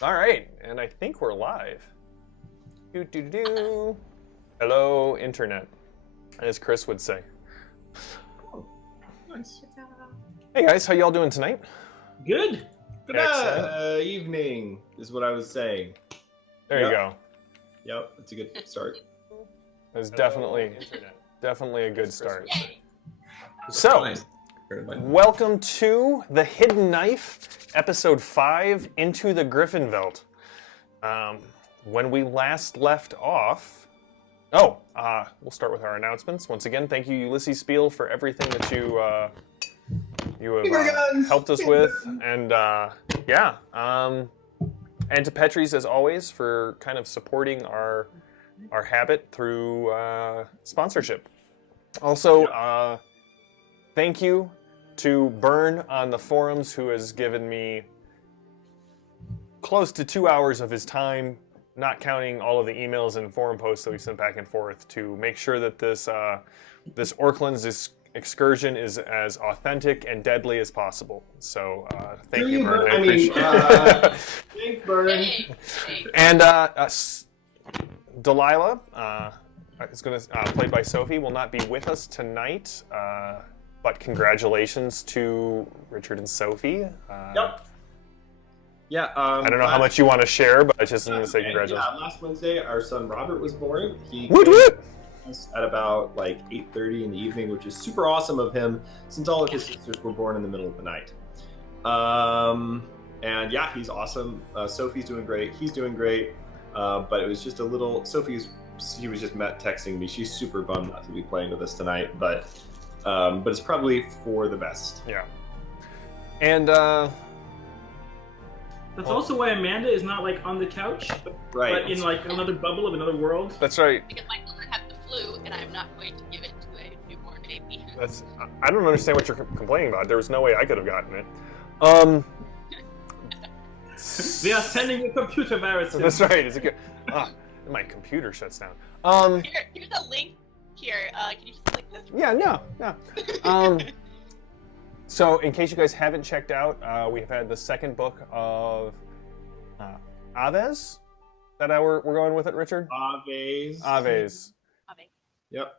All right, and I think we're live. Do. Hello, internet, as Chris would say. Oh, nice. Hey guys, how y'all doing tonight? Good. Excellent. Evening is what I was saying. There you go. Yep, that's a good start. That's definitely a good start. So, welcome to The Hidden Knife, Episode 5, Into the Griffon Veldt. When we last left off... we'll start with our announcements. Once again, thank you, Ulysses Spiel, for everything that you have helped us with. And, and to Petrie's, as always, for kind of supporting our habit through sponsorship. Also, thank you to Byrne on the forums, who has given me close to 2 hours of his time, not counting all of the emails and forum posts that we sent back and forth, to make sure that this Orklands excursion is as authentic and deadly as possible. So thank you, Byrne. I appreciate it. Thanks, Byrne. And Delilah, is going to played by Sophie, will not be with us tonight. But congratulations to Richard and Sophie. Yep. Yeah. I don't know how much you want to share, but I just want to say congratulations. Yeah, last Wednesday, our son Robert was born. He woot woot! At about like 8:30 in the evening, which is super awesome of him, since all of his sisters were born in the middle of the night. And yeah, he's awesome. Sophie's doing great. He's doing great. But it was just a little. She was just texting me. She's super bummed not to be playing with us tonight, but it's probably for the best. Yeah. And that's also why Amanda is not like on the couch, right? But in like another bubble of another world. That's right. Because my children have the flu, and I'm not going to give it to a newborn baby. I don't understand what you're complaining about. There was no way I could have gotten it. They are sending you computer viruses. That's right. It's a good. My computer shuts down. Here's a link here. Can you just click this? Yeah, no. So, in case you guys haven't checked out, we have had the second book of Aves. Is that how we're going with it, Richard? Aves. Yep.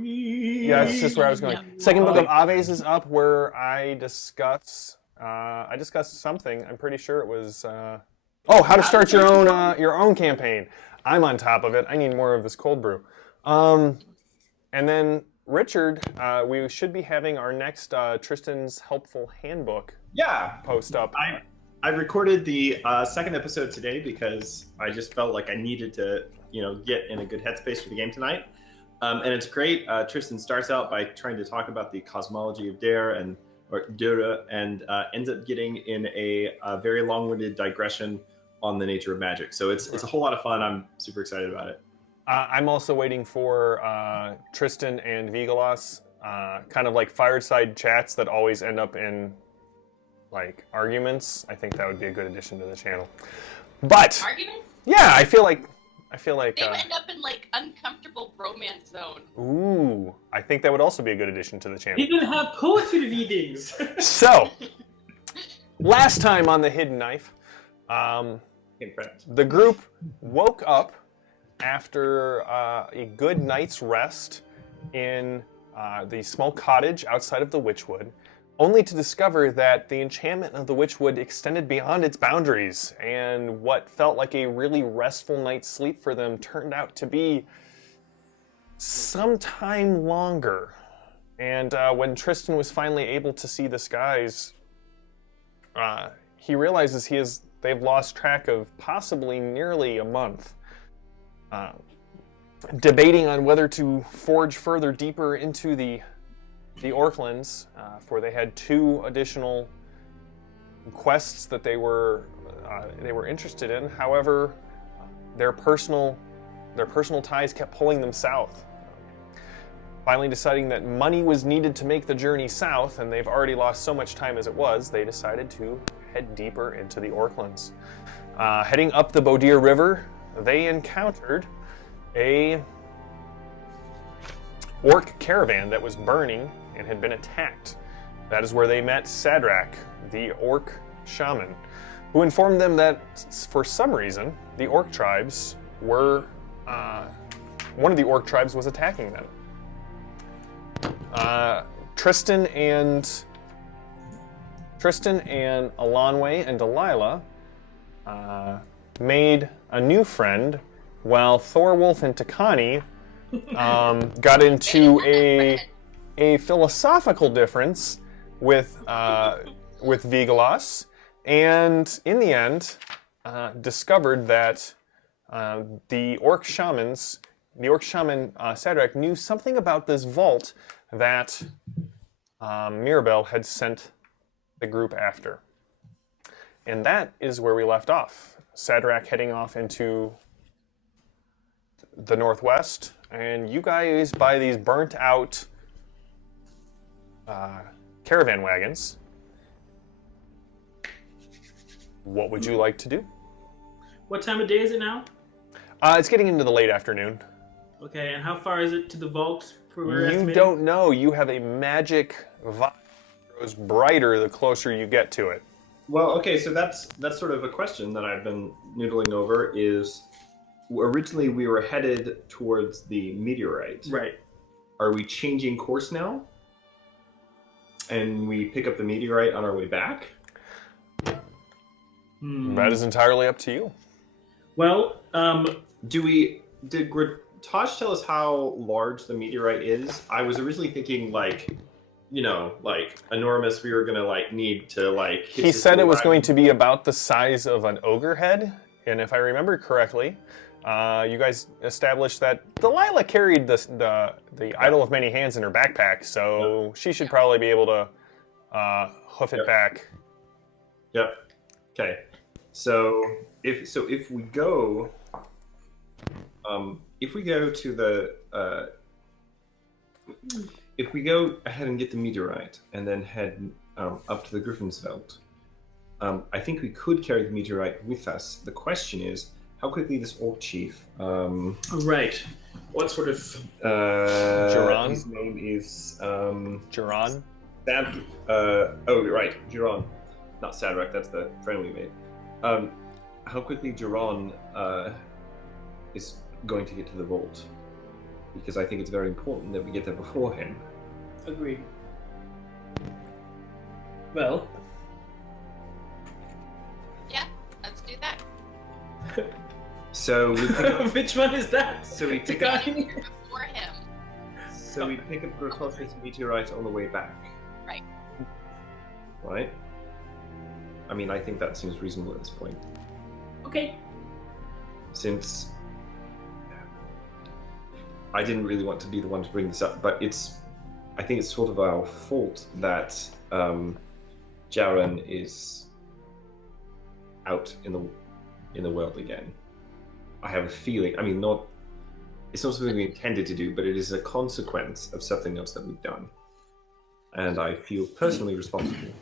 Yeah, that's just where I was going. Yep. Second book of Aves is up, where I discuss something. I'm pretty sure it was how to start your own campaign. I'm on top of it. I need more of this cold brew. And then Richard, we should be having our next Tristan's Helpful Handbook post up. I recorded the second episode today because I just felt like I needed to, get in a good headspace for the game tonight. And it's great. Tristan starts out by trying to talk about the cosmology of Dare and ends up getting in a very long-winded digression on the nature of magic. So it's a whole lot of fun. I'm super excited about it. I'm also waiting for Tristan and Vigalas, kind of like fireside chats that always end up in like arguments. I think that would be a good addition to the channel. But arguments? Yeah, I feel like they would end up in like uncomfortable bromance zone. Ooh, I think that would also be a good addition to the channel. We even have poetry readings. So, last time on The Hidden Knife, the group woke up after a good night's rest in the small cottage outside of the Witchwood, only to discover that the enchantment of the Witchwood extended beyond its boundaries, and what felt like a really restful night's sleep for them turned out to be some time longer. And when Tristan was finally able to see the skies, he realizes they've lost track of possibly nearly a month. Debating on whether to forge further deeper into the Orklands, for they had 2 additional quests that they were interested in. However, their personal ties kept pulling them south. Finally deciding that money was needed to make the journey south, and they've already lost so much time as it was, they decided to head deeper into the Orklands. Heading up the Bodir River, they encountered a orc caravan that was burning and had been attacked. That is where they met Sadrak, the orc shaman. who informed them that for some reason the orc tribes were one of the orc tribes was attacking them. Tristan and Alonway and Delilah made a new friend, while Thorwolf and Takani got into a philosophical difference with Vigelos, and in the end discovered that the orc shaman Sadrak knew something about this vault that Mirabel had sent the group after. And that is where we left off. Sadrak heading off into the northwest, and you guys by these burnt out caravan wagons. What would you like to do? What time of day is it now? It's getting into the late afternoon. Okay, and how far is it to the vault? You don't know. You have a magic vibe that grows brighter the closer you get to it. Well, okay, so that's sort of a question that I've been noodling over. Is originally we were headed towards the meteorite. Right. Are we changing course now? And we pick up the meteorite on our way back? That is entirely up to you. Well, Did Taj tell us how large the meteorite is? I was originally thinking like enormous. We were gonna need to He said it was going to be about the size of an ogre head, and if I remember correctly, you guys established that Delilah carried the Idol of Many Hands in her backpack, so she should probably be able to hoof it back. Yep. Okay. So if we go to the if we go ahead and get the meteorite and then head up to the Griffon's Veldt, I think we could carry the meteorite with us. The question is how quickly this orc chief. right. What sort of? Jiran? His name is Jiran? Right, Jiran. Not Sadrak. That's the friend we made. How quickly Jiran is going to get to the vault, because I think it's very important that we get there before him. Agreed. Well. Yeah, let's do that. So we pick up, Which one is that? so we pick The up, guy? Before him. so we pick up Grotos's meteorite on the way back. Right. Right. I mean, I think that seems reasonable at this point, Okay. since I didn't really want to be the one to bring this up, but I think it's sort of our fault that Jaren is out in the world again. I have a feeling. I mean, it's not something we intended to do, but it is a consequence of something else that we've done, and I feel personally responsible.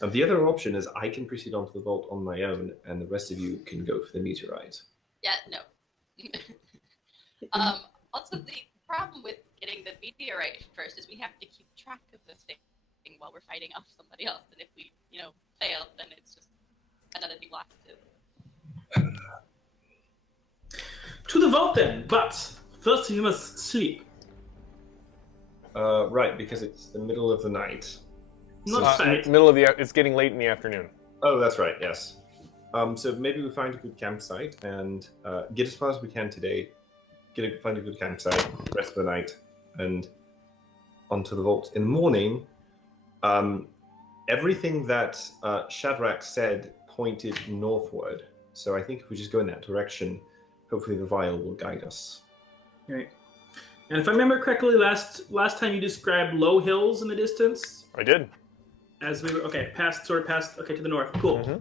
The other option is I can proceed onto the vault on my own, and the rest of you can go for the meteorite. Yeah, no. Also, the problem with getting the meteorite first is we have to keep track of this thing while we're fighting off somebody else. And if we, fail, then it's just another thing lost to. To the vault then, but first you must sleep. Right, because it's the middle of the night. Not right. It's getting late in the afternoon. Oh, that's right, yes. So maybe we find a good campsite and get as far as we can today. Find a good campsite, rest of the night, and onto the vault. In the morning, everything that Shadrach said pointed northward. So I think if we just go in that direction, hopefully the vial will guide us. Right. And if I remember correctly, last time you described low hills in the distance. I did. As we were past to the north. Cool. Mm-hmm.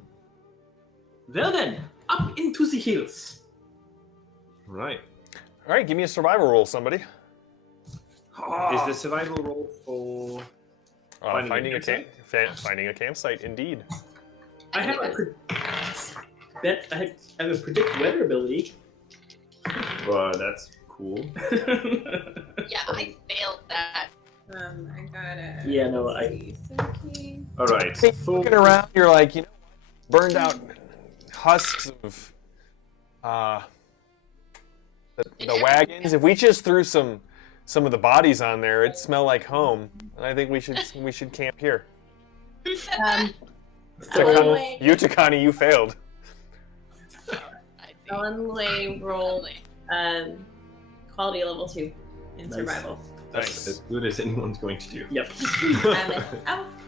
Well then, up into the hills. Right. All right, give me a survival roll, somebody. Is the survival roll for Finding a campsite, indeed. I have a predict weather ability. Well, that's cool. Yeah, I failed that. I got it. Yeah, no, Okay. All right. Looking around, you're like, burned out husks of the wagons. If we just threw some of the bodies on there, it'd smell like home. And I think we should camp here. Who said that? Utakani, you failed. Ellenway rolled quality level 2 in survival. That's as good as anyone's going to do. Yep.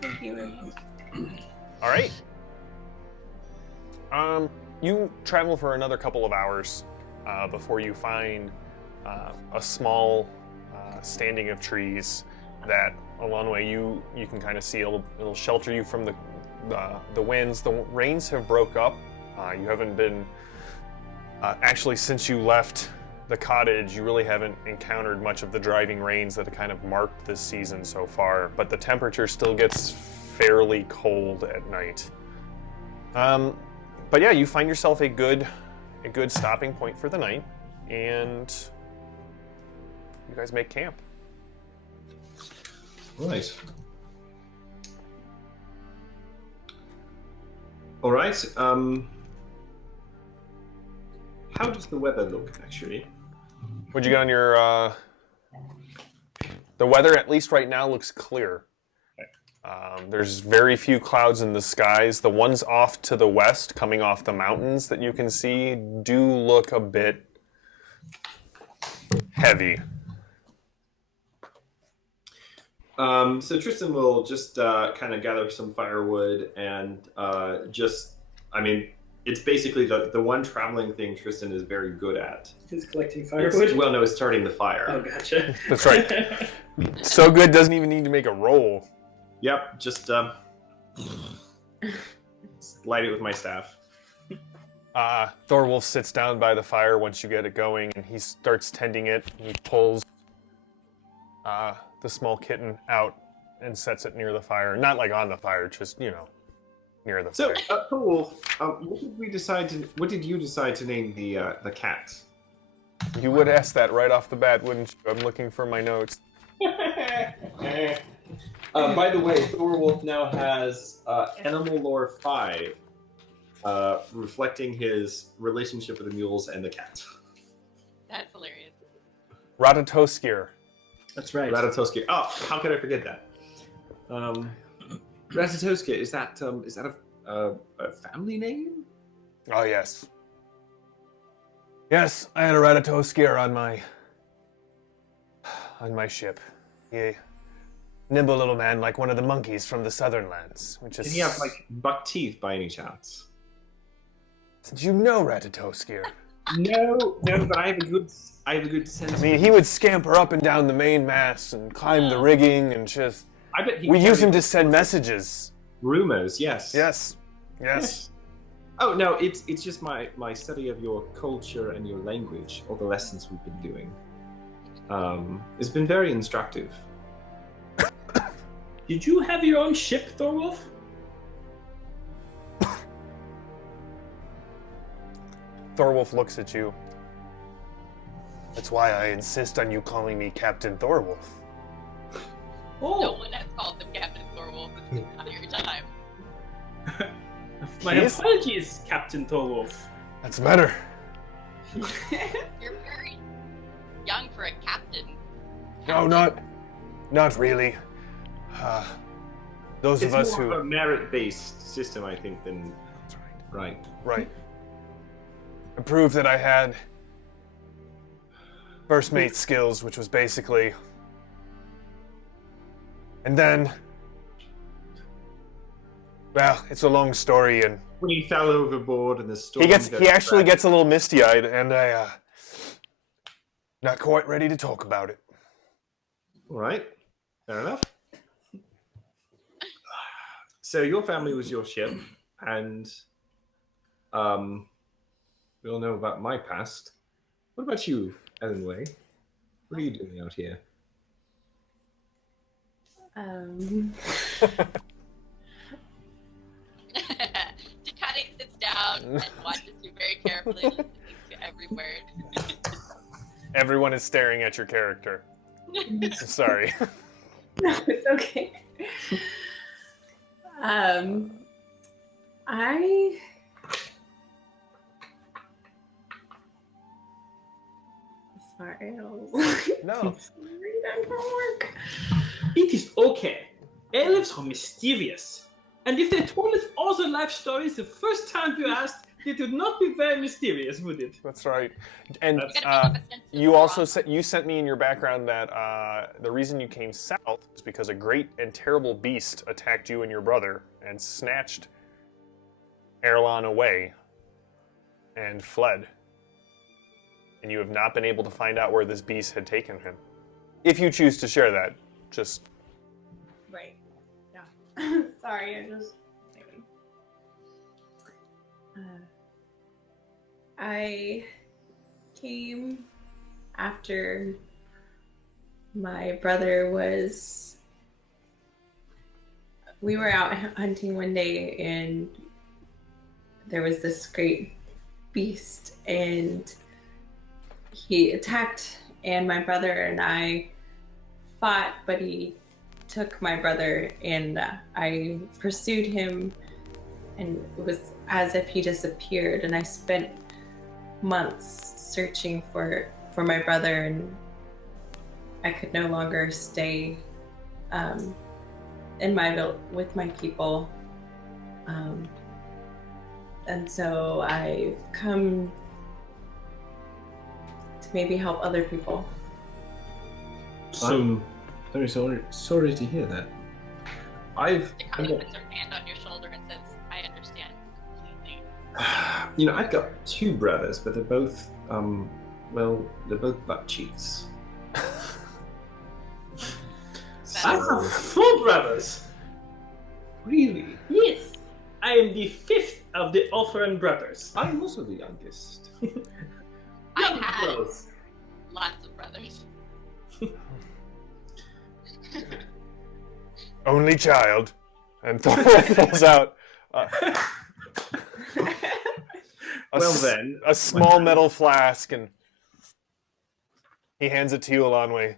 Thank you. All right. You travel for another couple of hours before you find a small standing of trees that along the way you can kind of see. It'll shelter you from the winds. The rains have broke up. You haven't been actually since you left the cottage. You really haven't encountered much of the driving rains that have kind of marked this season so far. But the temperature still gets fairly cold at night. But yeah, you find yourself a good stopping point for the night, and you guys make camp. Right. All right. How does the weather look, actually? What'd you get on your? The weather, at least right now, looks clear. There's very few clouds in the skies. The ones off to the west, coming off the mountains that you can see, do look a bit heavy. So Tristan will just kind of gather some firewood and it's basically the one traveling thing Tristan is very good at. Who's collecting firewood? It's starting the fire. Oh, gotcha. That's right. So good, doesn't even need to make a roll. Yep, just light it with my staff. Thorwolf sits down by the fire once you get it going, and he starts tending it. He pulls the small kitten out and sets it near the fire. Not like on the fire, just, near the fire. So, Thorwolf, what did you decide to name the cat? You would ask that right off the bat, wouldn't you? I'm looking for my notes. By the way, Thorwolf now has Animal Lore 5, reflecting his relationship with the mules and the cat. That's hilarious. Ratatoskir. That's right. Ratatoskir. Oh, how could I forget that? Ratatoskir, is that a family name? Oh, yes. Yes, I had a Ratatoskir on my ship. He nimble little man like one of the monkeys from the southern lands, which is... Did he have, buck teeth by any chance? Did you know Ratatoskir? No, but I have a good sense. I mean, he would scamper up and down the main mast and climb the rigging and just... I bet we use him to send messages. Rumors, yes. Yes. Oh, no, it's just my study of your culture and your language, all the lessons we've been doing. It's been very instructive. Did you have your own ship, Thorwolf? Thorwolf looks at you. That's why I insist on you calling me Captain Thorwolf. Oh, No one has called him Captain Thorwolf. It's not your time. my apologies, Captain Thorwolf. That's better. You're very young for a captain. No, not really. Those It's of us more who... of a merit-based system, I think, than... That's right. Right. I proved that I had first mate skills, which was basically... And then... Well, it's a long story, and... When he fell overboard and the storm... He actually gets a little misty-eyed, and I, not quite ready to talk about it. All right. Fair enough. So your family was your ship, and we all know about my past. What about you, Ellenway? What are you doing out here? Takane sits down and watches you very carefully, listening to every word. Everyone is staring at your character. I'm sorry. No, it's okay. I sorry, I was No. done for work. It is okay. Elves are mysterious. And if they told us all their life stories the first time you asked, it would not be very mysterious, would it? That's right. And It's gonna make a sense of you also trauma. you sent me in your background that the reason you came south is because a great and terrible beast attacked you and your brother and snatched Erlon away and fled. And you have not been able to find out where this beast had taken him. If you choose to share that, just... Right. Yeah. Sorry, I'm just thinking. I came after my brother was. We were out hunting one day and there was this great beast and he attacked, and my brother and I fought, but he took my brother, and I pursued him, and it was as if he disappeared, and I spent months searching for my brother, and I could no longer stay in my Vedlt with my people, and so I've come to maybe help other people. I'm very sorry to hear that. The comment puts her hand on your shoulder and says, I understand completely. I've got two brothers, but they're both, they're both butt cheeks. I have 4 brothers. Really? Yes. I am the 5th of the Orphan brothers. I'm also the youngest. I Young had brothers. lots of brothers. Only child. And Thorwald pulls out a small metal flask, and he hands it to you, Alonway.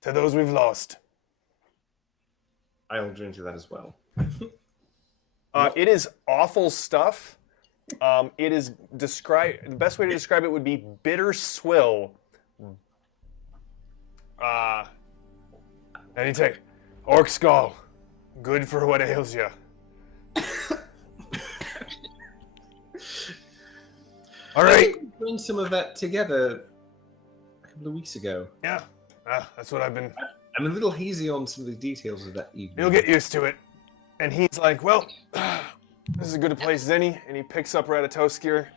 To those we've lost. I'll drink to that as well. It is awful stuff. It is the best way to describe it would be bitter swill. And you take orc skull. Good for what ails you. All right. We bring some of that together a couple of weeks ago. Yeah. That's what I've been. I'm a little hazy on some of the details of that evening. You'll get used to it. And he's like, well, this is as good a place as any. And he picks up Ratatoskir,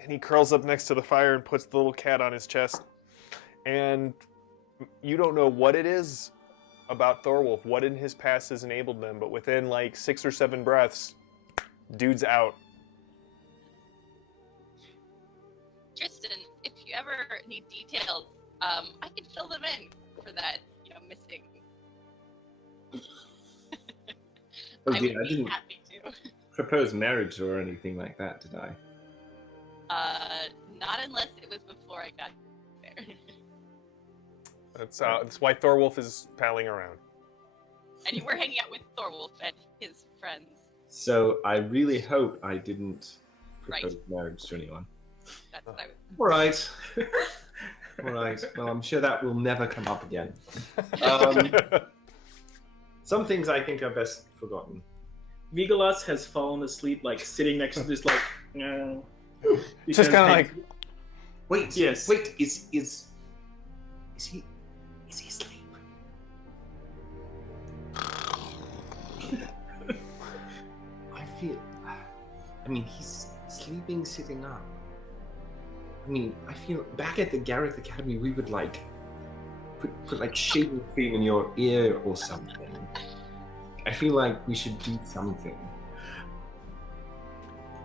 and he curls up next to the fire and puts the little cat on his chest. And you don't know what it is about Thorwolf, what in his past has enabled them, but within like 6 or 7 breaths, dude's out. Tristan, if you ever need details, I can fill them in for that, missing. Oh I dear, would I be didn't happy to. propose marriage or anything like that, did I? Not unless it was before I got there. That's why Thorwolf is palling around. And you were hanging out with Thorwolf and his friends. So I really hope I didn't propose marriage to anyone. That's what I was. All right. All right. Well, I'm sure that will never come up again. Some things I think are best forgotten. Vigalas has fallen asleep, sitting next to this, no. Just kind of like, Wait. Yes. Wait. Is he asleep? I feel. I mean, he's sleeping sitting up. I mean, I feel back at the Gareth Academy, we would put shaving cream in your ear or something. I feel like we should do something.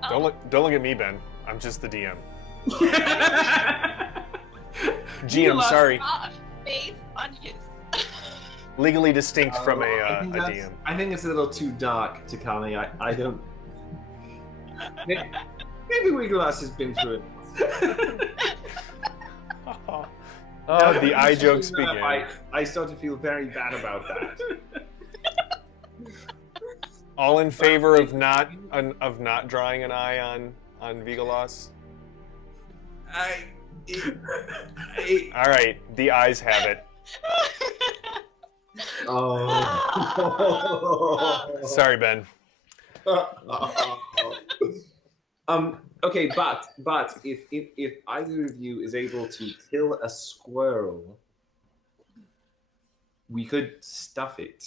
don't look at me, Ben. I'm just the DM. GM, sorry. Face on his. Legally distinct from a I DM. I think it's a little too dark to Kali. I don't. Maybe Wiggleass has been through it. The eye jokes begin. I start to feel very bad about that. All in favor of not drawing an eye on Vigalas? All right, the eyes have it. Oh. Sorry, Ben. Okay, but if either of you is able to kill a squirrel, we could stuff it.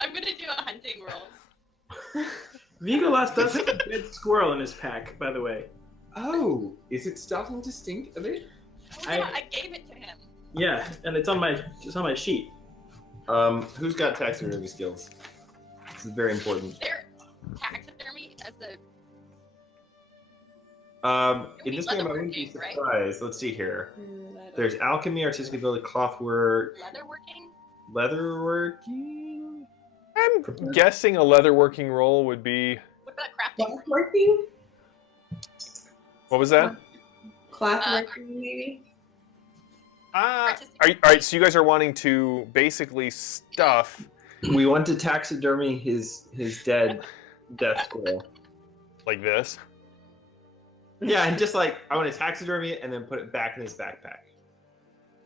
I'm gonna do a hunting roll. Vigalas does have a dead squirrel in his pack, by the way. Oh, is it starting to stink a bit? Oh, yeah, I gave it to him. Yeah, and it's on my sheet. Who's got taxidermy skills? This is very important. There, taxidermy as a. In this game, I wouldn't be Leatherworking, right? surprised. Let's see here. There's alchemy, artistic ability, clothwork, Leatherworking? leatherworking. I'm guessing a leatherworking roll would be. What about crafting? Clothworking? What was that? Clothworking, maybe? All right, so you guys are wanting to basically stuff. We want to taxidermy his dead death squirrel. Like this. Yeah, and just like I want to taxidermy it and then put it back in his backpack.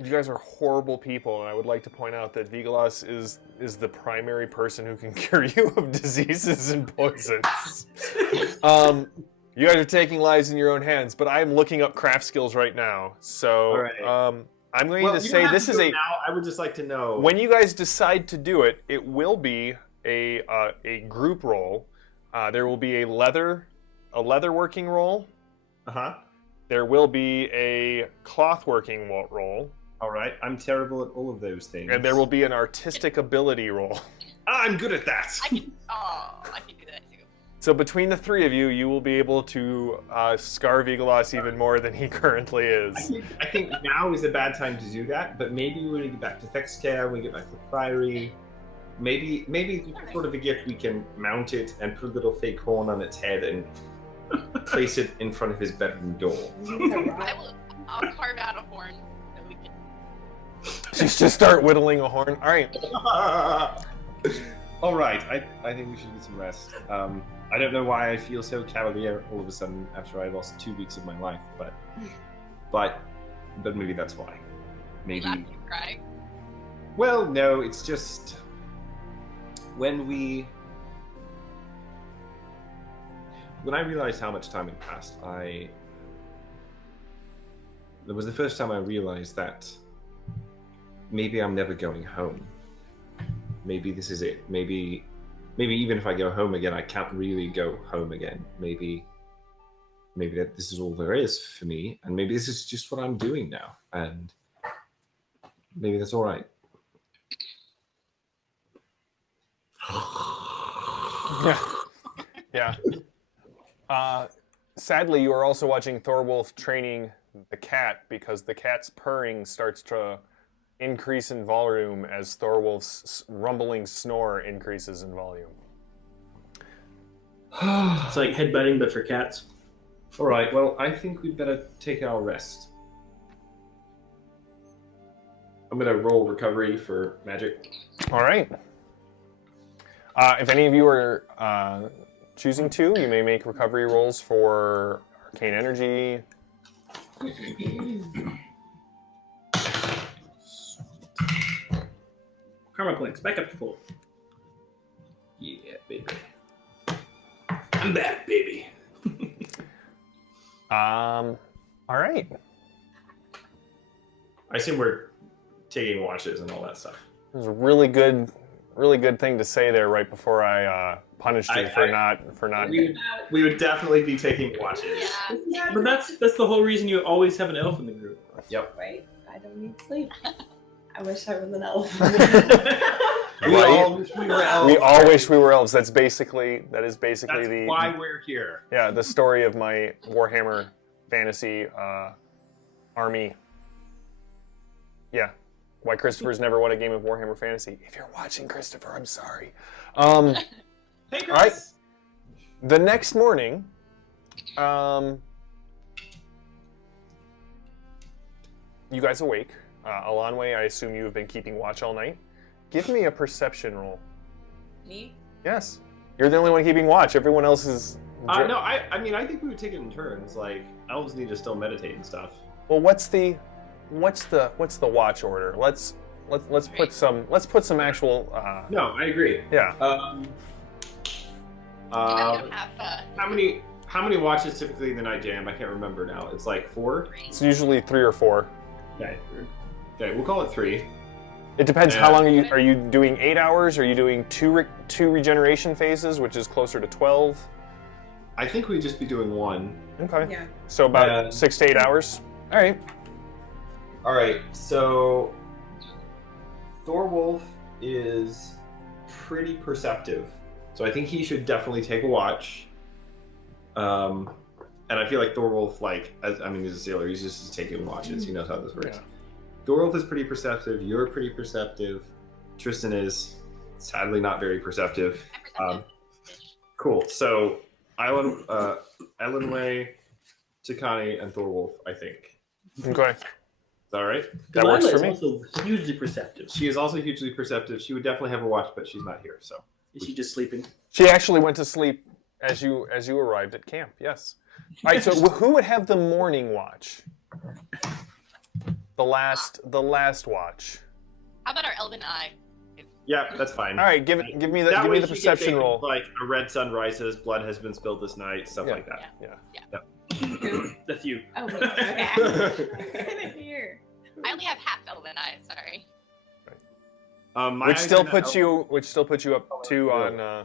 You guys are horrible people, and I would like to point out that Vigalas is the primary person who can cure you of diseases and poisons. You guys are taking lives in your own hands, but I am looking up craft skills right now. So All I'm going Well, to you say don't have this to is do a. it now. I would just like to know When you guys decide to do it, it will be a group roll. There will be a leatherworking roll. There will be a clothworking roll. All right, I'm terrible at all of those things. And there will be an artistic ability roll. I'm good at that. I can do that too. So between the three of you, you will be able to scar Vigalas even more than he currently is. I think now is a bad time to do that, but maybe when we get back to Thexcare, when we get back to the Priory, maybe it's sort of a gift we can mount it and put a little fake horn on its head and place it in front of his bedroom door. I'll carve out a horn so we can. Just start whittling a horn. All right. All right, I think we should get some rest. I don't know why I feel so cavalier all of a sudden after I lost 2 weeks of my life, but maybe that's why. Maybe. Laugh, you cry. Well, no, it's just when I realized how much time had passed, that was the first time I realized that maybe I'm never going home. Maybe this is it. Maybe even if I go home again, I can't really go home again. Maybe that this is all there is for me, and maybe this is just what I'm doing now, and maybe that's all right. Yeah. Sadly, you are also watching Thorwolf training the cat because the cat's purring starts to increase in volume as Thorwolf's rumbling snore increases in volume. It's like headbutting, but for cats. All right, well, I think we'd better take our rest. I'm going to roll recovery for magic. All right. If any of you are choosing to, you may make recovery rolls for arcane energy. Karma points, back up to full. Yeah, baby. I'm back, baby. All right. I assume we're taking watches and all that stuff. It was a really good thing to say there right before I punished you for not. We would definitely be taking watches. Yeah. But that's the whole reason you always have an elf in the group. Yep. Right? I don't need sleep. I wish I was an elf. We all wish we were elves. We all wish we were elves. That is basically That's the why we're here. yeah, the story of my Warhammer fantasy army. Yeah, why Christopher's never won a game of Warhammer Fantasy. If you're watching, Christopher, I'm sorry. Hey, Chris. All right. The next morning, you guys awake. Alanwe, I assume you have been keeping watch all night. give me a perception roll. Me? Yes. You're the only one keeping watch. Everyone else is... No, I mean, I think we would take it in turns. Like, elves need to still meditate and stuff. Well, what's the watch order? Let's put some actual. No, I agree. Yeah. How many watches typically in the night jam? I can't remember now. It's like 4. It's usually 3 or 4. Okay, we'll call it 3. It depends how long are you doing 8 hours? Are you doing two regeneration phases, which is closer to 12? I think we'd just be doing 1. Okay. Yeah. So about 6 to 8 hours. All right. All right. So Thorwolf is pretty perceptive, so I think he should definitely take a watch. And I feel like Thorwolf, he's a sailor. He's just taking watches. He knows how this works. Yeah. Thorwolf is pretty perceptive. You're pretty perceptive. Tristan is sadly not very perceptive. Cool. So Elenway, Takani, and Thorwolf, I think. Okay. Is that all right? That works for Delilah me. is also hugely perceptive. She is also hugely perceptive. She would definitely have a watch, but she's not here. So Is she just sleeping? She actually went to sleep as you arrived at camp. Yes. All right. So who would have the morning watch? The last watch. How about our elven eye? yeah, that's fine. All right. Give me the perception roll. Like a red sun rises, blood has been spilled this night, stuff Yeah. like that. Yeah. That's you. Oh, okay. I couldn't hear. I only have half elven eye. Sorry. My Which eyes still are not puts you up 2 on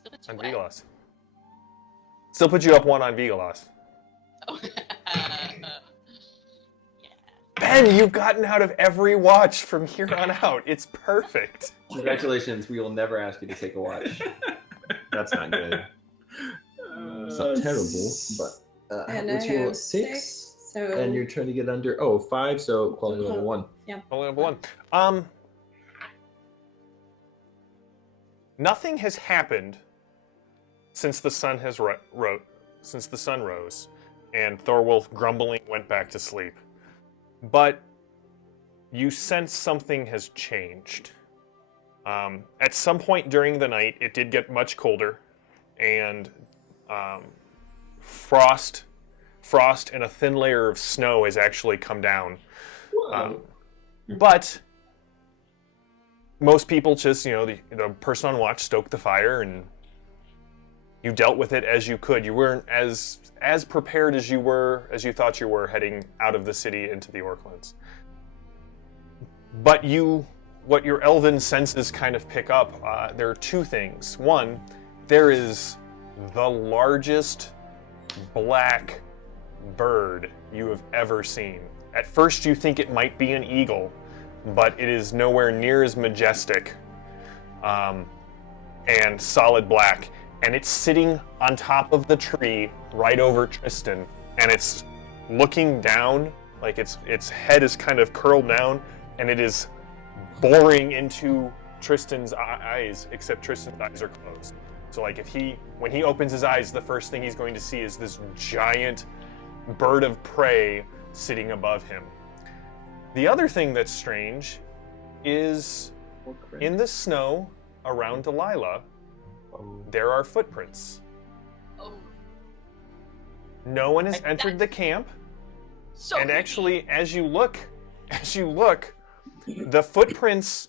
Still puts you on what? Vigalas. Still puts you up 1 on Vigalas. Oh. Ben, you've gotten out of every watch from here on out. It's perfect. Congratulations, we will never ask you to take a watch. That's not good. It's not terrible, but And what's I your have 6? So And you're trying to get under 5, so quality level 1. Only level 1. Nothing has happened since the sun has since the sun rose, and Thorwolf grumbling went back to sleep. But you sense something has changed. At some point during the night, it did get much colder, and frost and a thin layer of snow has actually come down. But most people just, the person on watch stoked the fire, and you dealt with it as you could. You weren't as prepared as you thought you were heading out of the city into the Orklands. But what your elven senses kind of pick up, there are 2 things. One, there is the largest black bird you have ever seen. At first you think it might be an eagle, but it is nowhere near as majestic and solid black. And it's sitting on top of the tree right over Tristan, and it's looking down, like its head is kind of curled down, and it is boring into Tristan's eyes, except Tristan's eyes are closed. So like when he opens his eyes, the first thing he's going to see is this giant bird of prey sitting above him. The other thing that's strange is in the snow around Delilah, there are footprints. Oh. No one has Like entered that. the camp, So and creepy. actually, as you look, the footprints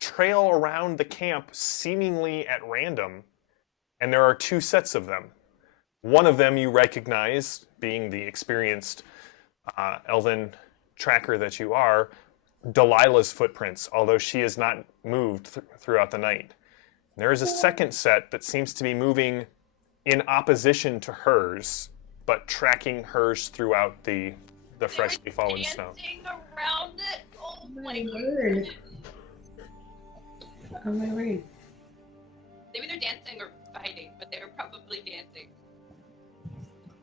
trail around the camp seemingly at random, and there are 2 sets of them. One of them you recognize, being the experienced elven tracker that you are, Delilah's footprints, although she has not moved throughout the night. There is a second set that seems to be moving in opposition to hers, but tracking hers throughout the freshly fallen snow. Dancing around it. Oh my word. goodness. Oh my word. Maybe they're dancing or fighting, but they were probably dancing.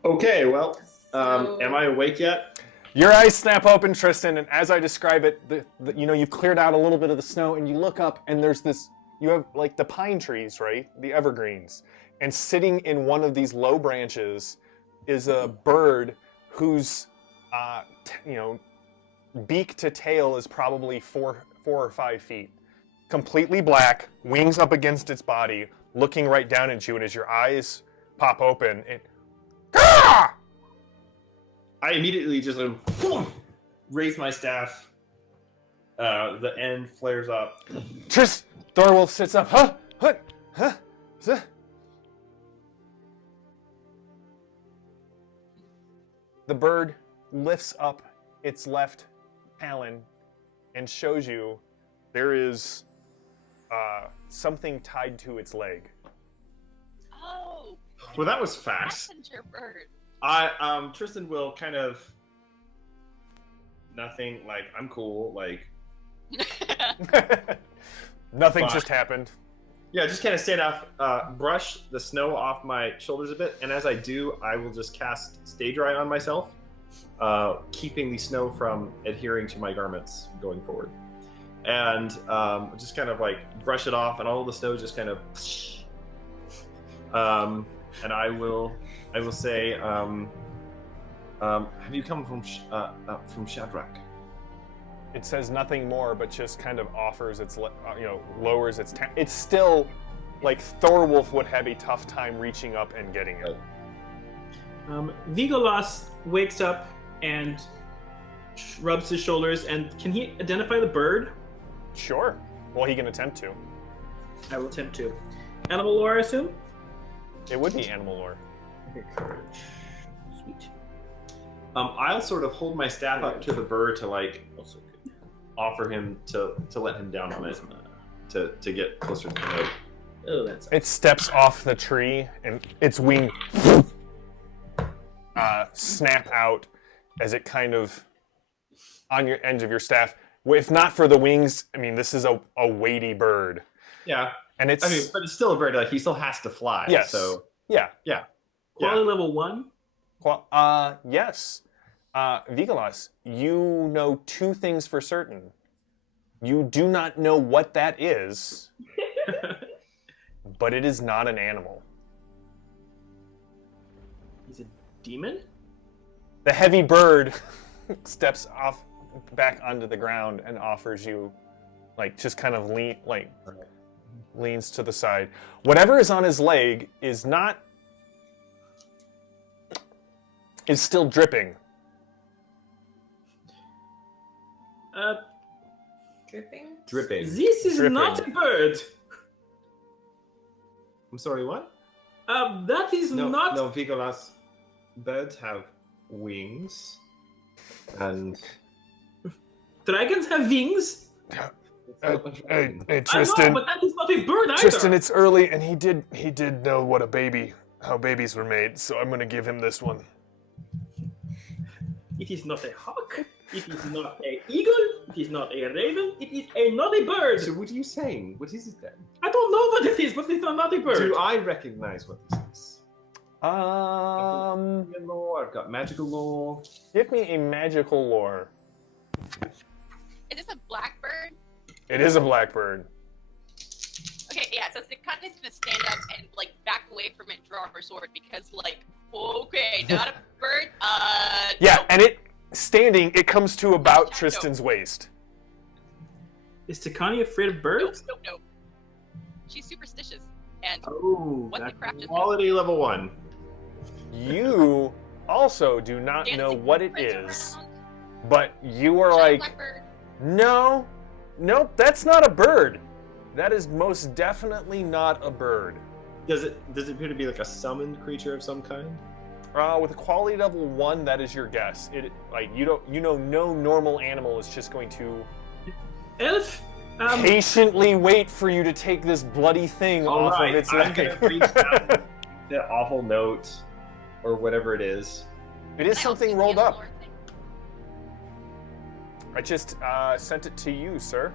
Okay, well, So- am I awake yet? Your eyes snap open, Tristan, and as I describe it, you've cleared out a little bit of the snow, and you look up, and there's this. You have like the pine trees, right? The evergreens, and sitting in one of these low branches is a bird whose, beak to tail is probably 4 4 or 5 feet. Completely black, wings up against its body, looking right down at you, and as your eyes pop open, it... Ah! I immediately just raise my staff. The end flares up. Thorwolf sits up. Huh? Huh? Huh? Huh? The bird lifts up its left talon and shows you there is something tied to its leg. Oh. Well, that was fast. Messenger bird. Tristan will kind of nothing. Like, I'm cool. Like, Nothing Fuck. just happened. yeah, just kind of stand off, brush the snow off my shoulders a bit, and as I do, I will just cast Stay Dry on myself, keeping the snow from adhering to my garments going forward. And just kind of like brush it off, and all of the snow just kind of. And I will say, have you come from Shadrach? It says nothing more, but just kind of offers its, lowers its. It's still like Thorwolf would have a tough time reaching up and getting it. Vigolas wakes up and rubs his shoulders, and can he identify the bird? Sure. Well, he can attempt to. I will attempt to. Animal lore, I assume? It would be animal lore. Okay, courage. Sweet. I'll sort of hold my staff up to the bird to like offer him to let him down on it to get closer to the note. Oh, that's It steps off the tree, and its wing snap out as it kind of on your end of your staff. If not for the wings, I mean, this is a weighty bird, Yeah, and it's. I mean, but it's still a bird. Like, he still has to fly. Yes. So Yeah. quality level 1. Yes. Vigolas, you know 2 things for certain. You do not know what that is, but it is not an animal. He's a demon? The heavy bird steps off back onto the ground and offers you, like, just kind of leans to the side. Whatever is on his leg is still dripping. Dripping? This is Dripping. not a bird. I'm sorry, what? That is No, not. no, Vigolas. Birds have wings, and Dragons have wings. Hey, I Tristan. know, but that is not a bird either. Tristan, it's early, and he did know how babies were made. So I'm gonna give him this one. It is not a hawk. It is not a eagle. It is not a raven. It is not a bird. So what are you saying? What is it then? I don't know what it is, but it's not a bird. Do I recognize what this is? Human lore, I've got magical lore. Give me a magical lore. Is this a blackbird? It is a blackbird. Okay, yeah, so Sakana's gonna stand up and like back away from it, draw her sword because like, okay, not a bird. Yeah, no. and it comes to about Tristan's waist. Is Takani afraid of birds? No. She's superstitious. And Oh, what the that, crap just Quality level 1. You also do not know dancing what it footprints is, around. but you are Giant like, blackbird. nope, that's not a bird. That is most definitely not a bird. Does it appear to be like a summoned creature of some kind? With a quality level 1, that is your guess. No normal animal is just going to elf. patiently wait for you to take this bloody thing off of its I'm leg. gonna reach down the awful note, or whatever it is. It is I don't something see rolled the up. lore thing. I just sent it to you, sir.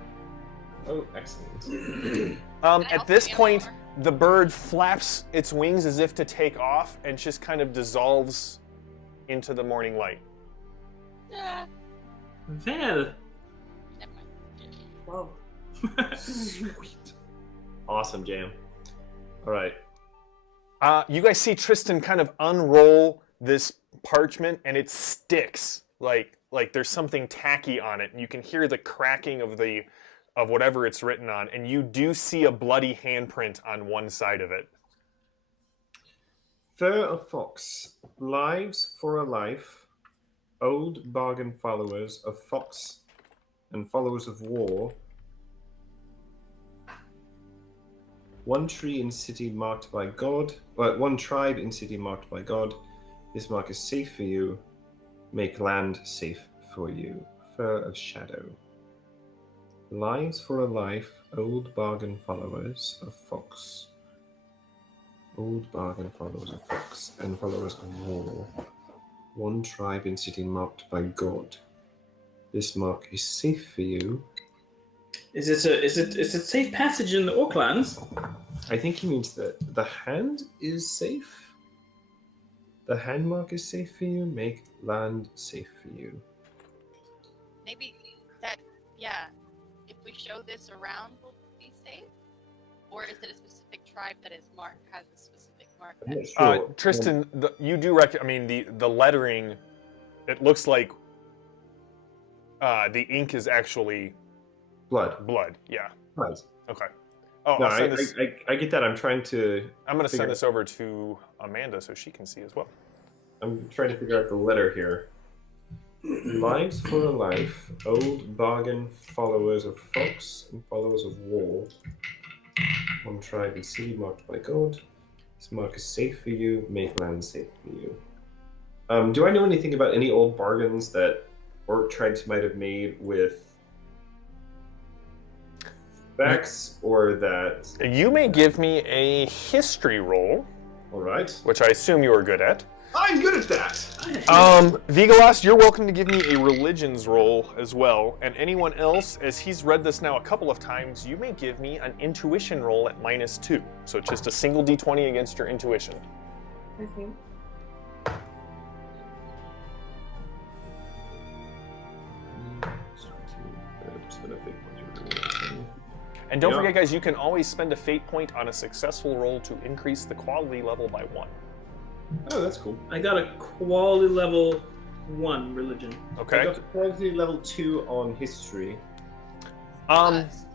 Oh, excellent. Can I At also this see the point, lore? the bird flaps its wings as if to take off and just kind of dissolves into the morning light. Well. Never mind. Wow. Sweet. Awesome, Jam. All right. You guys see Tristan kind of unroll this parchment, and it sticks like there's something tacky on it. You can hear the cracking of the of whatever it's written on, and you do see a bloody handprint on one side of it. Fur of Fox, lives for a life, old bargain followers of Fox and followers of war. One tree in city marked by God, one tribe in city marked by God. This mark is safe for you. Make land safe for you. Fur of Shadow. Lives for a life, old bargain followers of Fox. Old bargain followers of Fox and followers of war. One tribe in city marked by God. This mark is safe for you. Is it safe passage in the Orklands? I think he means that the hand is safe. The hand mark is safe for you. Make land safe for you. Maybe that, yeah, if we show this around, will be safe? Or is it a specific tribe that is marked, has a specific mark? I'm not sure. Tristan, you do the lettering, it looks like the ink is actually Blood. Yeah. Blood. Okay. Oh, No, I'll send this. I get that. I'm trying to I'm going to figure send this over to Amanda so she can see as well. I'm trying to figure out the letter here. Lives for a life, old bargain followers of Fox and followers of war. One tribe and city marked by God. This mark is safe for you. Make land safe for you. Do I know anything about any old bargains that orc tribes might have made with Vex, or that? You may give me a history roll, All right. which I assume you are good at. I'm good at that. Vigalas, you're welcome to give me a religions roll as well. And anyone else, as he's read this now a couple of times, you may give me an intuition roll at -2. So it's just a single d20 against your intuition. Okay. And don't Yeah. forget, guys, you can always spend a fate point on a successful roll to increase the quality level by 1. Oh, that's cool. I got a quality level 1 religion. I Okay. got quality level 2 on history. Um. So,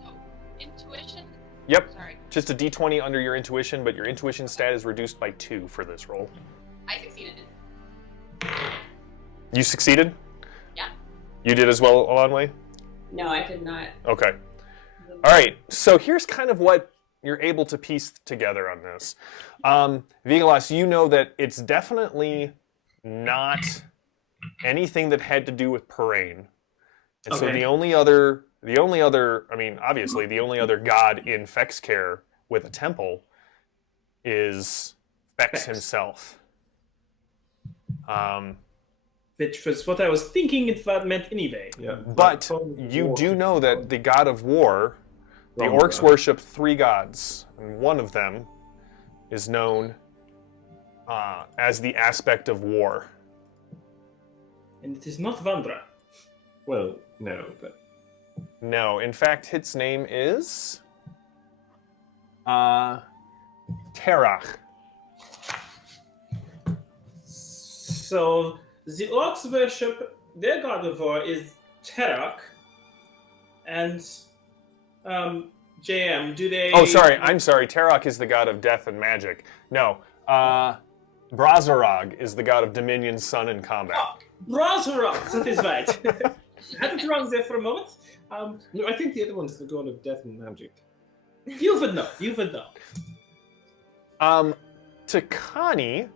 intuition? Yep. Sorry, Just a d20 under your intuition, but your intuition stat is reduced by 2 for this roll. I succeeded. You succeeded? Yeah. You did as well, Alonway? No, I did not. Okay. All right. So here's kind of what you're able to piece together on this. Vigalas, you know that it's definitely not anything that had to do with Parain. And so Okay. the only other, I mean, obviously the only other god in Fexcare with a temple is Fex himself. Which was what I was thinking it meant anyway. Yeah. But you do know that the god of war, the Wrong orcs god. worship 3 gods, and one of them is known as the aspect of war. And it is not Vandra. Well, no, but No, in fact, its name is Terach. So the orcs worship their god of war is Terach, and JM, do they? Oh, sorry, I'm sorry. Terach is the god of death and magic. No, Brazarog is the god of dominion, sun, and combat. Brazarok, that is right. I had it wrong there for a moment. no, I think the other one's the god of death and magic. You would know. You would know. To Connie,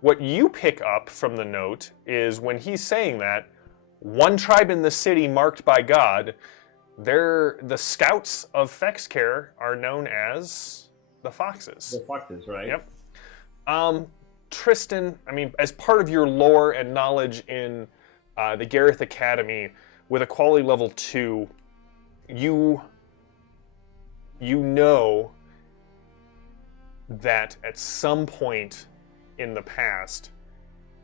what you pick up from the note is when he's saying that, one tribe in the city marked by God, the scouts of Fexcare are known as the Foxes. The foxes, right? Yep. Tristan, I mean, as part of your lore and knowledge in the Gareth Academy, with a quality level 2, you know that at some point in the past,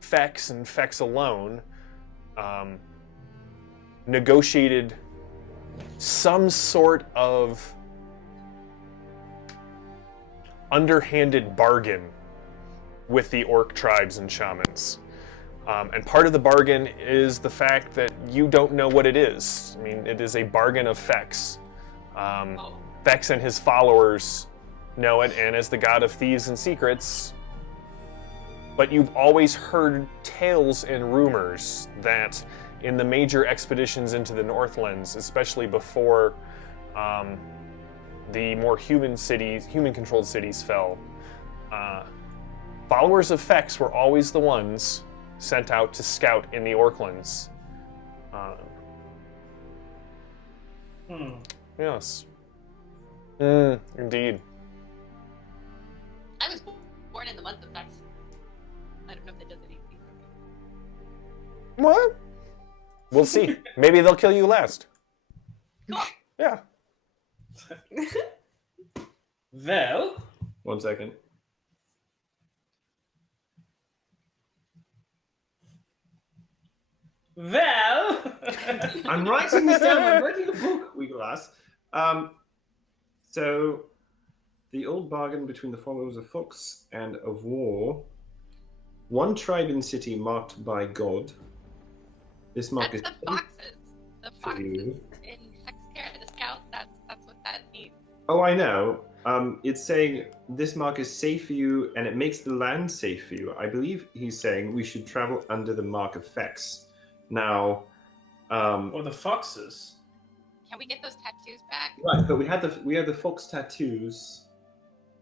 Fex and Fex alone negotiated some sort of underhanded bargain with the orc tribes and shamans. And part of the bargain is the fact that you don't know what it is. I mean, it is a bargain of Fex. Oh. Vex and his followers know it, and as the god of thieves and secrets. But you've always heard tales and rumors that in the major expeditions into the Northlands, especially before the more human-controlled cities fell, followers of Vex were always the ones sent out to scout in the Orklands. Yes. Indeed. I was born in the month of Vex. I don't know if that does anything for me. What? We'll see. Maybe they'll kill you last. Cool. Yeah. Well, 1 second. well. I'm writing this down. I'm writing a book, Weeglass. So, the old bargain between the followers of Fox and of War. One tribe in city marked by God. This mark That's is the foxes. The foxes you. in Hexcare, the scouts. That's what that means. Oh, I know. It's saying this mark is safe for you, and it makes the land safe for you. I believe he's saying we should travel under the mark of Vex. Now, Or the foxes. Can we get those tattoos back? right, but we had the fox tattoos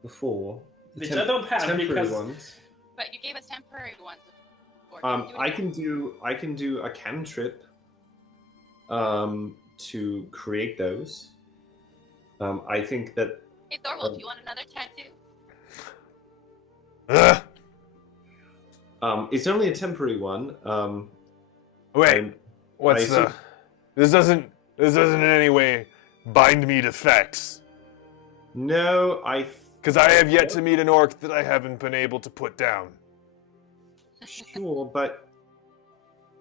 before. The Which I don't have temporary because ones. But you gave us temporary ones before. Can we do it I again? can do a cantrip to create those. I think that Hey Thorwolf, you want another tattoo? Ugh. it's only a temporary one. Wait. What's I the? This doesn't in any way bind me to Vex. No, Because I have yet to meet an orc that I haven't been able to put down. sure, but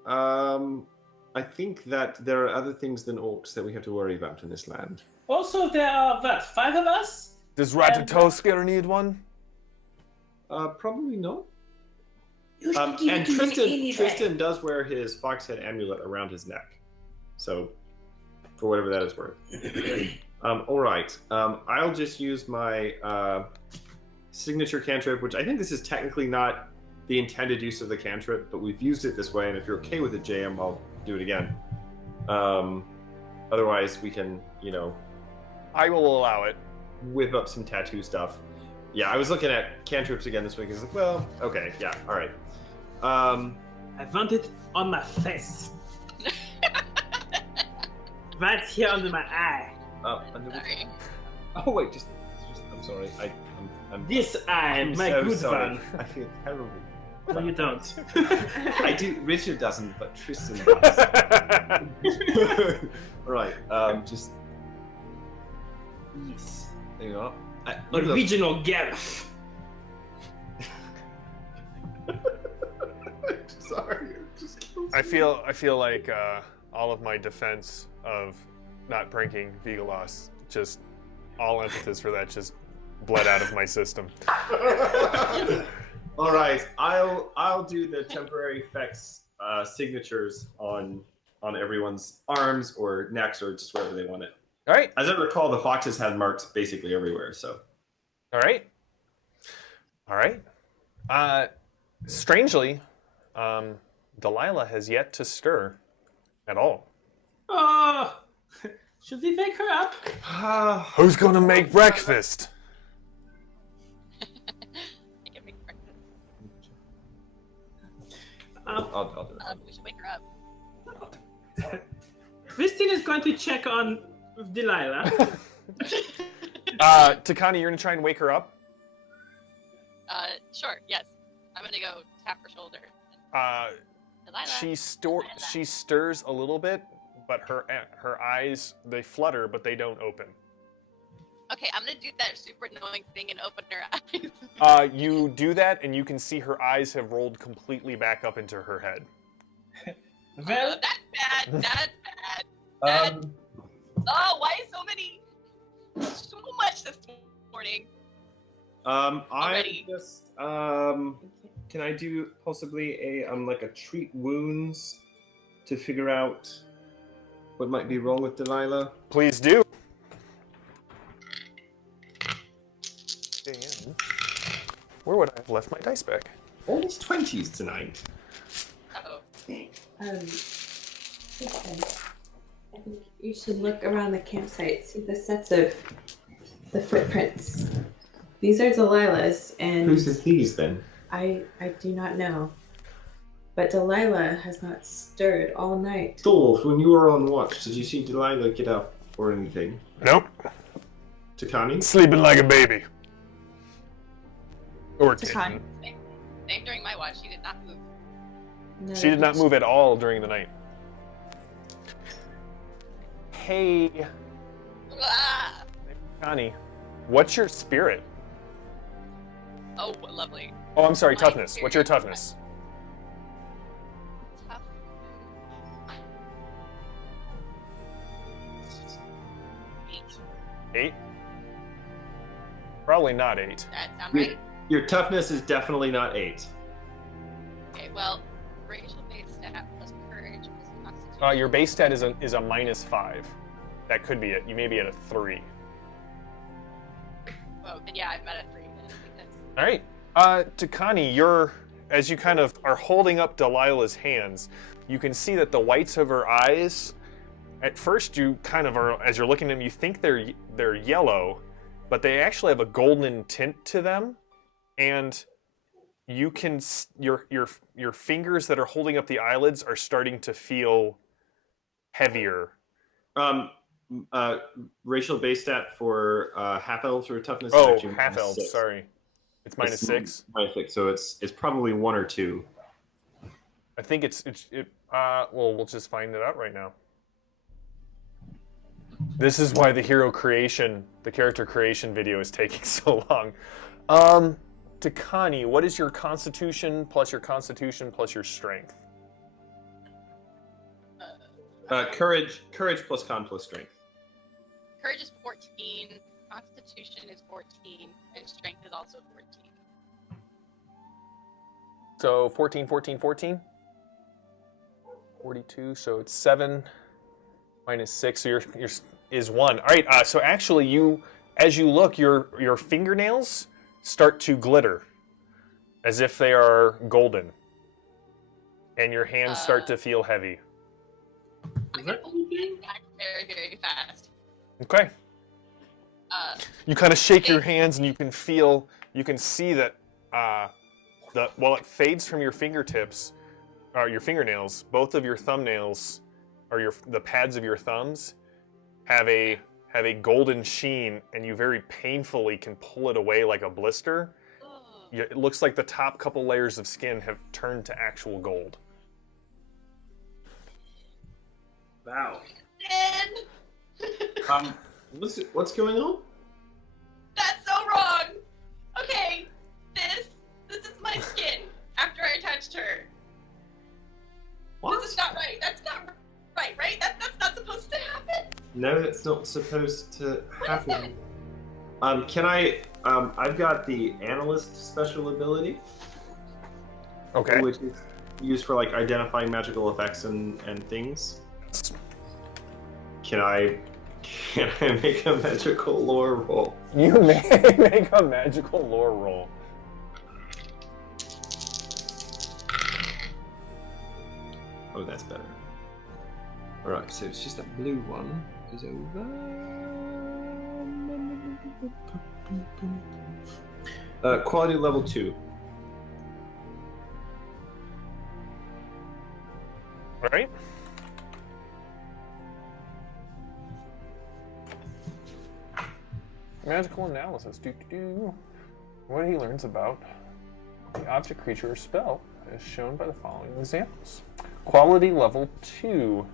I think that there are other things than orcs that we have to worry about in this land. Also, there are, 5 of us? Does Ratatoskir need one? Probably not. You should give And it to him anyway. Tristan does wear his foxhead amulet around his neck. So, for whatever that is worth. All right. I'll just use my signature cantrip, which I think this is technically not the intended use of the cantrip, but we've used it this way, and if you're okay with it, JM, I'll do it again. Otherwise, we can, I will allow it. whip up some tattoo stuff. Yeah, I was looking at cantrips again this week. I was like, well, okay, yeah, all right. I want it on my face. Right here under my eye. Sorry. Oh wait, just I'm sorry. I'm This eye, I'm my so good sorry. one. I feel terrible. No, you don't. I do. Richard doesn't, but Tristan does. Right. Just Yes. there you are. Original Gareth. Sorry. It just kills I feel like all of my defense of not pranking Vigalos, just all emphasis for that just bled out of my system. All right, I'll do the temporary effects signatures on everyone's arms or necks or just wherever they want it. All right. As I recall, the foxes had marks basically everywhere. So. All right. Strangely, Delilah has yet to stir at all. Oh, should we wake her up? Who's gonna make breakfast? I can make breakfast. I'll do it. We should wake her up. Christine is going to check on Delilah. Takani, you're gonna try and wake her up. Sure. Yes. I'm gonna go tap her shoulder. Delilah. She stirs a little bit, but her eyes, they flutter, but they don't open. Okay, I'm gonna do that super annoying thing and open her eyes. You do that, and you can see her eyes have rolled completely back up into her head. Well, That's bad. That's bad. Oh, why so much this morning? I Already. just can I do possibly a like a treat wounds to figure out what might be wrong with Delilah? Please do. Where would I have left my dice back? All these 20s tonight. Uh-oh. Listen, I think you should look around the campsite, see the sets of the footprints. These are Delilah's, and Whose is these then? I do not know. But Delilah has not stirred all night. Thorolf, when you were on watch, did you see Delilah get up or anything? Nope. Takani? Sleeping like a baby. Or Takani. Same during my watch, she did not move. No, She did not move at all during the night. Hey, Ah! Connie, what's your spirit? Oh, lovely. Oh, I'm sorry, My toughness. What's your spirit. toughness? Tough. 8. 8? Probably not 8. That sound right? Your toughness is definitely not 8. Okay, well, racial base stat plus courage plus constitution. Your base stat is a -5. That could be it. You may be at a 3. Oh, then yeah, I'm at a 3 then. Because All right. Takani, as you kind of are holding up Delilah's hands, you can see that the whites of her eyes, at first you kind of are, as you're looking at them, you think they're yellow, but they actually have a golden tint to them, and you can your fingers that are holding up the eyelids are starting to feel heavier. Racial base stat for half elves or toughness. Oh, actually half elves. -6. Sorry, it's -6. -6, so it's probably 1 or 2. I think well, we'll just find it out right now. This is why the character creation video is taking so long. Takani, what is your constitution plus your strength? Courage plus con plus strength. courage is 14, constitution is 14, and strength is also 14. So 14, 14, 14? 42, so it's 7 minus 6, so your is 1. All right, so actually as you look, your fingernails start to glitter as if they are golden. And your hands start to feel heavy. I'm going to back very, very fast. Okay. You kind of shake your hands and you can see that while it fades from your fingertips, your fingernails, both of your thumbnails, or the pads of your thumbs, have a golden sheen, and you very painfully can pull it away like a blister. It looks like the top couple layers of skin have turned to actual gold. Wow. And What's going on? that's so wrong. Okay, this is my skin after I touched her. What? This is not right. That's not right? That's not supposed to happen. No, that's not supposed to What is that? happen. Can I? I've got the analyst special ability, Okay. which is used for like identifying magical effects and things. Can I make a magical lore roll? You may make a magical lore roll. Oh, that's better. All right, so it's just that blue one is over. Quality level 2. All right. Magical analysis. What he learns about the object, creature, or spell is shown by the following examples. Quality level 2.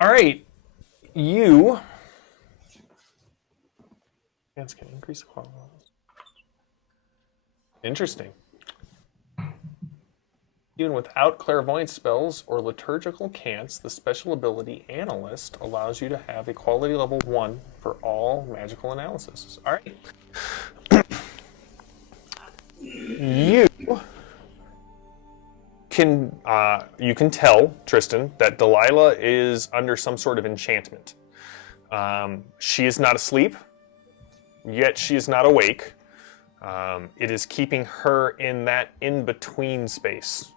All right, you. Chance can increase the quality levels. Interesting. Even without clairvoyance spells or liturgical cants, the special ability Analyst allows you to have a quality level 1 for all magical analysis. All right. You can tell, Tristan, that Delilah is under some sort of enchantment. She is not asleep, yet she is not awake. It is keeping her in that in-between space.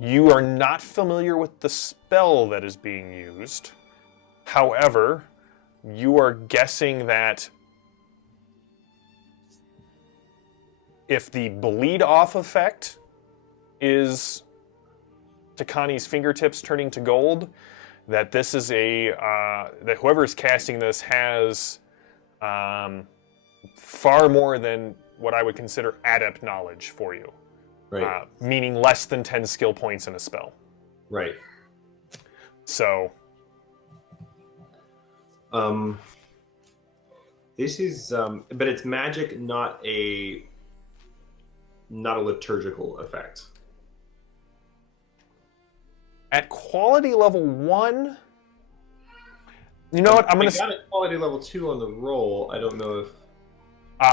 You are not familiar with the spell that is being used. However, you are guessing that if the bleed-off effect is Takani's fingertips turning to gold, that this is that whoever is casting this has far more than what I would consider adept knowledge for you. Right. Meaning less than 10 skill points in a spell. Right. So... This is, but it's magic, not a liturgical effect. At quality level 1... You know what? I'm going to... I got a quality level 2 on the roll. I don't know if...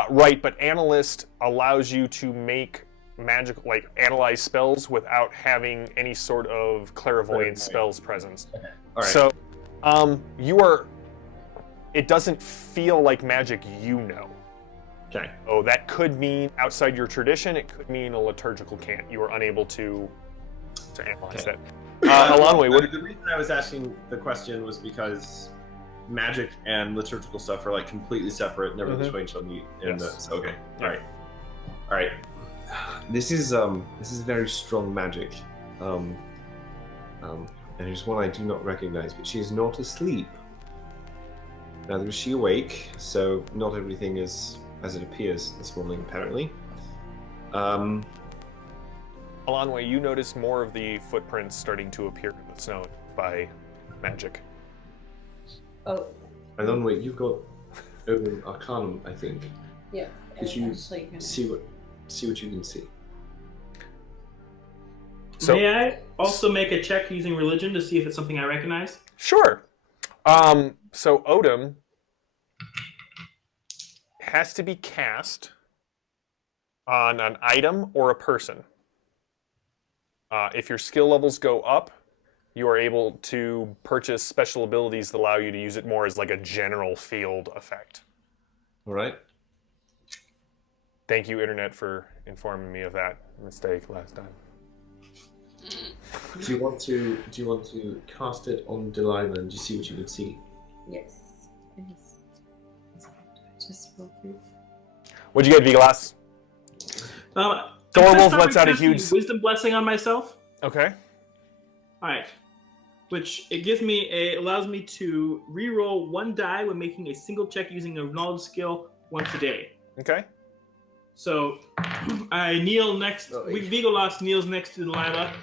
right, but Analyst allows you to make analyze spells without having any sort of clairvoyant spells presence. Okay. All right. So, you are... It doesn't feel like magic you know. Okay. Oh, that could mean outside your tradition. It could mean a liturgical cant. You are unable to analyze that. Alonway, The reason I was asking the question was because magic and liturgical stuff are like completely separate. Never the twain shall meet. So, okay. All right. This is very strong magic. And there's one I do not recognize, but she is not asleep. Neither is she awake, so not everything is as it appears this morning, apparently. Alonway, you notice more of the footprints starting to appear in the snow by magic. Oh. Alonway, you've got Open Arcanum, I think. Yeah. Could you see what you can see? So, may I also make a check using religion to see if it's something I recognize? Sure. So Odom has to be cast on an item or a person. If your skill levels go up, you are able to purchase special abilities that allow you to use it more as like a general field effect. All right. Thank you, Internet, for informing me of that mistake last time. Do you want to cast it on Delilah and just see what you can see? Yes. Just real quick. What'd you get, Viglas? Thorwolf lets out a huge wisdom blessing on myself. Okay. All right. Which allows me to re-roll one die when making a single check using a knowledge skill once a day. Okay. So I kneel next. Vigolas kneels next to Delilah,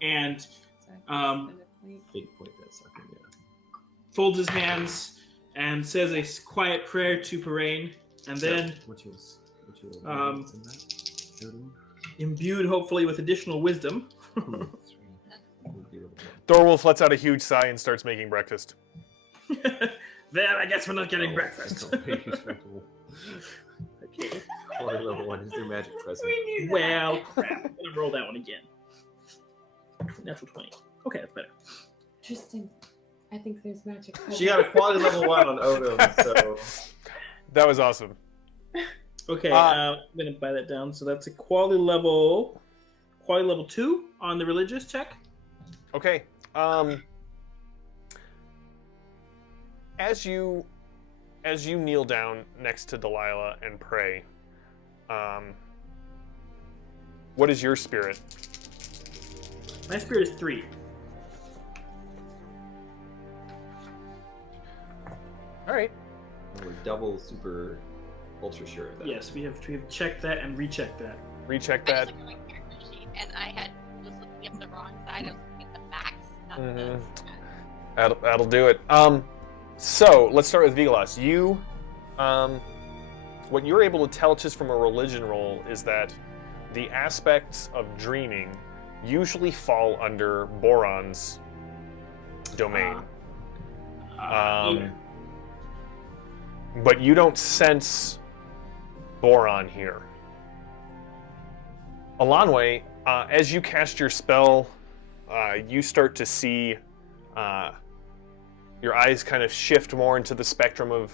and folds his hands and says a quiet prayer to Parain, and then imbued hopefully with additional wisdom. Thorwolf lets out a huge sigh and starts making breakfast. Then I guess we're not getting breakfast. Okay. Quarter level 1 is their magic present. Well, crap. I'm gonna roll that one again. Natural 20. Okay, that's better. Interesting. I think there's magic. She got a quality level 1 on Odom, so... That was awesome. Okay, I'm gonna buy that down. So that's a quality level 2 on the religious check. Okay. As you kneel down next to Delilah and pray, what is your spirit? My spirit is 3. All right. We're double super ultra sure of that. Yes, we have checked that and rechecked that. Recheck I that. just looked at my character sheet and I was looking at the wrong side. I was looking at the backs, not the. That'll do it. So let's start with Vigolas. You, what you're able to tell just from a religion roll is that the aspects of dreaming usually fall under Boron's domain. But you don't sense boron here. Alanwe, as you cast your spell, you start to see your eyes kind of shift more into the spectrum of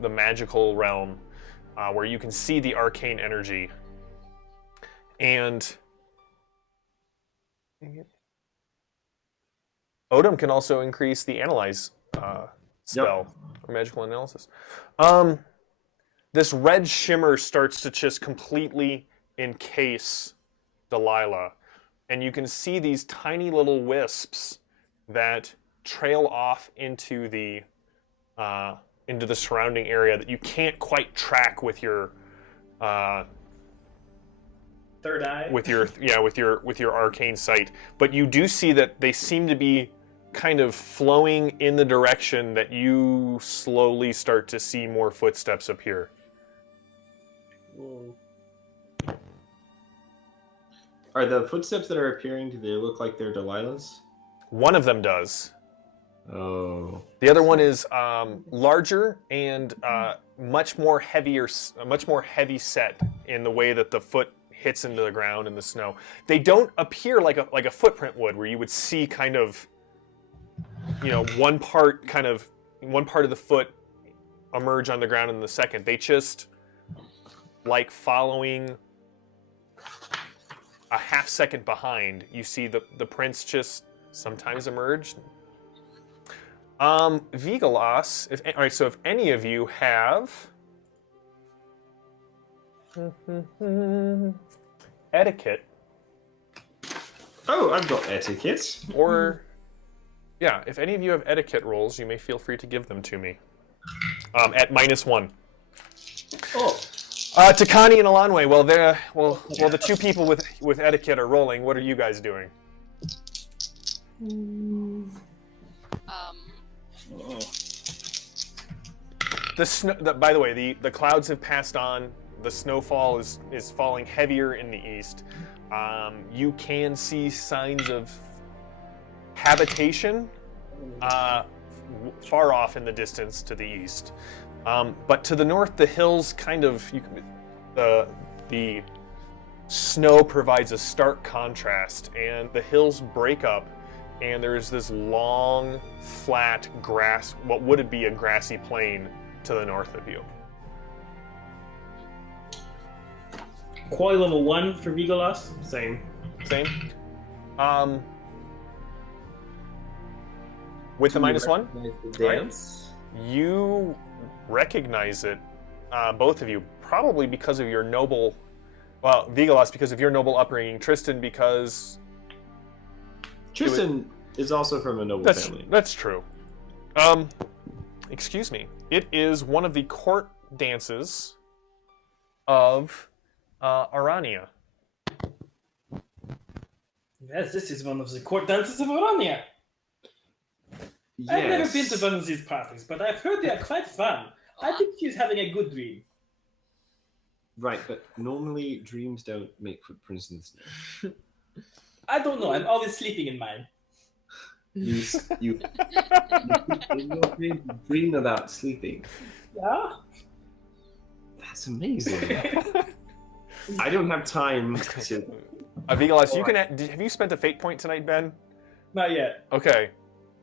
the magical realm, where you can see the arcane energy. And Odom can also increase the analyze spell or magical analysis. This red shimmer starts to just completely encase Delilah, and you can see these tiny little wisps that trail off into the surrounding area that you can't quite track with your Third eye. with your arcane sight. But you do see that they seem to be kind of flowing in the direction that you slowly start to see more footsteps appear. Whoa. Are the footsteps that are appearing, do they look like they're Delilah's? One of them does. Oh. The other one is larger and much more heavy set in the way that the foot hits into the ground in the snow. They don't appear like a footprint would, where you would see kind of, one part of the foot emerge on the ground in the second. They just like following a half second behind. You see the prints just sometimes emerge. Vigalas, so if any of you have etiquette. Oh, I've got etiquette. Or, if any of you have etiquette rolls, you may feel free to give them to me. At -1. Oh. Takani and Alanwe, the two people with etiquette are rolling. What are you guys doing? Oh. By the way, the clouds have passed on. The snowfall is falling heavier in the east. You can see signs of habitation far off in the distance to the east. But to the north, the hills the snow provides a stark contrast, and the hills break up, and there's this long, flat grass, what would be a grassy plain to the north of you. Quality level 1 for Vigalas. Same. With the -1? Dance. You recognize it, both of you, probably because of your noble... Well, Vigalas, because of your noble upbringing. Tristan, because... Tristan is also from a noble family. That's true. Excuse me. It is one of the court dances of Arania. Yes, this is one of the court dances of Orania. Yes. I've never been to one of these parties, but I've heard they are quite fun. I think she's having a good dream. Right, but normally dreams don't make footprints in the snow. I don't know. I'm always sleeping in mine. You in your dream, you dream about sleeping. Yeah? That's amazing. I don't have time to... Vigalas, have you spent a fate point tonight, Ben? Not yet. Okay.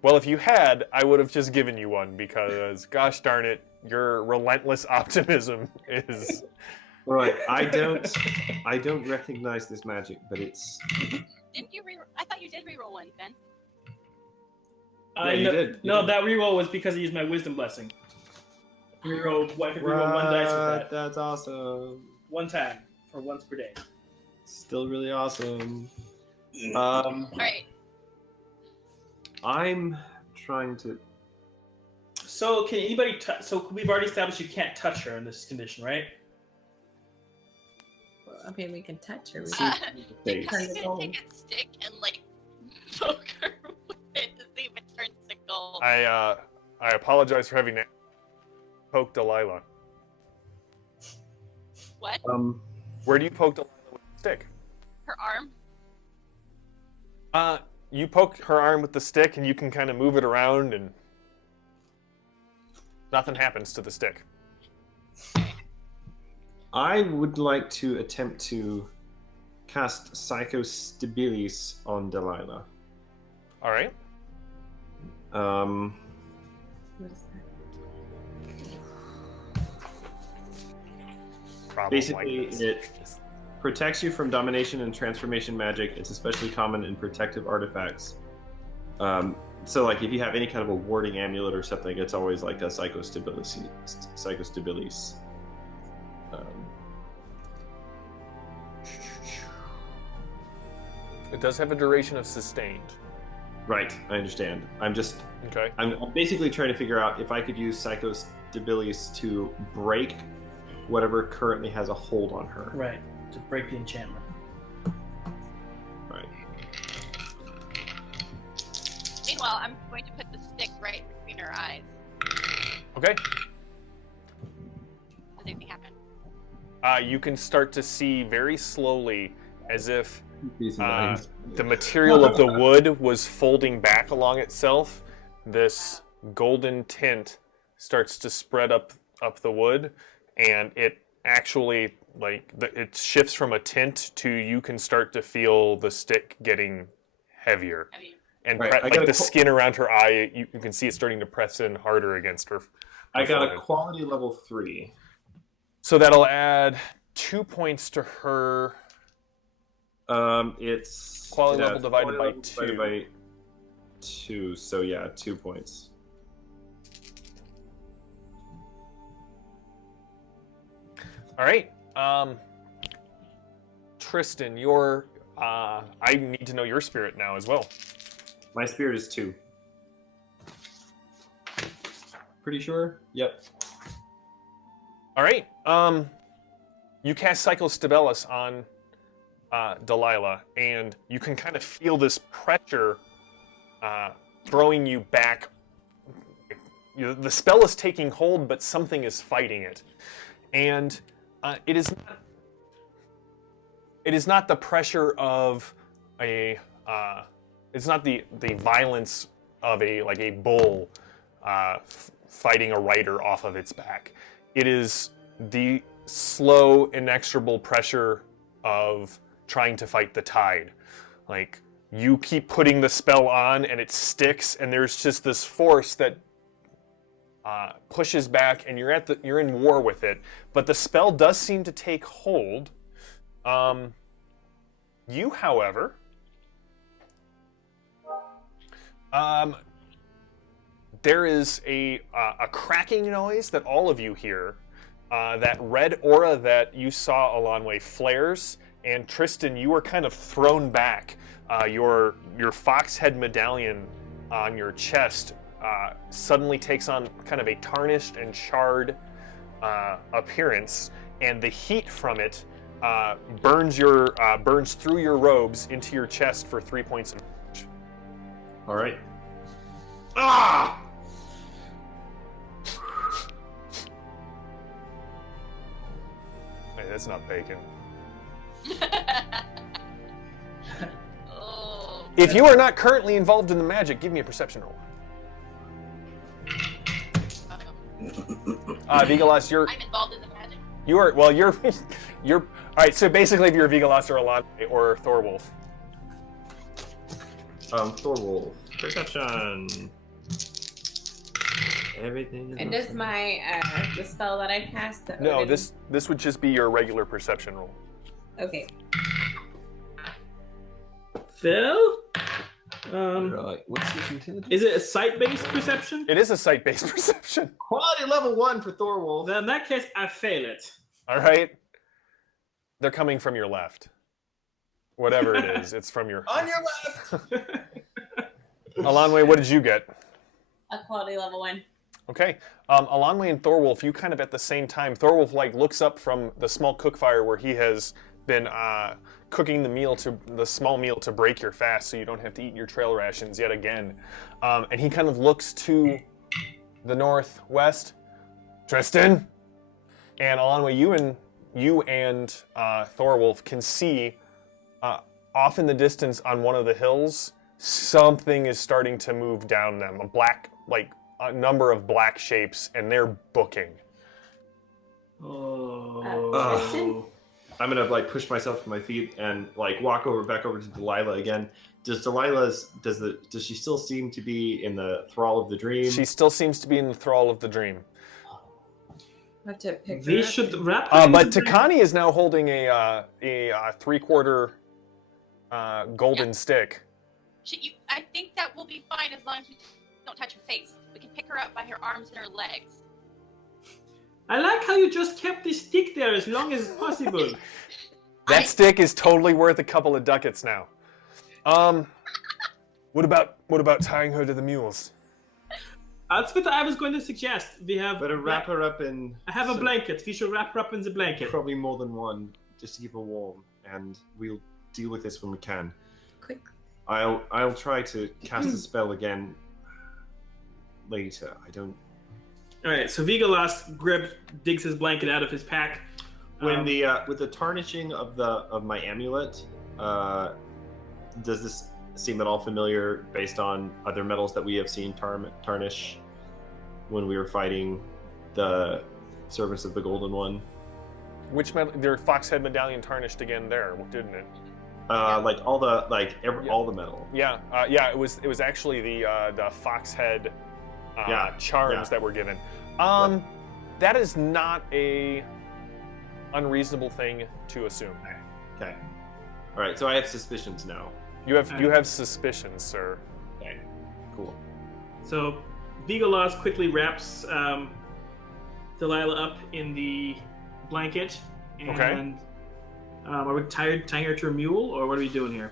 Well, if you had, I would have just given you one, because, gosh darn it, your relentless optimism is... Right, I don't recognize this magic, but it's... Didn't you I thought you did reroll one, Ben. You did. No, that reroll was because I used my wisdom blessing. I could reroll 1 dice with that. That's awesome. One time, for once per day. Still really awesome. Alright. I'm trying to... So, can anybody so we've already established you can't touch her in this condition, right? I mean, we can touch her. We Uh, can Face. turn it take gold. a stick and poke her with it to see if it turns to gold. I apologize for having to poke Delilah. What? Where do you poke Delilah with the stick? Her arm? You poke her arm with the stick, and you can kind of move it around, and nothing happens to the stick. I would like to attempt to cast Psychostabilis on Delilah. All right. Um, What is that? Problem basically, like this. it protects you from domination and transformation magic. It's especially common in protective artifacts. So, like, if you have any kind of a warding amulet or something, it's always like a Psychostabilis. It does have a duration of sustained. Right, I understand. I'm Okay. basically trying to figure out if I could use Psychostabilis to break whatever currently has a hold on her. Right. To break the enchantment. Right. Meanwhile, I'm going to put the stick right between her eyes. Okay. Does anything happen? You can start to see very slowly, as if Decent eyes. the material of the wood was folding back along itself. This golden tint starts to spread up the wood, and it actually it shifts from a tint to you can start to feel the stick getting heavier, I mean, and Right, I got the a skin around her eye. You can see it starting to press in harder against her. I got a forehead. quality level 3. So that'll add 2 points to her. It's Quality level divided by level 2. by 2. So yeah, 2 points. All right. Tristan, I need to know your spirit now as well. My spirit is 2. Pretty sure? Yep. All right. You cast Psychostabilis on Delilah, and you can kind of feel this pressure throwing you back. The spell is taking hold, but something is fighting it, and it is not the pressure of a. It's not the violence of a bull fighting a rider off of its back. It is the slow, inexorable pressure of trying to fight the tide. Like, you keep putting the spell on and it sticks, and there's just this force that pushes back, and you're in war with it. But the spell does seem to take hold. You, however, there is a cracking noise that all of you hear. That red aura that you saw Alonway flares, and Tristan, you are kind of thrown back. Your fox head medallion on your chest suddenly takes on kind of a tarnished and charred appearance, and the heat from it burns through your robes into your chest for 3 points of damage. All right. Ah! Hey, that's not bacon. Oh. If you are not currently involved in the magic, give me a perception roll. Vigalas, I'm involved in the magic. you're all right. So basically, if you're Vigalas or Alonway or Thorwolf, Thorwolf. Perception. Everything. And does my the spell that I cast? The no, Odin- this would just be your regular perception roll. Okay. Phil? Right. What's his intelligence? Is it a sight-based perception? It is a sight-based perception. Quality level 1 for Thorwolf. Then in that case, I fail it. All right, they're coming from your left. Whatever it is, it's from your. On your left. Alonway, what did you get? A quality level 1. Okay, Alonway and Thorwolf, you kind of at the same time. Thorwolf looks up from the small cook fire where he has been cooking the small meal to break your fast, so you don't have to eat your trail rations yet again. And he kind of looks to the northwest. Tristan, and Alonway, you and Thorwolf can see off in the distance on one of the hills, something is starting to move down them. A number of black shapes, and they're booking. Oh. Tristan? I'm gonna like push myself to my feet and like walk back over to Delilah again. Does she still seem to be in the thrall of the dream? She still seems to be in the thrall of the dream. I have to pick We her up. should wrap her in But the Takani is now holding a 3/4 golden stick. I think that will be fine as long as we don't touch her face. We can pick her up by her arms and her legs. I like how you just kept the stick there as long as possible. That stick is totally worth a couple of ducats now. What about tying her to the mules? That's what I was going to suggest. We have. Better wrap her up in. I have a blanket. We should wrap her up in the blanket. Probably more than one, just to keep her warm, and we'll deal with this when we can. Quick. I'll try to cast a spell again later. I don't. All right. So Vigalas digs his blanket out of his pack. When with the tarnishing of my amulet, does this seem at all familiar based on other metals that we have seen tarnish when we were fighting the servants of the Golden One? Which their foxhead medallion tarnished again there, didn't it? Like all the all the metal. Yeah, it was actually the foxhead charms that were given. That is not a unreasonable thing to assume. Okay. All right. So I have suspicions now. You have suspicions, sir. Okay. Cool. So Vigalas quickly wraps Delilah up in the blanket. And, Okay. Are we tying her to a mule, or what are we doing here?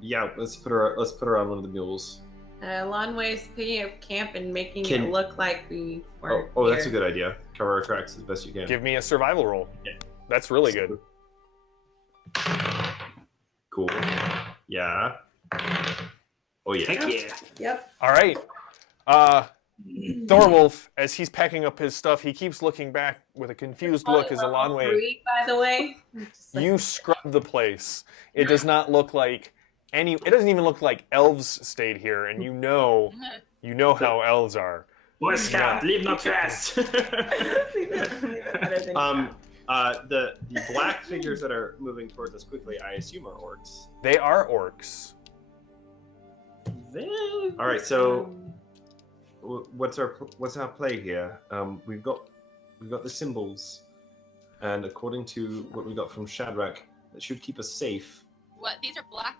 Yeah. Let's put her on one of the mules. Lonway's picking up camp and making Can- it look like we weren't Oh, that's a here. good idea. Cover our tracks as best you can. Give me a survival roll. Yeah. That's really good. Cool. Yeah. Oh yeah. Heck yeah. Yep. All right. Thorwolf, as he's packing up his stuff, he keeps looking back with a confused look as Elanway. Three, by the way. Just like- You scrub the place. It does not look like it doesn't even look like elves stayed here, and you know how elves are. Boy Scout, leave no trace. Better than The black figures that are moving towards us quickly, I assume, are orcs. They are orcs. All right, so what's our play here? We've got the symbols, and according to what we got from Shadrach, that should keep us safe. What? These are black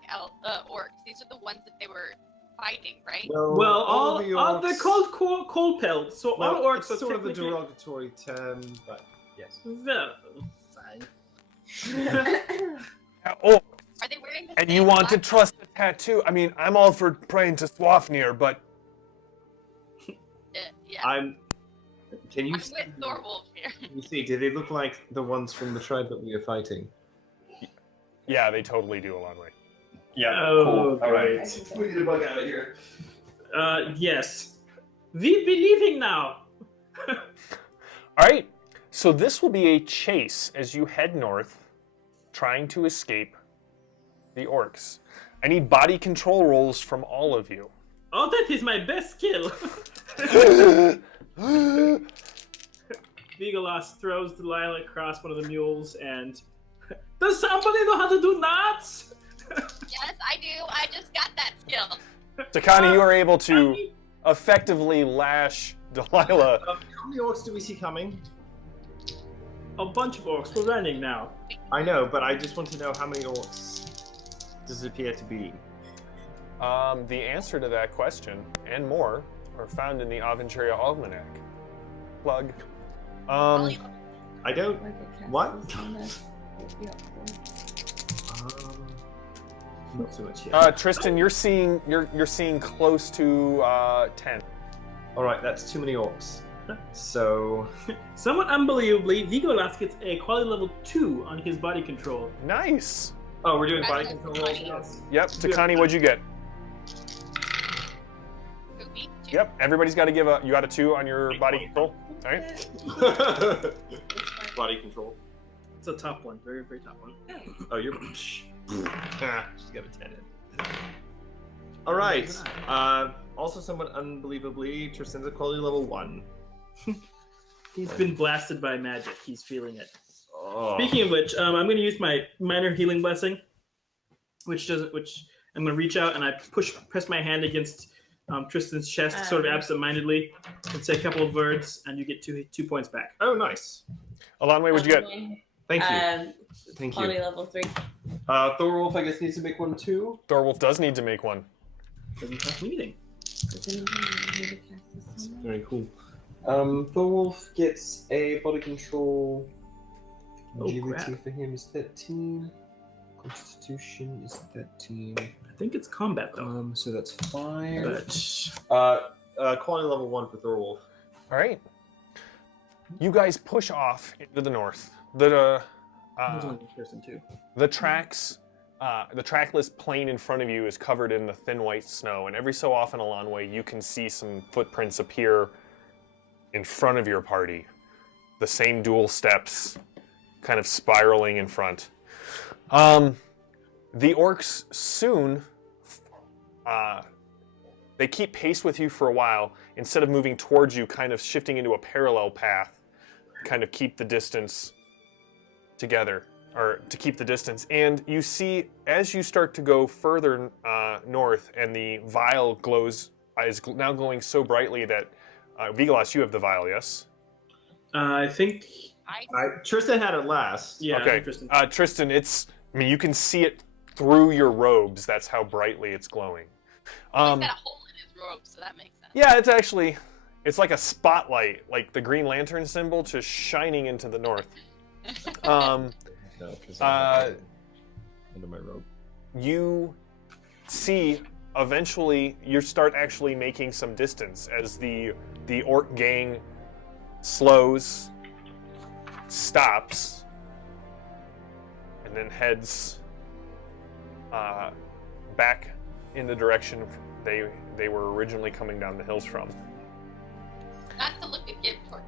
orcs. These are the ones that they were fighting, right? Well, all the they're orcs- called cold pelts, so Well, all orcs it's are sort of a technically- derogatory term, but yes. Well, fine. Oh, Are they wearing the and same you want to black- trust the tattoo? I mean, I'm all for praying to Swafnir, but Yeah. Can you I'm with Thorwolf here. you see? Do they look like the ones from the tribe that we are fighting? yeah, they totally do, Elanway. Yeah. Oh, All right. great. We need to bug out of here. Yes. We'll be leaving now. All right, so this will be a chase as you head north, trying to escape the orcs. I need body control rolls from all of you. Oh, that is my best skill. Vigalas throws Delilah across one of the mules and... Does somebody know how to do knots? Yes, I do. I just got that skill. Takani, you are able to effectively lash Delilah. How many orcs do we see coming? A bunch of orcs. We're running now. I know, but I just want to know how many orcs does it appear to be? The answer to that question and more are found in the Aventuria Almanac. Plug. I don't. Like a cast What? is on this. Yeah. Not so much yet. Tristan, you're seeing close to 10. All right, that's too many orcs. So Somewhat unbelievably, Vigalas gets a quality level 2 on his body control. Nice. oh, we're doing body That's control rolls funny. now? Yep, Takani, what'd you get? Who, me? Yep, everybody's got to give you got a 2 on your body control. All right. Body control. It's a top one. Very, very top one. Oh, you're. She's got a 10 in. All right. Also, somewhat unbelievably, Tristan's a quality level 1. He's been blasted by magic. He's feeling it. Oh. Speaking of which, I'm going to use my minor healing blessing, which I'm going to reach out and I press my hand against Tristan's chest, sort of absent-mindedly, and say a couple of words, and you get 2 points back. Oh, nice. Alonway, what'd you get? Thank you. Thank Quality you. level 3. Thorwolf, I guess, needs to make one too. Thorwolf does need to make one. Doesn't cost me anything. That's very cool. Thorwolf gets a body control. Agility crap. for him is 13. Constitution is 13. I think it's combat, though. So that's 5. But Quality level 1 for Thorwolf. All right. You guys push off into the north. The Tristan, too. the tracks, the trackless plain in front of you is covered in the thin white snow, and every so often along the way you can see some footprints appear in front of your party. The same dual steps, kind of spiraling in front. The orcs soon, they keep pace with you for a while. Instead of moving towards you, kind of shifting into a parallel path, kind of keep the distance together, or to keep the distance. And you see, as you start to go further north, and the vial glows, is now glowing so brightly that, Vigalas, you have the vial, yes? I think... Tristan had it last. Yeah, Okay. Tristan. Tristan, you can see it through your robes. That's how brightly it's glowing. He's got a hole in his robe, so that makes sense. Yeah, it's like a spotlight, like the Green Lantern symbol, just shining into the north. No, under my robe. You see, eventually, you start actually making some distance as the orc gang slows, stops, and then heads back in the direction they were originally coming down the hills from. Not to look a gift horse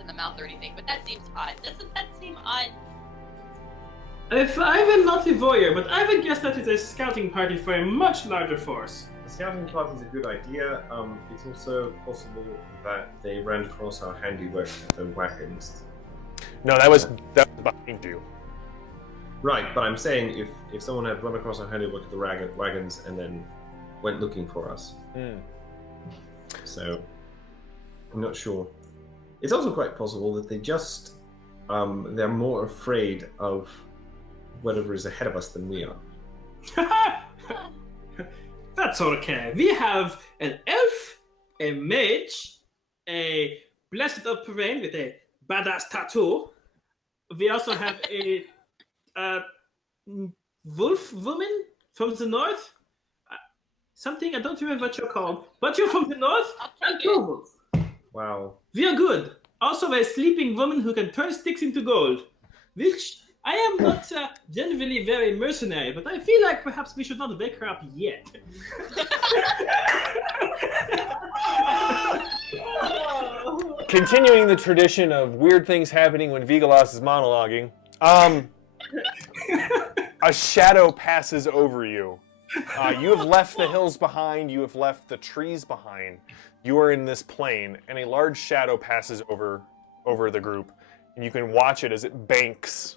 in the mouth or anything, but that seems odd. Doesn't that seem odd? If I'm not a voyeur, but I would guess that is a scouting party for a much larger force. The scouting party is a good idea. It's also possible that they ran across our handiwork at the wagons. No, that was behind you. Right, but I'm saying if someone had run across our handiwork at the wagons and then went looking for us. So, I'm not sure. It's also quite possible that they just, they're more afraid of whatever is ahead of us than we are. That's okay. We have an elf, a mage, a blessed of Parain with a badass tattoo. We also have a wolf woman from the north. Something, I don't remember what you're called, but you're from the north. And werewolves. Wow. We are good. Also, a sleeping woman who can turn sticks into gold. Which I am not generally very mercenary, but I feel like perhaps we should not wake her up yet. Continuing the tradition of weird things happening when Vigalas is monologuing, a shadow passes over you. You have left the hills behind, you have left the trees behind. You are in this plain, and a large shadow passes over the group, and you can watch it as it banks.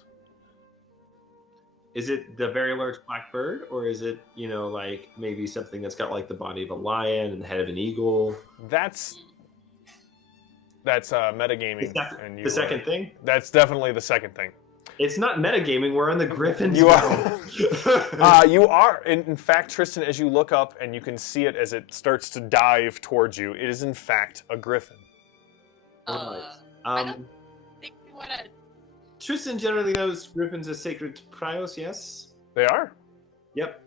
Is it the very large black bird, or is it, like maybe something that's got like the body of a lion and the head of an eagle? That's metagaming. Is that and the second thing? That's definitely the second thing. It's not metagaming. We're on the Griffins. You are. You are. In fact, Tristan, as you look up and you can see it as it starts to dive towards you, it is in fact a griffin. I don't think we want to. Tristan generally knows griffins are sacred to Prios. Yes. They are. Yep.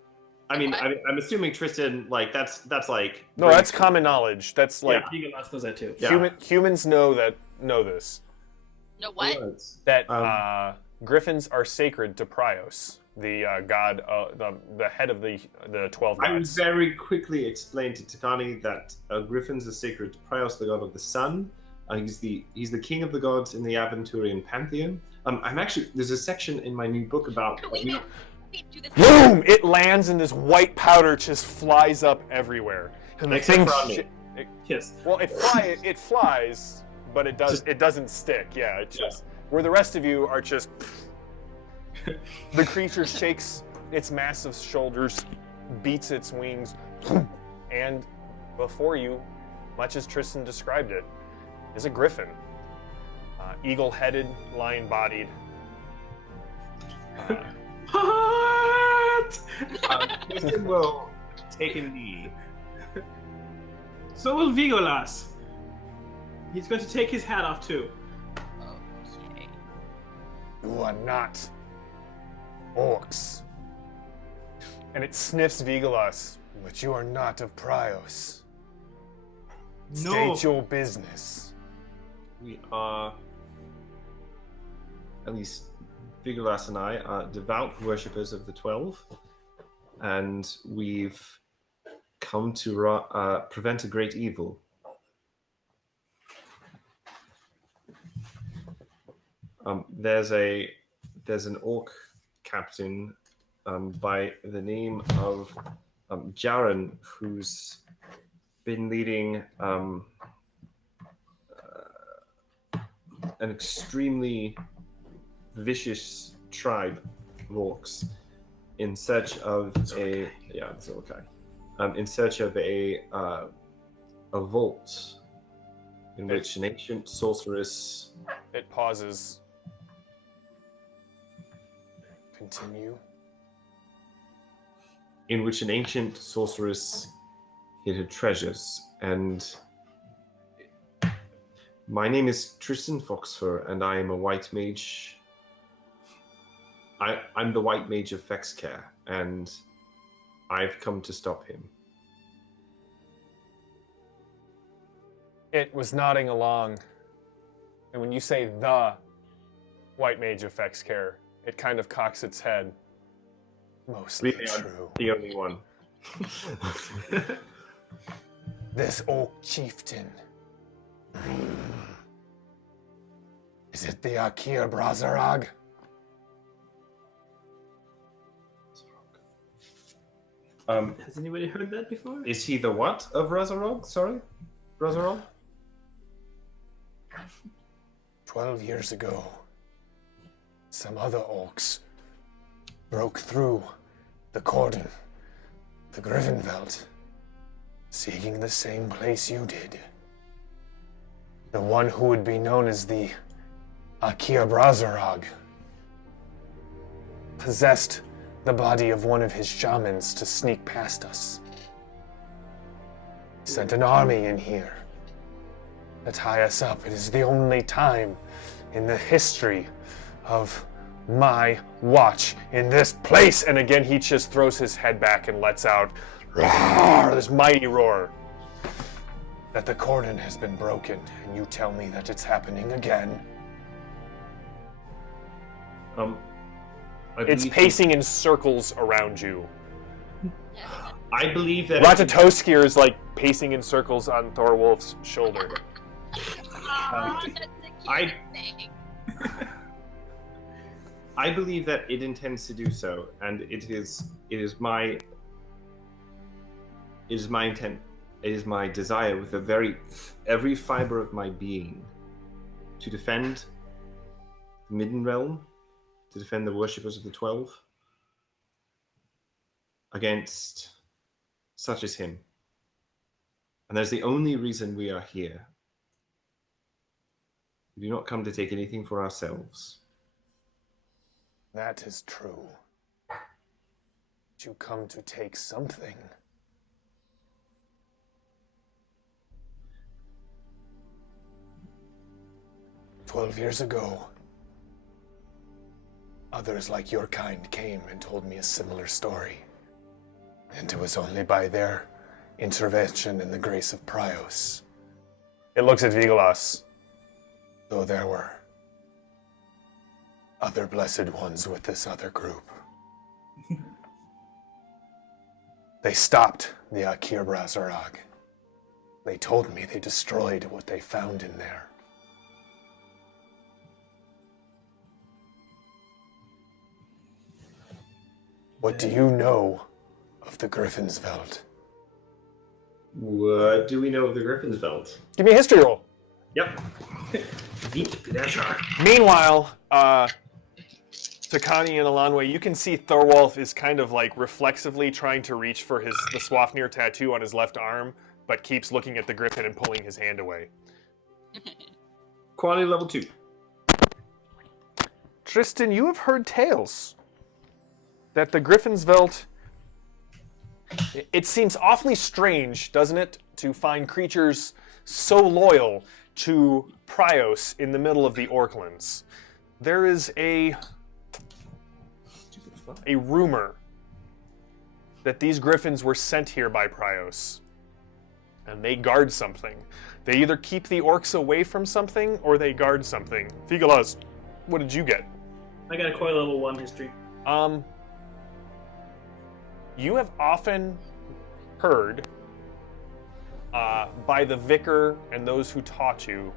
I mean, I'm assuming Tristan, like that's like. No, that's common knowledge. That's like Vigalas knows that too. Yeah. humans know this. No what? That griffins are sacred to Prios, the god, the head of the 12 I would gods. very quickly explain to Tiffany that griffins are sacred to Prios, the god of the sun. He's the king of the gods in the Aventurian pantheon. There's a section in my new book about. Do we do this? Boom! It lands and this white powder just flies up everywhere. And the Except thing for on me. Yes. Well, it flies, but it doesn't stick. Yeah, it's just where the rest of you are just. The creature shakes its massive shoulders, beats its wings, and before you, much as Tristan described it, is a griffin. Eagle-headed, lion-bodied. What? Tristan will take a knee. So will Vigolas. He's going to take his hat off too. Okay. You are not orcs. And it sniffs Vigolas, but you are not of Prios. No. State your business. We are, at least Vigolas and I, are devout worshippers of the 12, and we've come to prevent a great evil. There's an orc captain by the name of Jaren, who's been leading an extremely vicious tribe of orcs in search of in search of a vault in which an ancient sorceress. It pauses. Continue. In which an ancient sorceress hid her treasures, and my name is Tristan Foxfur, and I am a white mage. I'm the white mage of Fexcare, and I've come to stop him. It was nodding along, and when you say the white mage affects care, it kind of cocks its head. Mostly Really, true. the only one. This oak chieftain. Is it the Akir Brazarag? Has anybody heard that before? Is he the what of Razarog? Sorry? Razarog? 12 years ago, some other orcs broke through the cordon, the Griffon Veldt, seeking the same place you did. The one who would be known as the Akir Brazarag possessed the body of one of his shamans to sneak past us. He sent an army in here to tie us up. It is the only time in the history of my watch in this place. And again, he just throws his head back and lets out this mighty roar that the cordon has been broken. And you tell me that it's happening again. It's pacing in circles around you. I believe that Ratatoskir is like pacing in circles on Thorwolf's shoulder. Aw, that's a cute thing. I believe that it intends to do so, and it is my intent, it is my desire with every fiber of my being to defend the Midden Realm, to defend the worshippers of the 12 against such as him. And that's the only reason we are here. We do not come to take anything for ourselves. That is true. But you come to take something. "12 years ago, others like your kind came and told me a similar story. And it was only by their intervention and the grace of Prios." It looks at Vigolas. Though there were other blessed ones with this other group. They stopped the Akir Brazarag. They told me they destroyed what they found in there. What do you know of the Griffon's Veldt? What do we know of the Griffon's Veldt? Give me a history roll. Yep. With pleasure. Meanwhile, Takani and Alanwe, you can see Thorwolf is kind of like reflexively trying to reach for the Swafnir tattoo on his left arm, but keeps looking at the Griffin and pulling his hand away. Quality level 2. Tristan, you have heard tales that the Griffon's Veldt. It seems awfully strange, doesn't it, to find creatures so loyal to Prios in the middle of the Orklands. There is a rumor that these Griffins were sent here by Prios, and they guard something. They either keep the orcs away from something, or they guard something. Figalas, what did you get? I got a core level 1 history. You have often heard by the vicar and those who taught you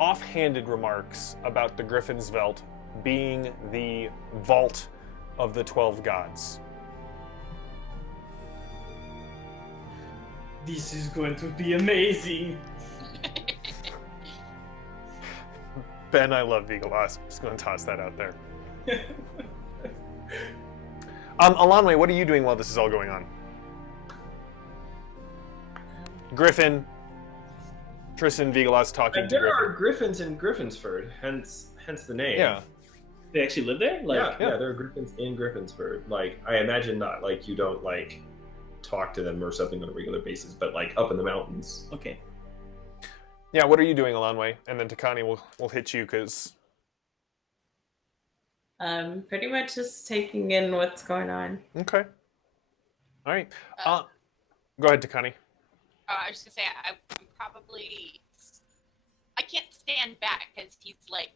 offhanded remarks about the Griffon's Veldt being the vault of the 12 gods. This is going to be amazing. Ben, I love Vigalas. I'm just going to toss that out there. Alanwe, what are you doing while this is all going on? Griffin, Tristan, Vigalas talking to There Griffin. are griffins in Griffinsford, hence the name. Yeah. They actually live there? Like, yeah, there are griffins in Griffinsford. Like, I imagine not like you don't like talk to them or something on a regular basis, but like up in the mountains. okay. Yeah, what are you doing, Alanwe? And then Takani will hit you because... Pretty much just taking in what's going on. Okay. All right. Go ahead, Takani. I was just gonna say I'm probably. I can't stand back because he's like.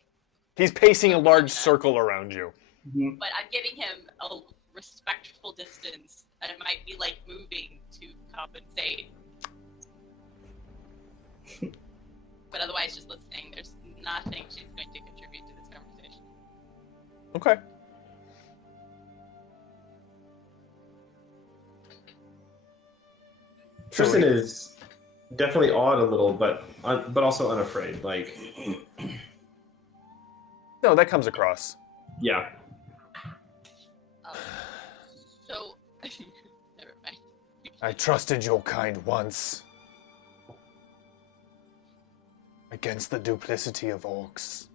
He's pacing a large circle around you. But I'm giving him a respectful distance, and it might be like moving to compensate. But otherwise, just listening. There's nothing she's going to contribute to this conversation. Okay. Tristan is definitely awed a little, but also unafraid. Like, No, that comes across. yeah. So, never mind. I trusted your kind once. Against the duplicity of orcs.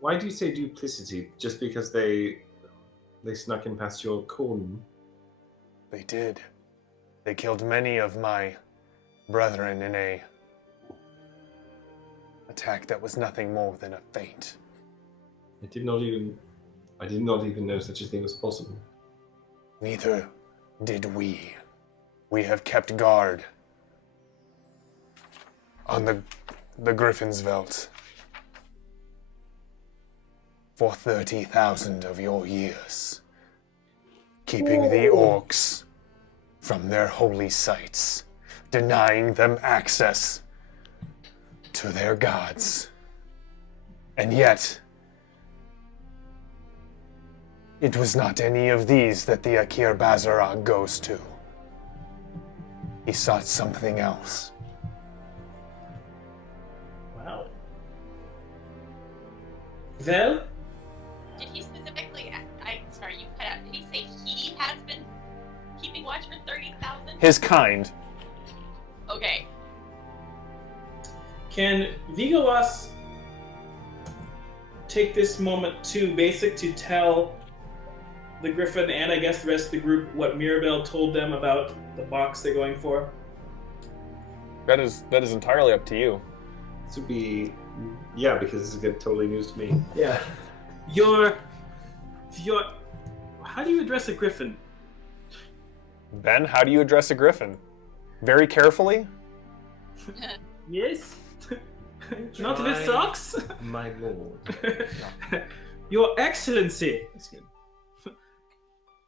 Why do you say duplicity? Just because they snuck in past your cordon? They did. They killed many of my brethren in a attack that was nothing more than a feint. I did not even know such a thing was possible. Neither did we. We have kept guard on the Griffon's Veldt for 30,000 of your years, keeping the orcs from their holy sites, denying them access to their gods. And yet, it was not any of these that the Akir Bazarag goes to. He sought something else. Wow. Well, Did he specifically? Sorry, you cut out. Did he say he has been keeping watch for 30,000? His kind. Okay. can Vigalas take this moment to tell the Griffin and I guess the rest of the group what Mirabelle told them about the box they're going for? That is entirely up to you. This would be, yeah, because this is totally news to me. Yeah. Your how do you address a Griffin? Ben, how do you address a griffin? Very carefully? Yes? Not if it sucks? My lord. Your Excellency,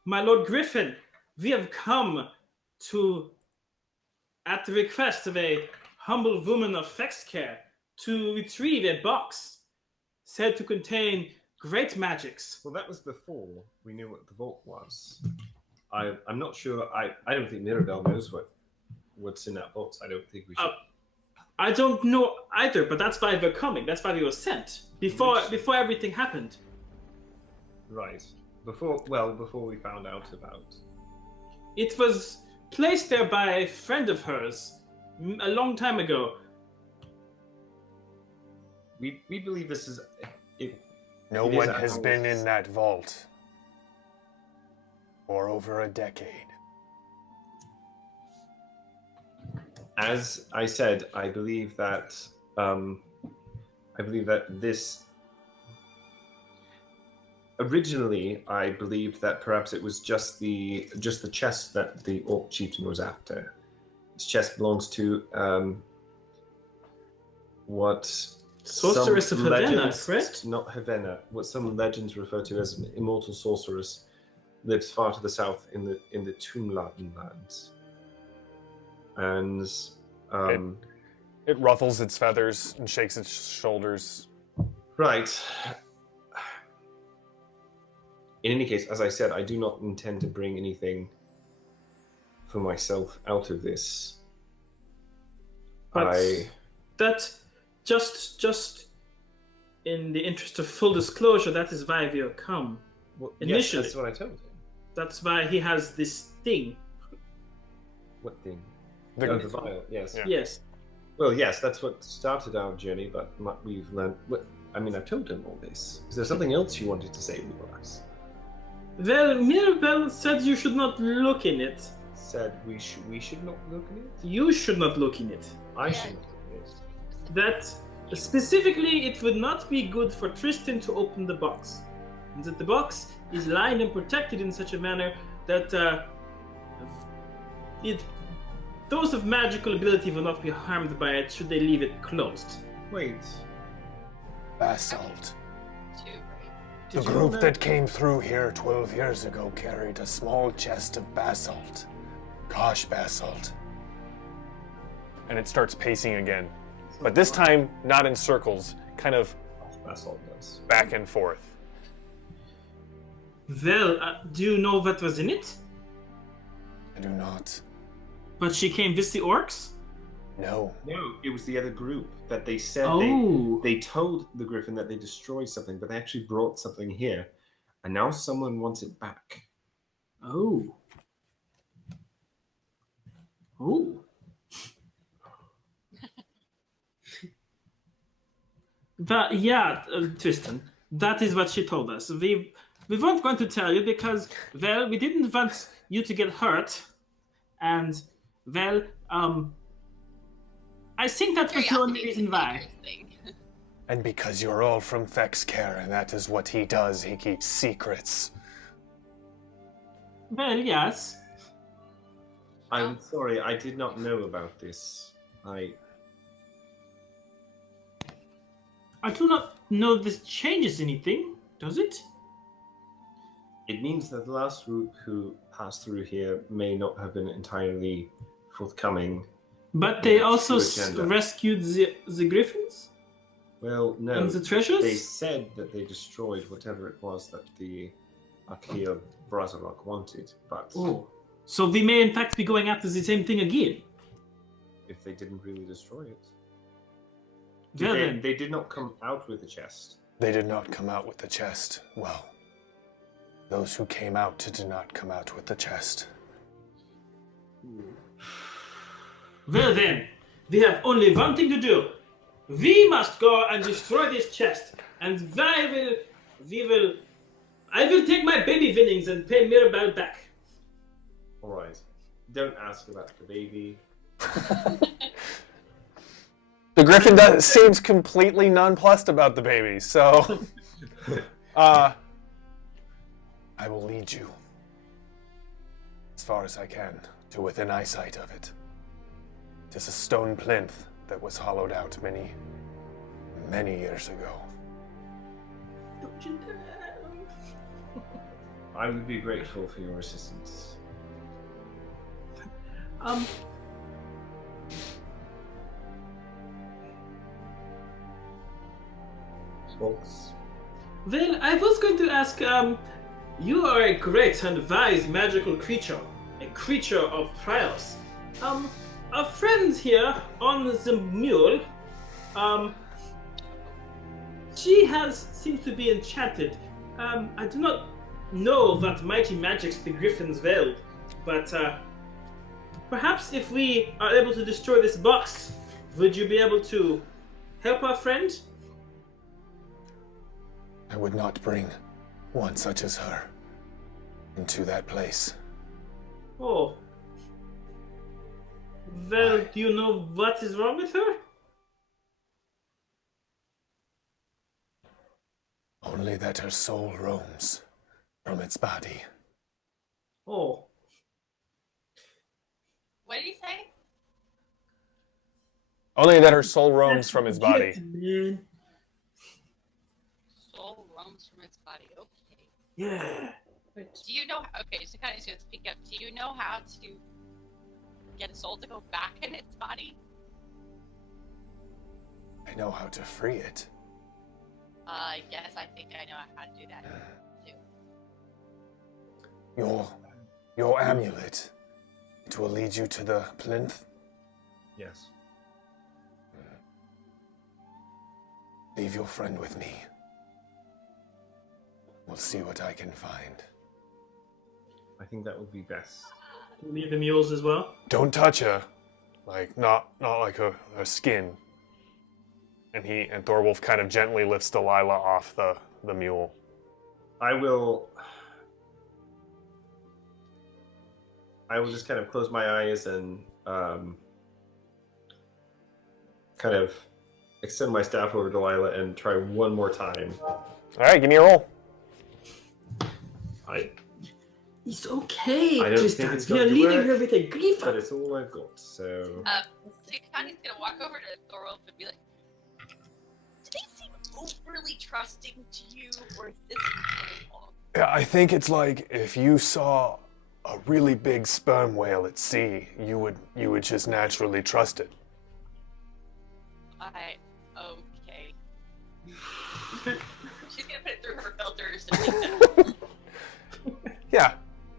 my Lord Griffin, we have come to, at the request of a humble woman of Fexcare, to retrieve a box said to contain great magics. Well, that was before we knew what the vault was. I'm not sure. I don't think Mirabelle knows what what's in that box. I don't think we should. I don't know either, but that's why we're coming. That's why we were sent before everything happened. Right. Before we found out about. It was placed there by a friend of hers a long time ago. We believe this is. No one has been in that vault for over a decade. As I said, I believe that this. Originally, I believed that perhaps it was just the chest that the Orc chieftain was after. This chest belongs to what Sorceress of Havana, correct? Not Havana. What some legends refer to as an immortal sorceress lives far to the south in the Toonladen lands. And it ruffles its feathers and shakes its shoulders. Right. In any case, as I said, I do not intend to bring anything for myself out of this. But that just in the interest of full disclosure, that is why we have come. Initially, yes, that's what I told him. That's why he has this thing. What thing? The vial. Yes. Yeah. Yes. Well, yes, that's what started our journey. But we've learned. I've told him all this. Is there something else you wanted to say to us? Well, Mirabelle said you should not look in it. Said we should not look in it? You should not look in it. I should not look in it. That specifically, it would not be good for Tristan to open the box. And that the box is lined and protected in such a manner that those of magical ability will not be harmed by it should they leave it closed. Wait. Basalt. Too The group that came through here 12 years ago carried a small chest of basalt. Kosh basalt. And it starts pacing again. But this time, not in circles, kind of Basalt does. back and forth. Well, do you know what was in it? I do not. But she came with the orcs? No. No, it was the other group that they said they told the Griffin that they destroyed something, but they actually brought something here. And now someone wants it back. Oh. Oh. But yeah, Tristan, that is what she told us. We weren't going to tell you because, well, we didn't want you to get hurt. And, well, I think that was the only reason why. And because you're all from Fexcare, and that is what he does, he keeps secrets. Well, yes. I'm sorry, I did not know about this. I do not know this changes anything, does it? It means that the last group who passed through here may not have been entirely forthcoming. But they also agenda. rescued the griffins? Well, no. And the treasures? They said that they destroyed whatever it was that the Akir Brazarok wanted, but Oh. So we may in fact be going after the same thing again. if they didn't really destroy it. Well then. They did not come out with the chest. They did not come out with the chest. Well, those who came out did not come out with the chest. Well then, we have only one thing to do. We must go and destroy this chest. And I will take my baby winnings and pay Mirabelle back. Alright. Don't ask about the baby. The Griffin seems completely nonplussed about the baby, so I will lead you as far as I can to within eyesight of it. It is a stone plinth that was hollowed out many, many years ago. Don't you dare. I would be grateful for your assistance. Folks. Well, I was going to ask, you are a great and wise magical creature, a creature of trials. a friend here on the mule. She seems to be enchanted. I do not know that mighty magics the Griffon Veldt, but perhaps if we are able to destroy this box, would you be able to help our friend? I would not bring one such as her into that place. Oh. Well, do you know what is wrong with her? Only that her soul roams from its body. Oh. What did he say? Only that her soul roams from his body. Man. Soul roams from its body. Okay. Yeah. Do you know? Okay, so kind of just speak up. Do you know how to get a soul to go back in its body? I know how to free it. Yes, I think I know how to do that too. Your amulet. It will lead you to the plinth. Yes. Leave your friend with me. We'll see what I can find. I think that would be best. Can we leave the mules as well? Don't touch her. Like, not like her skin. And Thorwolf kind of gently lifts Delilah off the mule. I will just kind of close my eyes and kind of extend my staff over Delilah and try one more time. All right, give me a roll. It's okay, I don't Tristan. think it's We are going to leaving work. her with a But Griffon. it's all I've got, so... Connie's gonna walk over to Thorwolf and be like, "Do they seem overly trusting to you, or is this normal?" Yeah, I think it's like if you saw a really big sperm whale at sea, you would just naturally trust it. Okay. She's gonna put it through her filters to make that. Yeah,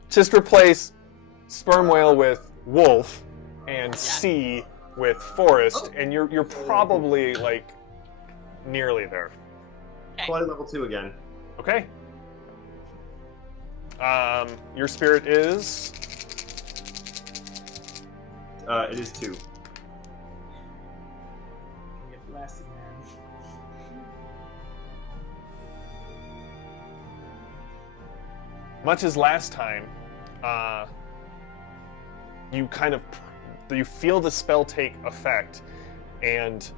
just replace sperm whale with wolf and sea with forest, and you're probably like nearly there. Fly level 2 again. Okay. Your spirit is It is 2. Get blasted, man. much as last time. You feel the spell take effect, and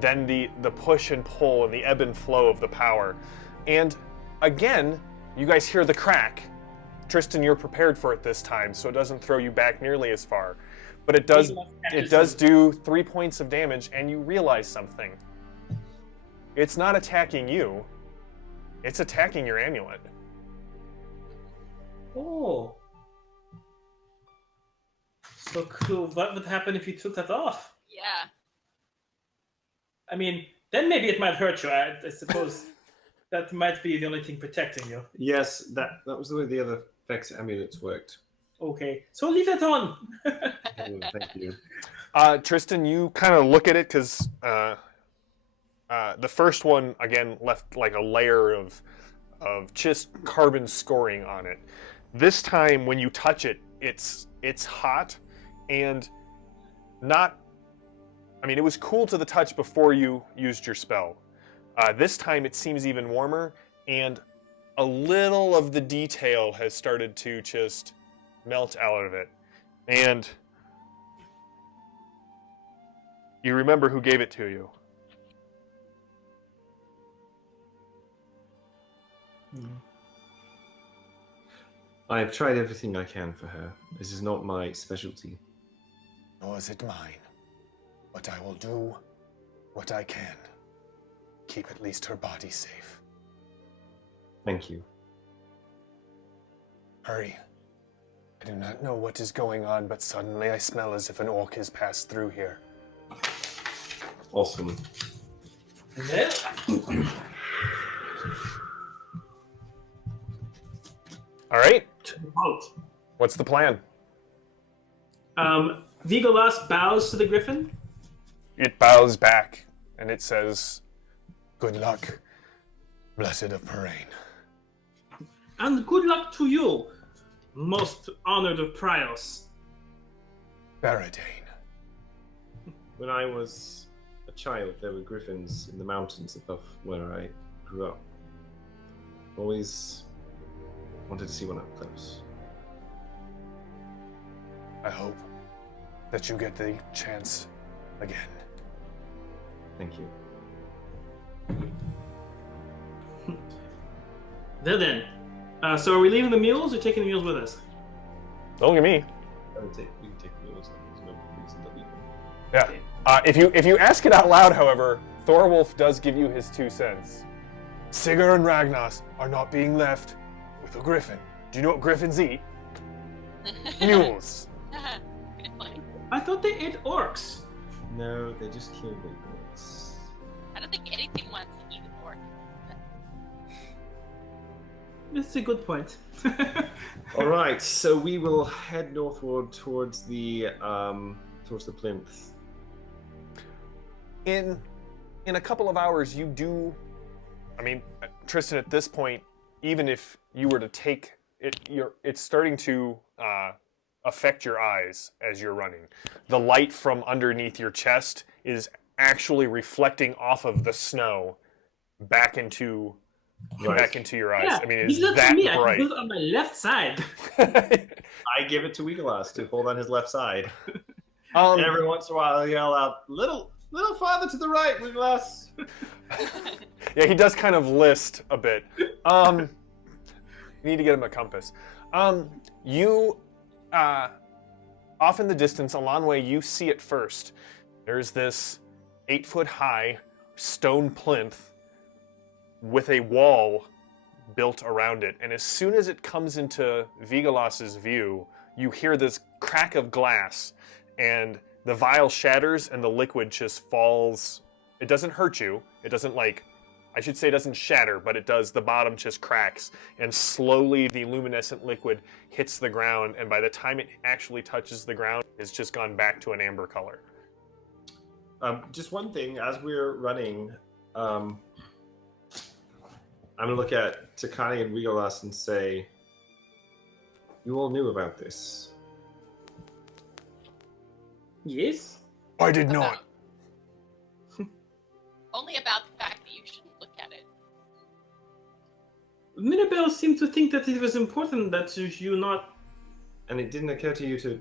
then the push and pull and the ebb and flow of the power. And again, you guys hear the crack. Tristan, you're prepared for it this time, so it doesn't throw you back nearly as far. But it does do 3 points of damage, and you realize something. It's not attacking you. It's attacking your amulet. Oh. So cool. What would happen if you took that off? Yeah. I mean, then maybe it might hurt you. I suppose that might be the only thing protecting you. Yes, that was the way the other Vex amulets worked. Okay, so leave that on. Thank you. Tristan, you kind of look at it because the first one again left like a layer of just carbon scoring on it. This time, when you touch it, it's hot and not. I mean, it was cool to the touch before you used your spell. This time, it seems even warmer, and a little of the detail has started to just melt out of it. And you remember who gave it to you. I've tried everything I can for her. This is not my specialty. Nor is it mine. But I will do what I can. Keep at least her body safe. Thank you. Hurry. I do not know what is going on, but suddenly I smell as if an orc has passed through here. Awesome. All right. Out. What's the plan? Vigolas bows to the griffin. It bows back, and it says, Good luck, blessed of Parain. And good luck to you, most honored of Prios. Baradane. When I was a child, there were griffins in the mountains above where I grew up. Always wanted to see one up close. I hope that you get the chance again. Thank you. There then. So are we leaving the mules or taking the mules with us? don't look at me. We can take the mules. There's no reason to leave them. Yeah. If you ask it out loud, however, Thorwolf does give you his 2 cents. Sigurd and Ragnas are not being left with a griffin. Do you know what griffins eat? Mules. Good point. I thought they ate orcs. No, they just killed the orcs. I don't think anything wants to eat an orc. That's a good point. All right, so we will head northward towards the plinth. In a couple of hours, you do. I mean, Tristan, at this point, even if you were to take it, it's starting to affect your eyes as you're running. The light from underneath your chest is actually reflecting off of the snow back into your eyes. Yeah, I mean, it's give that that to me. I bright. can do it on my left side. I give it to Wegelas to hold on his left side. And every once in a while, I yell out, "Little farther to the right, Wegelas." Yeah, he does kind of list a bit. You need to get him a compass. You, off in the distance, a long way, you see it first. There's this 8-foot-high stone plinth with a wall built around it. And as soon as it comes into Vigolas's view, you hear this crack of glass, and the vial shatters, and the liquid just falls. It doesn't hurt you. It doesn't it doesn't shatter, but it does. The bottom just cracks, and slowly the luminescent liquid hits the ground, and by the time it actually touches the ground, it's just gone back to an amber color. Just one thing, as we're running, I'm going to look at Takani and Wegelas and say, you all knew about this. Yes? I did not. Only about the fact that you shouldn't look at it. Mirabelle seemed to think that it was important that you not... And it didn't occur to you to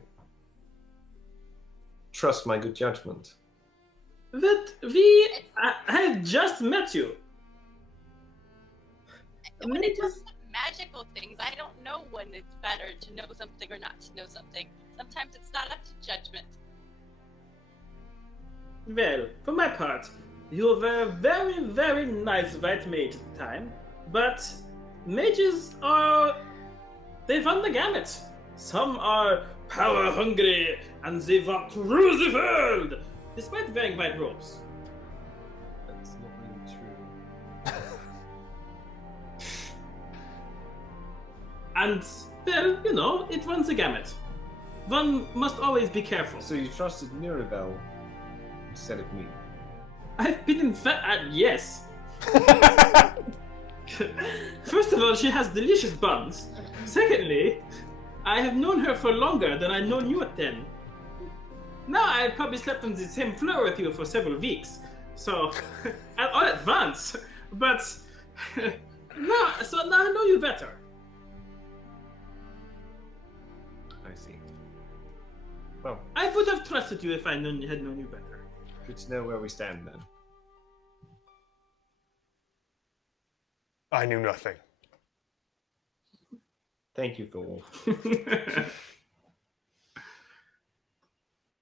trust my good judgment. That I had just met you. When it comes to magical things, I don't know when it's better to know something or not to know something. Sometimes it's not up to judgment. Well, for my part, you were a very, very nice white mage at the time, but mages they run the gamut. Some are power hungry and they want to rule the world, despite wearing white robes. That's not really true. And, well, it runs the gamut. One must always be careful. So you trusted Mirabelle instead of me? I've been in fact, yes. First of all, she has delicious buns. Secondly, I have known her for longer than I've known you at 10. Now I've probably slept on the same floor with you for several weeks, so all at once. But now I know you better. I see. Well, I would have trusted you if I had known you better. good to know where we stand then. I knew nothing. Thank you, Thor.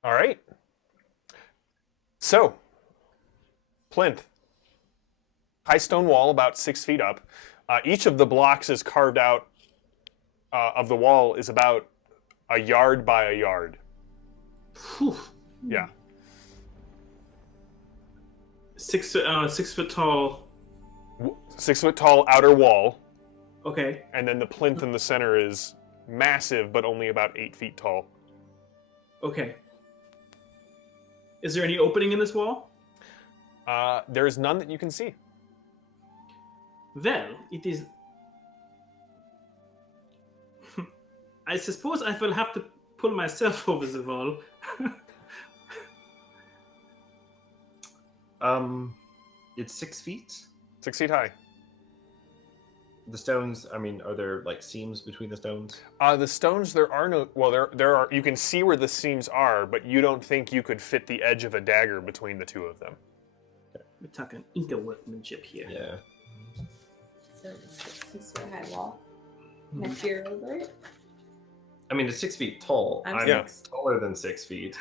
All right. So, plinth. High stone wall, about 6 feet up. Each of the blocks is carved out of the wall is about a yard by a yard. Whew. Yeah. 6 foot tall. 6 foot tall outer wall, Okay. and then the plinth in the center is massive, but only about 8 feet tall. Okay. Is there any opening in this wall? There is none that you can see. Well, it is. I suppose I will have to pull myself over the wall. It's 6 feet. 6 feet high. The stones, I mean, are there like seams between the stones? The stones, there are no. Well, there are. You can see where the seams are, but you don't think you could fit the edge of a dagger between the two of them. We're talking Inca workmanship here. Yeah. So it's 6 foot high wall. Can I peer over it? I mean, it's 6 feet tall. I'm I'm 6. taller than 6 feet.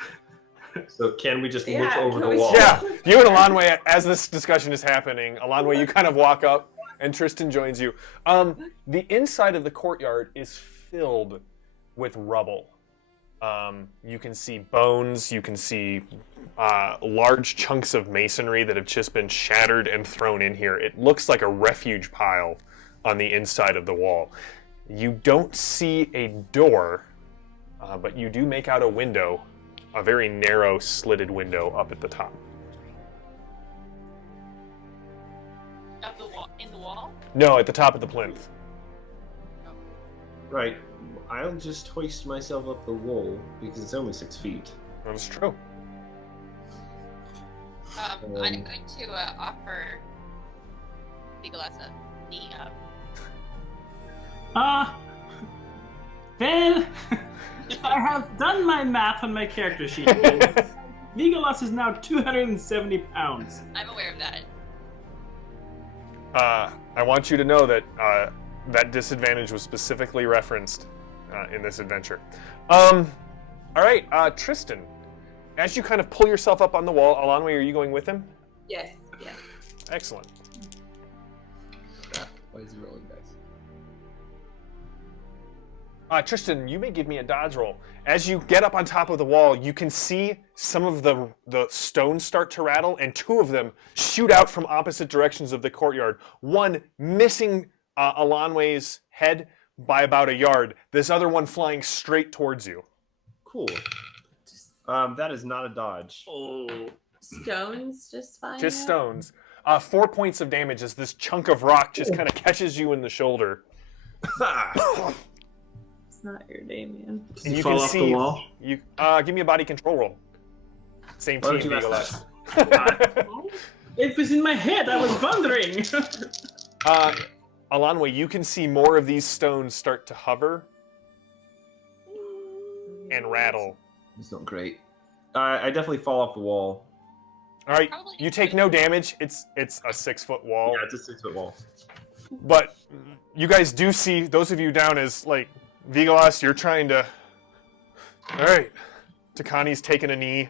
So can we just look Yeah, over can the we- wall? Yeah, you and Alanwe, as this discussion is happening, Alanwe, you kind of walk up, and Tristan joins you. The inside of the courtyard is filled with rubble. You can see bones, you can see large chunks of masonry that have just been shattered and thrown in here. It looks like a refuge pile on the inside of the wall. You don't see a door, but you do make out a window, a very narrow slitted window up at the top. Of the wall, in the wall? No, at the top of the plinth. Right. I'll just hoist myself up the wall because it's only 6 feet. That is true. I'm going to offer Legolas a knee up. Well, I have done my math on my character sheet. Legolas is now 270 pounds. I'm aware of that. I want you to know that that disadvantage was specifically referenced in this adventure. All right, Tristan, as you kind of pull yourself up on the wall, Alanwe, are you going with him? Yes. Yes. Excellent. Why is he rolling dice? Tristan, you may give me a dodge roll. As you get up on top of the wall, you can see some of the stones start to rattle, and two of them shoot out from opposite directions of the courtyard. One missing Alanwe's head by about a yard. This other one flying straight towards you. Cool. That is not a dodge. Oh. Stones just fine. Just stones. 4 points of damage as this chunk of rock just kind of catches you in the shoulder. It's not your day, man. Does And he you fall can off see. the wall? You give me a body control roll. Same Why team, don't you ask Legolas. It was in my head. I was wondering. Alanwe, you can see more of these stones start to hover and rattle. It's not great. I definitely fall off the wall. All right, Probably you take no damage. It's a 6 foot wall, Yeah, it's a 6 foot wall. but you guys do see those of you down as like Legolas. You're trying to. All right, Takani's taking a knee.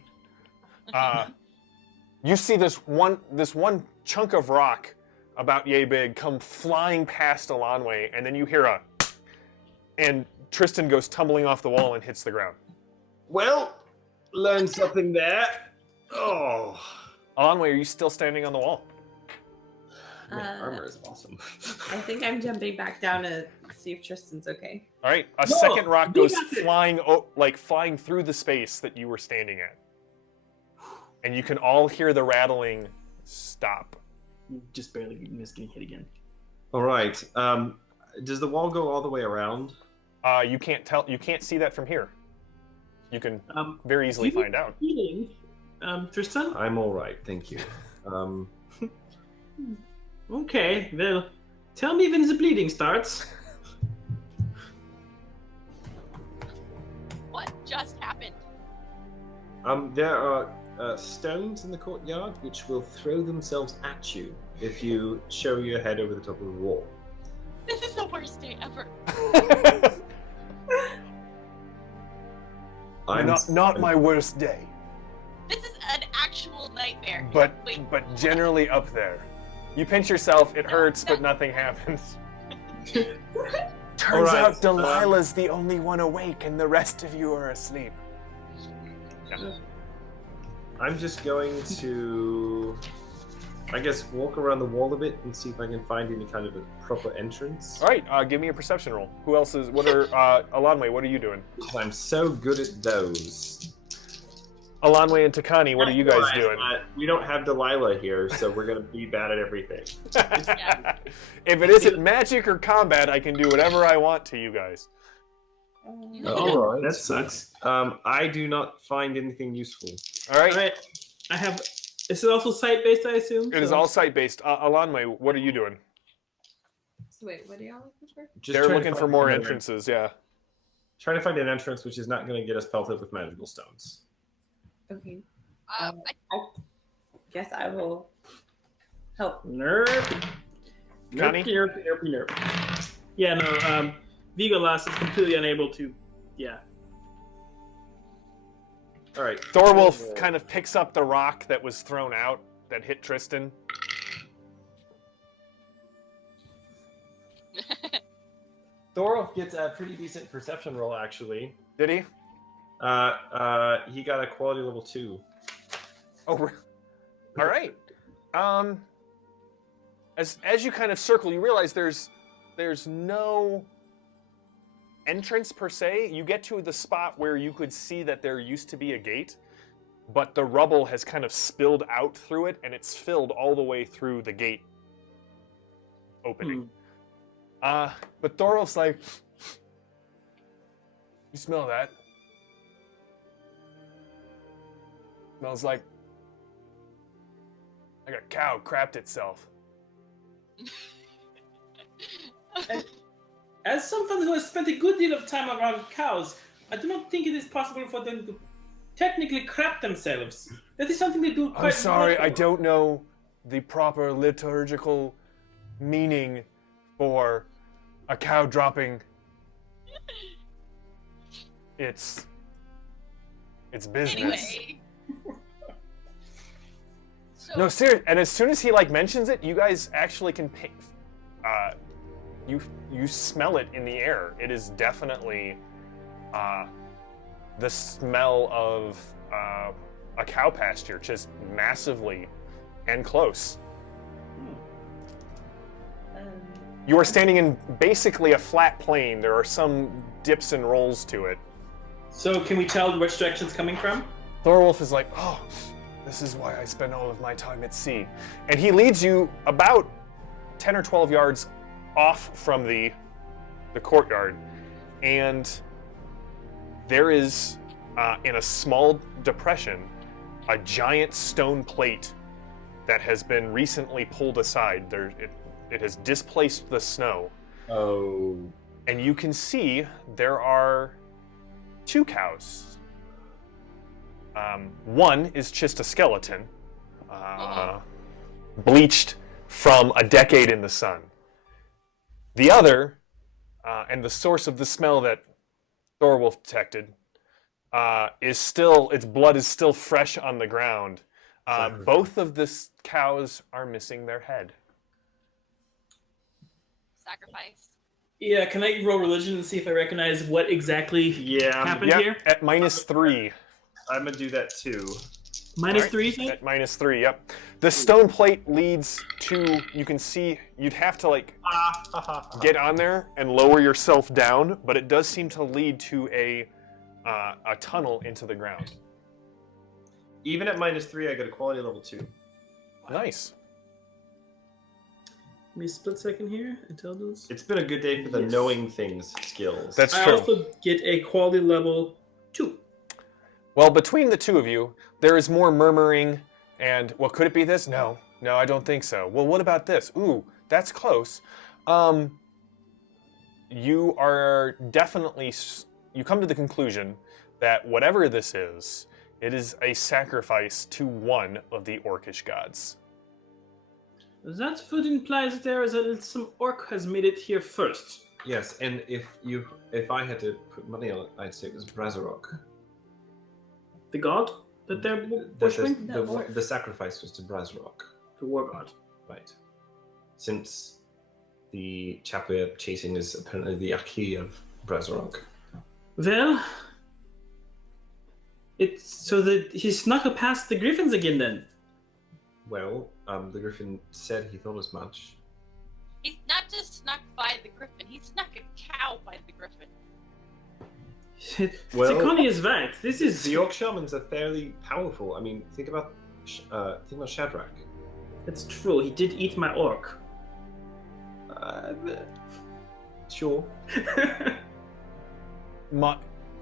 You see this one chunk of rock about yay big come flying past Alanwe, and then you hear and Tristan goes tumbling off the wall and hits the ground. Well, learned something there. Oh. Alanwe, are you still standing on the wall? Man, armor is awesome. I think I'm jumping back down to see if Tristan's okay. All right, a No, second rock we goes got it. flying through the space that you were standing at, and you can all hear the rattling stop. You just barely missed getting hit again. All right. Does the wall go all the way around? You can't tell. You can't see that from here. You can very easily you- find out. Healing, Tristan? I'm all right, thank you. Okay, well, tell me when the bleeding starts. What just happened? There are stones in the courtyard which will throw themselves at you if you show your head over the top of the wall. This is the worst day ever. Not my worst day, This is an actual nightmare. but Wait, generally up there. You pinch yourself, it hurts, but nothing happens. Turns All right, out Delilah's the only one awake, and the rest of you are asleep. Yeah. I'm just going to, I guess, walk around the wall a bit and see if I can find any kind of a proper entrance. All right, give me a perception roll. Who else is? What are Alanwe? What are you doing? I'm so good at those. Alanwe and Takani, what are you guys doing? We don't have Delilah here, so we're gonna be bad at everything. Yeah. If it isn't magic or combat, I can do whatever I want to you guys. All right, that sucks. I do not find anything useful. All right. All right. I have. This is also site-based, I assume. It is all site-based. Alanwe, what are you doing? So wait, what are y'all looking for? Just They're trying to looking for find more another- entrances, yeah. Trying to find an entrance which is not going to get us pelted with magical stones. Okay. I I guess I will help. Nerp. Connie? Nerp. Yeah, no. Vigolas is completely unable to. Yeah. All right. Thorwolf kind of picks up the rock that was thrown out that hit Tristan. Thorolf gets a pretty decent perception roll, actually. Did he? He got a quality level 2. Oh, all right. As you kind of circle, you realize there's no entrance per se. You get to the spot where you could see that there used to be a gate, but the rubble has kind of spilled out through it, and it's filled all the way through the gate opening. But Thorolf's like, you smell that? Smells like a cow crapped itself. As someone who has spent a good deal of time around cows, I do not think it is possible for them to technically crap themselves. That is something they do quite I'm sorry, I regularly. don't know the proper liturgical meaning for a cow dropping its business. Anyway. So, No, serious. And as soon as he mentions it, you guys actually can you smell it in the air. It is definitely the smell of a cow pasture, just massively and close. You are standing in basically a flat plain. There are some dips and rolls to it. So can we tell which direction it's coming from? Thorwolf is like, oh, this is why I spend all of my time at sea. And he leads you about 10 or 12 yards off from the courtyard. And there is, in a small depression, a giant stone plate that has been recently pulled aside. It has displaced the snow. Oh. And you can see there are 2 cows. One is just a skeleton, bleached from a decade in the sun. The other, and the source of the smell that Thorwolf detected, its blood is still fresh on the ground. Both of the cows are missing their head. sacrifice. Yeah, can I roll religion and see if I recognize what exactly happened here? At -3. I'm going to do that too. Minus Alright, 3, you think? At -3, yep. The stone plate leads to, you can see, you'd have to get on there and lower yourself down, but it does seem to lead to a tunnel into the ground. Even at -3, I get a quality level 2. Nice. Give me a split second here. Intelligence. It's been a good day for the Yes. knowing things skills. That's I true. also get a quality level 2. Well, between the two of you, there is more murmuring and, well, could it be this? No, I don't think so. Well, what about this? Ooh, that's close. You are definitely, you come to the conclusion that whatever this is, it is a sacrifice to one of the orcish gods. That would imply that there is some orc has made it here first. Yes, and if I had to put money on it, I'd say it was Brazarok. The god that they're worshipping? The sacrifice was to Brazarok. The war god. Right. Since the chap we're chasing is apparently the Aki of Brazarok. Well, it's so that he snuck past the griffins again then. Well, the Griffin said he thought as much. He's not just snuck by the griffin, he snuck a cow by the griffin. Connie is right. This is The orc shamans are fairly powerful. I mean, think about Shadrach. It's true. He did eat my orc. Sure.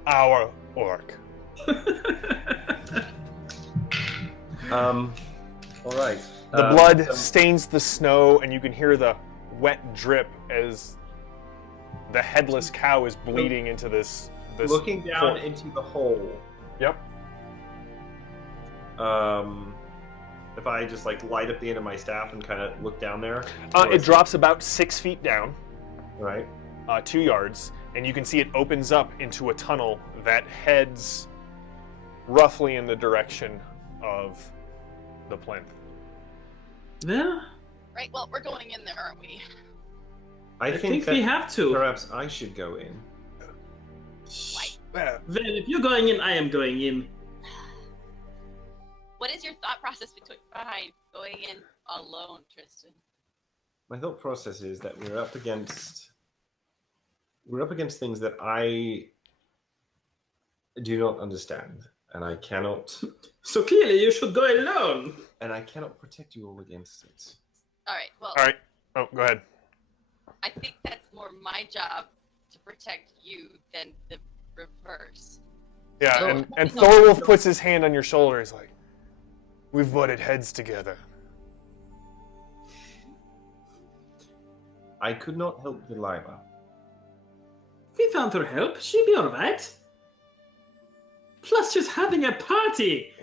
Our orc. All right. The blood stains the snow, and you can hear the wet drip as the headless cow is bleeding into this. Looking down into the hole. Yep. If I just like light up the end of my staff and kind of look down there. It drops about 6 feet down, Right. 2 yards, and you can see it opens up into a tunnel that heads roughly in the direction of the plinth. Yeah, Right, well, we're going in there, aren't we? I think that we have to. perhaps I should go in. Well, if you're going in, I am going in. What is your thought process behind going in alone, Tristan? My thought process is that we're up against things that I do not understand, and I cannot So clearly, you should go alone. protect you all against it. All right, well, All right. Oh, go ahead. I think that's more my job to protect you than the reverse. Yeah, So- and Thorwolf puts his hand on your shoulder. He's like, "We've butted heads together." I could not help Delilah. We found her help. She'll be alright. Plus, she's having a party.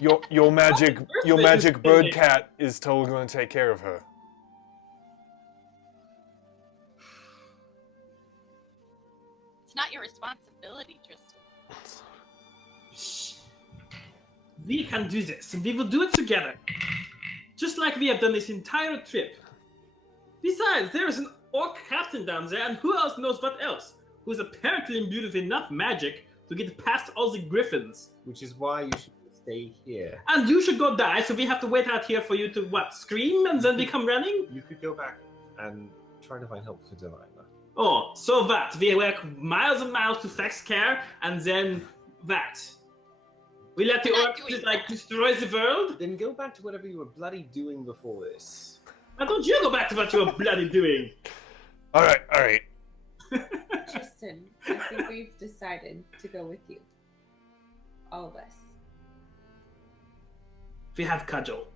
Your magic birthday bird is cat is totally going to take care of her. It's not your responsibility, Tristan. Shh. We can do this, and we will do it together. Just like we have done this entire trip. Besides, there is an orc captain down there, and who else knows what else? Who is apparently imbued with enough magic to get past all the griffins. Which is why you should stay here. And you should go die, so we have to wait out here for you to, what, scream and then we come running? You could go back and try to find help for Delilah. Oh, so what? We walk miles and miles to Fax Care, and then what? We let the We're not orc doing just, that. destroy the world? Then go back to whatever you were bloody doing before this. Why don't you go back to what you were bloody doing? All right. Tristan, I think we've decided to go with you. All of us. We have cudgel.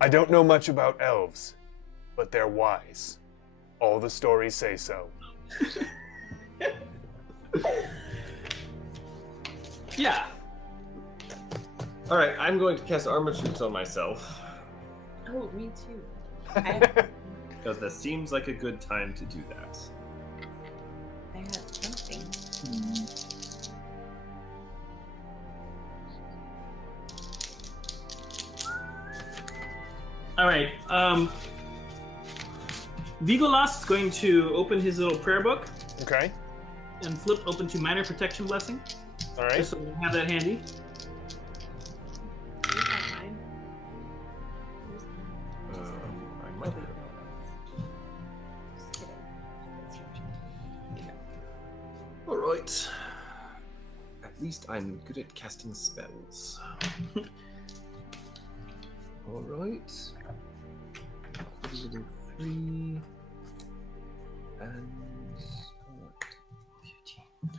I don't know much about elves, but they're wise. All the stories say so. Yeah. All right, I'm going to cast Armor Shoots on myself Oh, me too. because that seems like a good time to do that. I have something. All right. Vigolas is going to open his little prayer book Okay. and flip open to Minor Protection Blessing. All right. Just so we have that handy. Do you have mine? I might. Just kidding. All right. At least I'm good at casting spells. All right. 3 and 15. I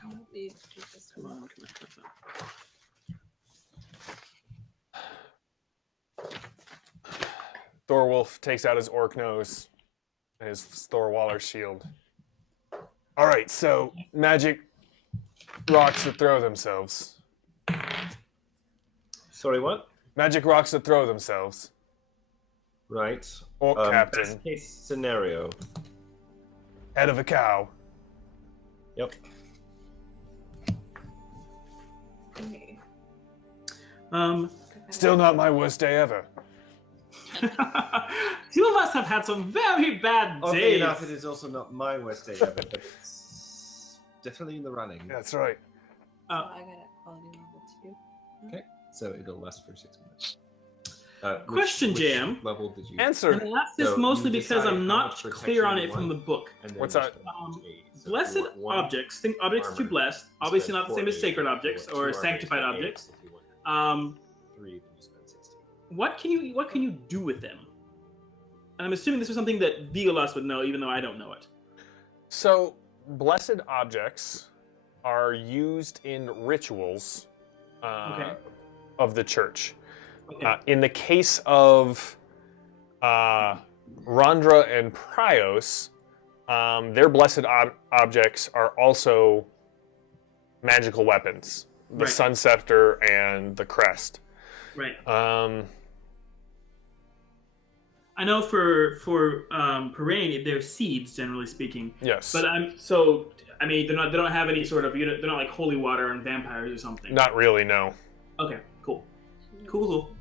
won't need to do this one. Thorwolf takes out his orc nose and his Thorwaller shield. All right, so magic rocks that throw themselves. Sorry, what? Magic rocks that throw themselves. Right. Orc captain, Best case scenario. head of a cow. Yep. Okay. Still not my worst day ever. Two of us have had some very bad days. Okay, enough. It is also not my worst day ever, but it's definitely in the running. That's right. So I got a quality level 2. Okay, so it'll last for 6 minutes. Question, Jam. Level did you? Answer. And I ask this So mostly you because decide I'm how not much protection clear on you it from want. the book. And then What's just that? a- so if you Blessed want one objects. Think objects to armor, blessed. you Obviously spend not the same as 40. sacred If you objects want or two sanctified armors, you objects. spend 8. If you want 3, then you spend 60. What can you do with them? And I'm assuming this is something that Vigolas would know, even though I don't know it. So, blessed objects are used in rituals Okay. of the church. Okay. In the case of Rondra and Prios, their blessed objects are also magical weapons. The Right. Sun Scepter and the Crest. Right. I know for Parain, they're seeds, generally speaking. Yes. But they don't have any sort of, they're not like holy water and vampires or something. Not really, no. Okay, cool. Cool.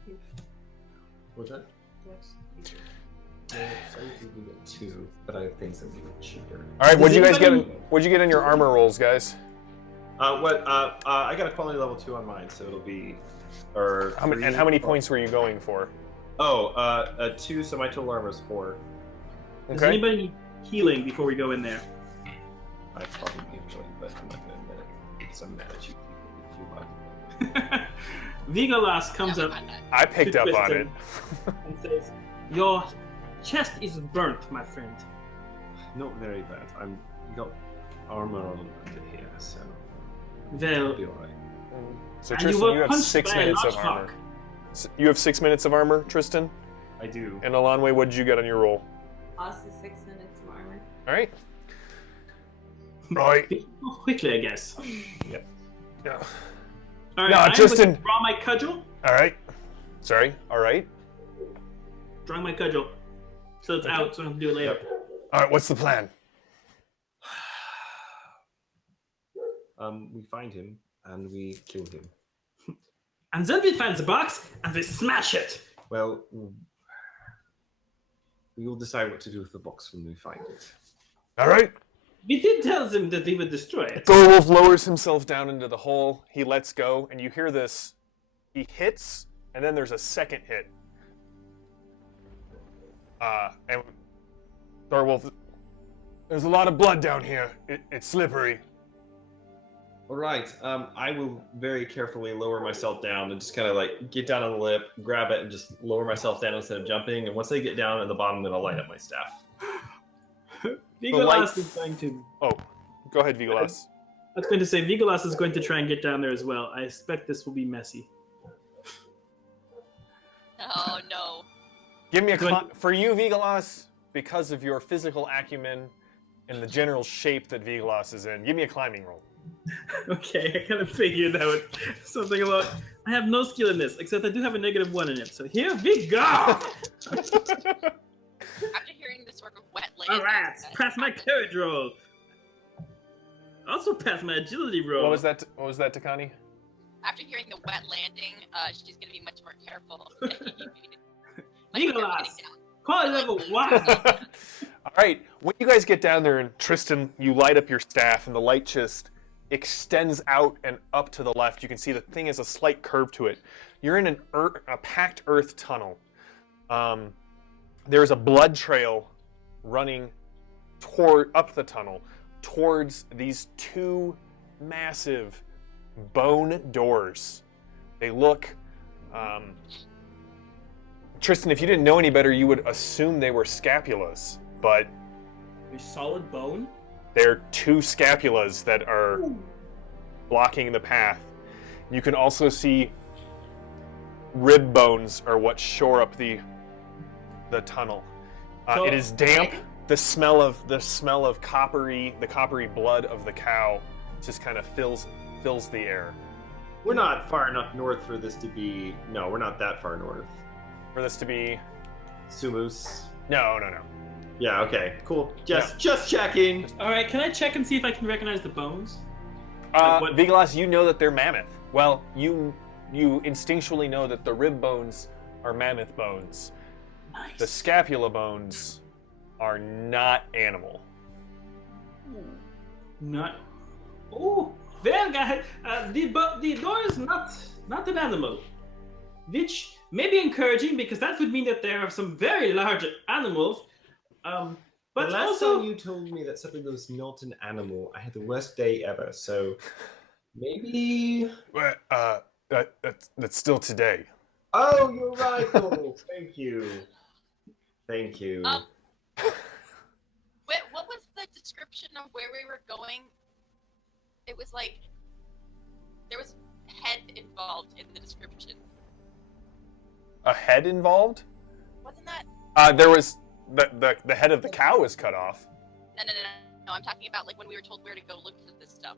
What's that? Sorry to do that too, but I have things that make it cheaper. All right, what'd Does you guys get? anybody- What'd you get in your armor rolls, guys? I got a quality level 2 on mine, so it'll be. Or How many points were you going for? 2. So my total armor is 4. Does Okay. anybody need healing before we go in there? I probably usually, but I'm not gonna admit it because I'm mad at you people if you like. Vigolas comes No, up I'm not. I picked up on it. and says, "Your chest is burnt, my friend." Not very bad. I'm got armor on under here, so Well, it'll be alright. So and Tristan, were you have punched 6 by a minutes large of armor. hawk. You have 6 minutes of armor, Tristan. I do. And Alanwe, what did you get on your roll? Also 6 minutes of armor. All right. Right. Move quickly, I guess. Yeah. All right, No, I'm going Tristan. to draw my cudgel. All right. Sorry. All right. Drawing my cudgel, so it's out, so I don't have to do it later. All right. What's the plan? We find him and we kill him. And then we find the box and we smash it. Well, we will decide what to do with the box when we find it. All right. We did tell them that we would destroy it. Thorwolf lowers himself down into the hole. He lets go, and you hear this. He hits, and then there's a second hit. And Thorwolf, there's a lot of blood down here. It's slippery. All right. I will very carefully lower myself down and just kind of like get down on the lip, grab it, and just lower myself down instead of jumping. And once I get down at the bottom, then I'll light up my staff. Vigolas lights- is going to. Oh, go ahead, Vigolas. I was going to say Vigolas is going to try and get down there as well. I expect this will be messy. Oh no. Give me a Go ahead. for you, Vigolas, because of your physical acumen and the general shape that Vigolas is in. Give me a climbing roll. Okay, I kind of figured out something about. I have no skill in this, except I do have a -1 in it. So here we go. After hearing the sort of wet landing. All right, that pass my happened- courage roll. Also pass my agility roll. What was that? What was that, Takani? After hearing the wet landing, she's gonna be much more careful. Vigolas, call level 1. All right. When you guys get down there, and Tristan, you light up your staff, and the light just extends out and up to the left. You can see the thing has a slight curve to it. You're in a packed earth tunnel. There's a blood trail running up the tunnel towards these 2 massive bone doors. They look. Tristan, if you didn't know any better, you would assume they were scapulas, but A solid bone. they're 2 scapulas that are blocking the path. You can also see rib bones are what shore up the tunnel. So- It is damp. The smell of the coppery blood of the cow just kind of fills the air. We're not far enough north for this to be. No, we're not that far north. For this to be Sumus. no. Yeah. Okay. Cool. Just checking. All right, can I check and see if I can recognize the bones? What- Vigolas, you know that they're mammoth. Well, you instinctually know that the rib bones are mammoth bones. Nice. The scapula bones are not animal. Not. Oh, well, guys, the door is not an animal. Which maybe encouraging because that would mean that there are some very large animals. But the last also, time you told me that something was not an animal, I had the worst day ever. So maybe. That's still today. Oh, you're right, Paul. Thank you. Thank you. Wait, what was the description of where we were going? It was like there was head involved in the description. A head involved? Wasn't that? There was the head of the cow was cut off. No. I'm talking about like when we were told where to go look for this stuff.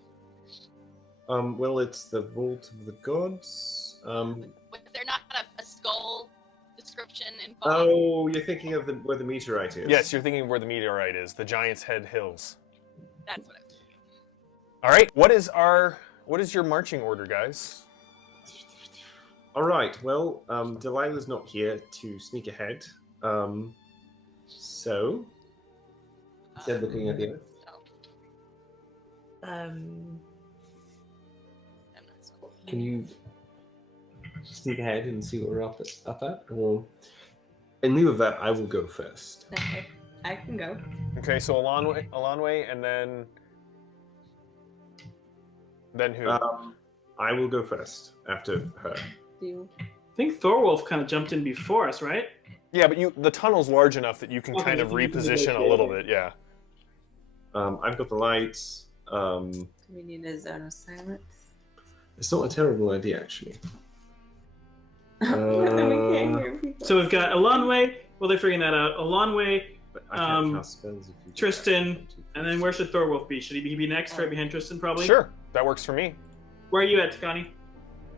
Well, it's the Vault of the Gods. Was there not a skull description involved? Oh, you're thinking of where the meteorite is. Yes, you're thinking of where the meteorite is, the Giant's Head Hills. That's what I was thinking. All right, what is your marching order, guys? All right. Well, Delilah's not here to sneak ahead. So, instead of looking at the earth. Can you sneak ahead and see what we're up at? Or in lieu of that, I will go first. Okay, I can go. Okay, so Alonway, and then who? I will go first after her. You. I think Thorwolf kind of jumped in before us, right? Yeah, but the tunnel's large enough that you can kind of reposition a little bit. Yeah. I've got the lights. Do we need a zone of silence? It's not a terrible idea, actually. We can't hear people. So we've got Alonway. Well, they're figuring that out. Alonway, But I can't cast spells if you do Tristan, that. and then where should Thorwolf be? Should he be next, right behind Tristan, probably? Sure, that works for me. Where are you at, Takani?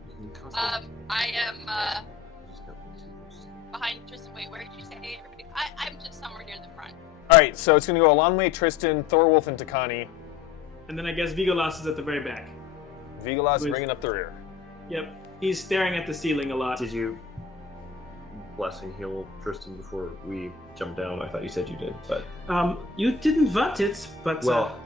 You can cast it. I am Just not too close. behind Tristan. Wait, where did you say? I'm just somewhere near the front. All right, so it's going to go Alonway, Tristan, Thorwolf, and Takani. And then I guess Vigolas is at the very back. Vigolas Who's- bringing up the rear. Yep. He's staring at the ceiling a lot. Did you blessing heal Tristan before we jump down? I thought you said you did, but You didn't want it, but... well,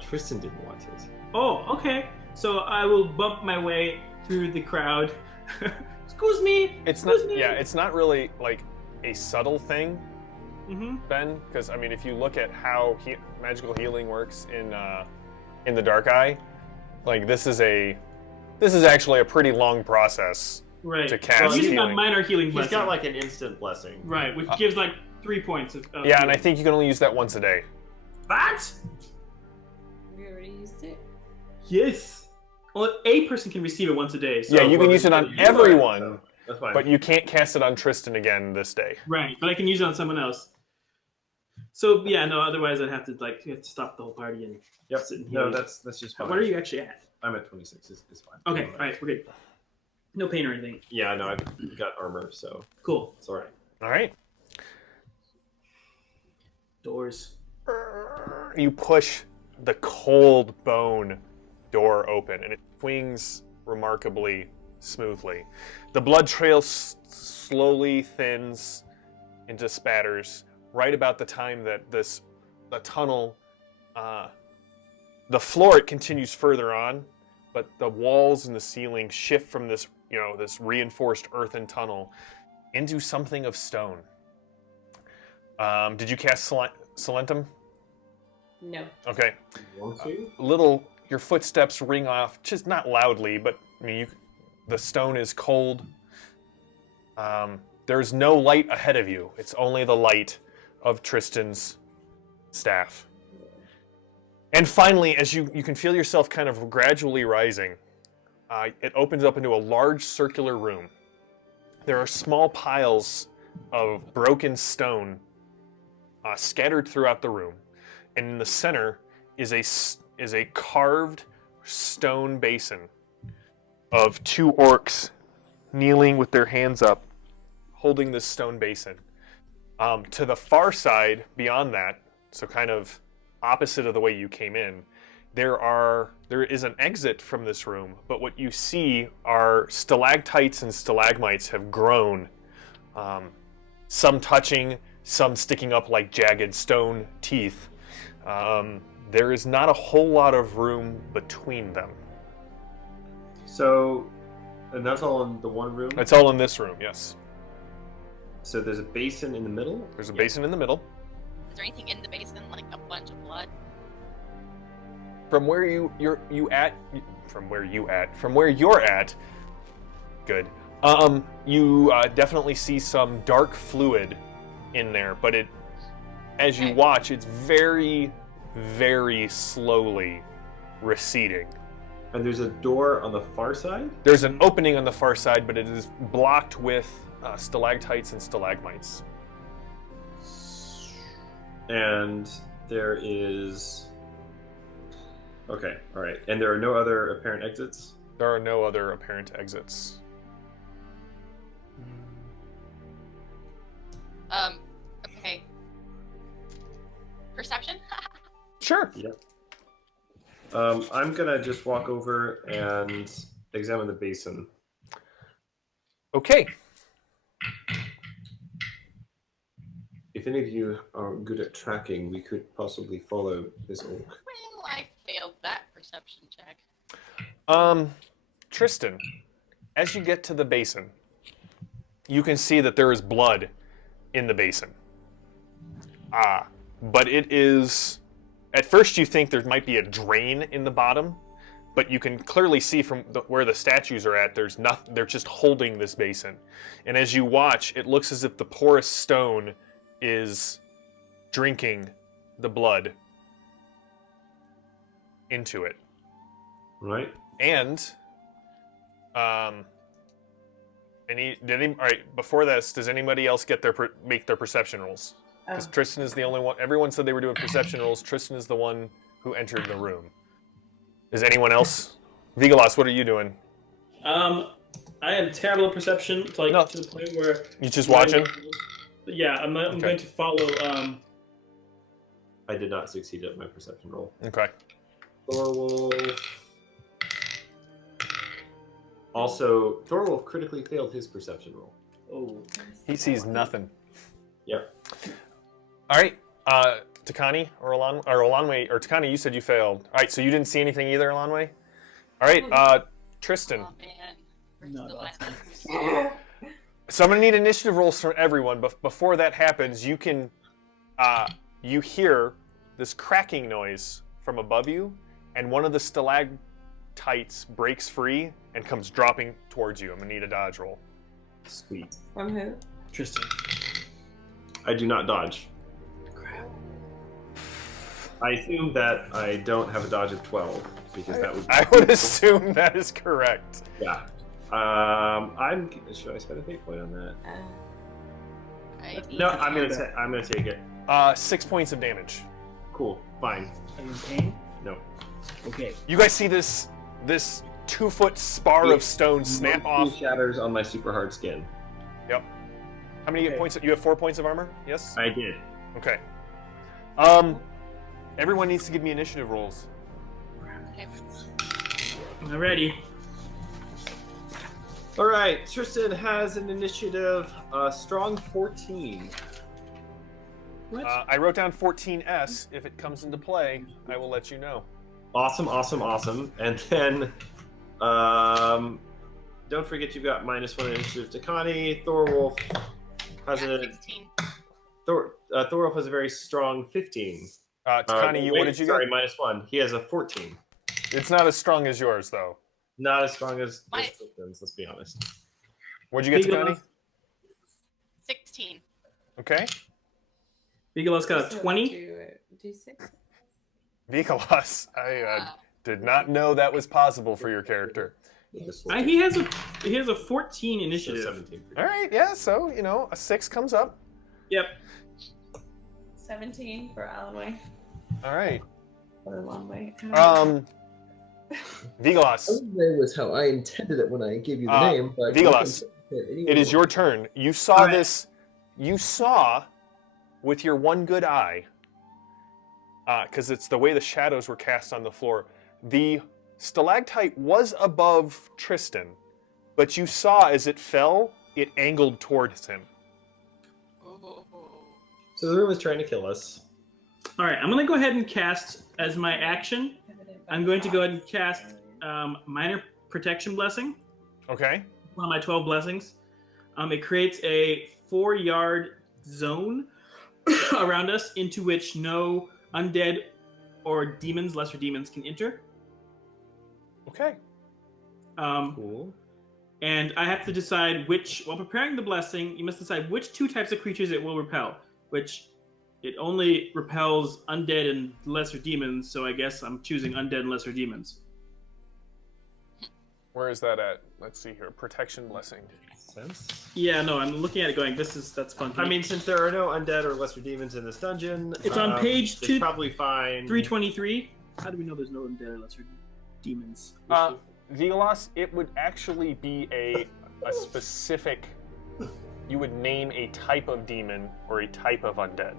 Tristan didn't want it. Oh, okay. So I will bump my way through the crowd. Excuse me! It's not. Excuse me! Yeah, it's not really like a subtle thing, Mm-hmm. Ben, because I mean, if you look at how magical healing works in the Dark Eye, like this is actually a pretty long process Right. to cast Well, using healing. a minor healing He's blessing. got like an instant blessing. Right, which gives like 3 points of Yeah, and I think you can only use that once a day. What? We already used it. Yes. Well, a person can receive it once a day. So Yeah, you can use it on everyone, So that's fine. but you can't cast it on Tristan again this day. Right, but I can use it on someone else. So yeah, no. Otherwise, I'd have to stop the whole party and Yep. sit and No, heal. that's just fine. What are you actually at? I'm at 26. It's fine. Okay, all right, we're good. No pain or anything. Yeah, no, I've got armor, so Cool. it's all right. All right. Doors. You push the cold bone door open, and it swings remarkably smoothly. The blood trail slowly thins into spatters right about the time that the tunnel, the floor, it continues further on, but the walls and the ceiling shift from this, this reinforced earthen tunnel into something of stone. Did you cast Salentum? No. Okay. You want to? Your footsteps ring off, just not loudly, but I mean, the stone is cold. There's no light ahead of you. It's only the light of Tristan's staff. And finally, as you can feel yourself kind of gradually rising, it opens up into a large circular room. There are small piles of broken stone scattered throughout the room, and in the center is a carved stone basin of two orcs kneeling with their hands up, holding this stone basin. To the far side, beyond that, so kind of opposite of the way you came in, there is an exit from this room, but what you see are stalactites and stalagmites have grown, some touching, some sticking up like jagged stone teeth. There is not a whole lot of room between them. So, And that's all in the one room? It's all in this room, yes. So there's a basin in the middle? There's a basin in the middle. Is there anything in the basin, like a bunch of blood? From where you're at, good. You definitely see some dark fluid in there, but as you watch, it's very, very slowly receding. And there's a door on the far side? There's an opening on the far side, but it is blocked with stalactites and stalagmites. And there is... Okay, alright. And there are no other apparent exits? There are no other apparent exits. Okay. Perception? Sure. Yep. I'm gonna just walk over and examine the basin. Okay. If any of you are good at tracking, we could possibly follow this orc. Well, I failed that perception check. Tristan, as you get to the basin, you can see that there is blood in the basin. But it is... At first you think there might be a drain in the bottom, but you can clearly see from where the statues are at, there's nothing. They're just holding this basin. And as you watch, it looks as if the porous stone is drinking the blood into it. Right. And all right, before this, does anybody else get make their perception rolls? Because Tristan is the only one. Everyone said they were doing perception rolls. Tristan is the one who entered the room. Is anyone else? Vigalas, what are you doing? I am terrible at perception, to the point where You just watching? Yeah, I'm going to follow. I did not succeed at my perception roll. Okay. Thorwolf. Also, Thorwolf critically failed his perception roll. Oh. He sees nothing. Yep. All right, Takani or Olanwe, or Takani, you said you failed. All right, so you didn't see anything either, Olanwe? All right, Tristan. Oh man. We're No, still that's at- So I'm gonna need initiative rolls from everyone, but before that happens, you can, you hear this cracking noise from above you, and one of the stalactites breaks free and comes dropping towards you. I'm gonna need a dodge roll. Sweet. From who? Tristan. I do not dodge. I assume that I don't have a dodge of 12 because that would. I would assume that is correct. Yeah. Should I spend a fate point on that? I need No, to- I'm gonna take it. 6 points of damage. Cool. Fine. Are you in pain? No. Okay. You guys see this 2-foot spar of stone snap off. Shatters on my super hard skin. Yep. How many points? You have 4 points of armor? Yes. I did. Okay. Everyone needs to give me initiative rolls. Okay. I'm ready. All right. Tristan has an initiative, strong 14. What? I wrote down 14S. If it comes into play, I will let you know. Awesome. And then, don't forget you've got -1 initiative to Connie. Thorwolf has Yeah, a 16. Thorwolf has a very strong 15. Takani, what did you Sorry, get? -1. He has a 14. It's not as strong as yours, though. Not as strong as My- Tristan's, let's be honest. What'd you get, Vigalas. Takani? 16. Okay. Vigalas got a 20. D6? Vigalas, I did not know that was possible for your character. He has a 14 initiative. 17. All right, yeah, so, a 6 comes up. Yep. 17 for Allenway. All right. Or Longway. Vigalas, That was how I intended it when I gave you the name. But Vigalas, anyway. it is your turn. You saw All right. this. You saw with your one good eye, because it's the way the shadows were cast on the floor. The stalactite was above Tristan, but you saw as it fell, it angled towards him. Oh. So the room is trying to kill us. All right, I'm going to go ahead and cast as my action. I'm going to go ahead and cast Minor Protection Blessing. Okay. One of my 12 blessings. It creates a 4-yard zone around us into which no undead or demons, lesser demons, can enter. Okay. Cool. And I have to decide while preparing the blessing, you must decide which 2 types of creatures it will repel, which it only repels undead and lesser demons, so I guess I'm choosing undead and lesser demons. Where is that at? Let's see here. Protection blessing. Sense. Yeah, no, I'm looking at it going, that's funky. I mean, since there are no undead or lesser demons in this dungeon, It's on page it's 2 probably fine. 323. How do we know there's no undead or lesser demons? Vigalas, it would actually be a specific. You would name a type of demon or a type of undead.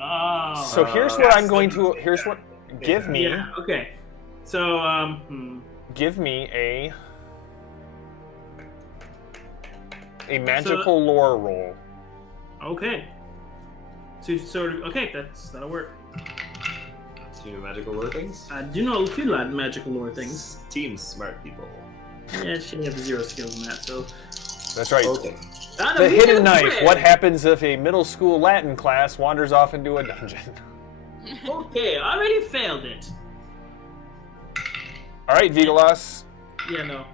Oh. So here's what I'm going to. Here's what. Give me. Yeah, okay. So, Give me a magical lore roll. Okay. So sort of, okay, that'll work. Do you know magical lore things? I do know a few magical lore things. Team smart people. Yeah, she has 0 skills in that, so. That's right. Okay. The hidden knife. What happens if a middle school Latin class wanders off into a dungeon? Okay, I already failed it. All right, Vigalas. Yeah, no.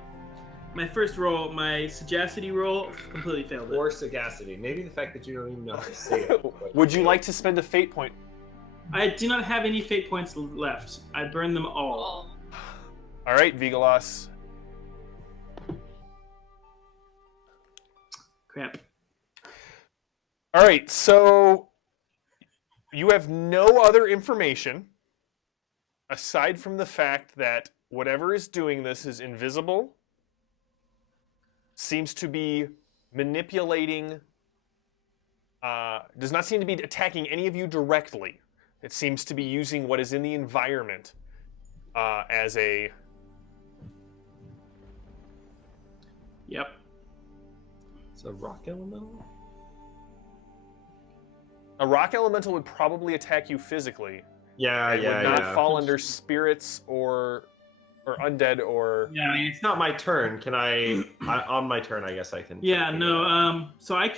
My first roll, my sagacity roll, completely failed it. Or sagacity. Maybe the fact that you don't even know how to say it. Would you like to spend a fate point? I do not have any fate points left. I burned them all. All right, Vigalas. Crap. All right, so you have no other information aside from the fact that whatever is doing this is invisible, seems to be manipulating, does not seem to be attacking any of you directly. It seems to be using what is in the environment as a... Yep. It's a rock elemental? A rock elemental would probably attack you physically. Yeah, It would not fall under spirits or undead or... Yeah. I mean, it's not my turn. Can on my turn, I guess I can... Yeah, no, so I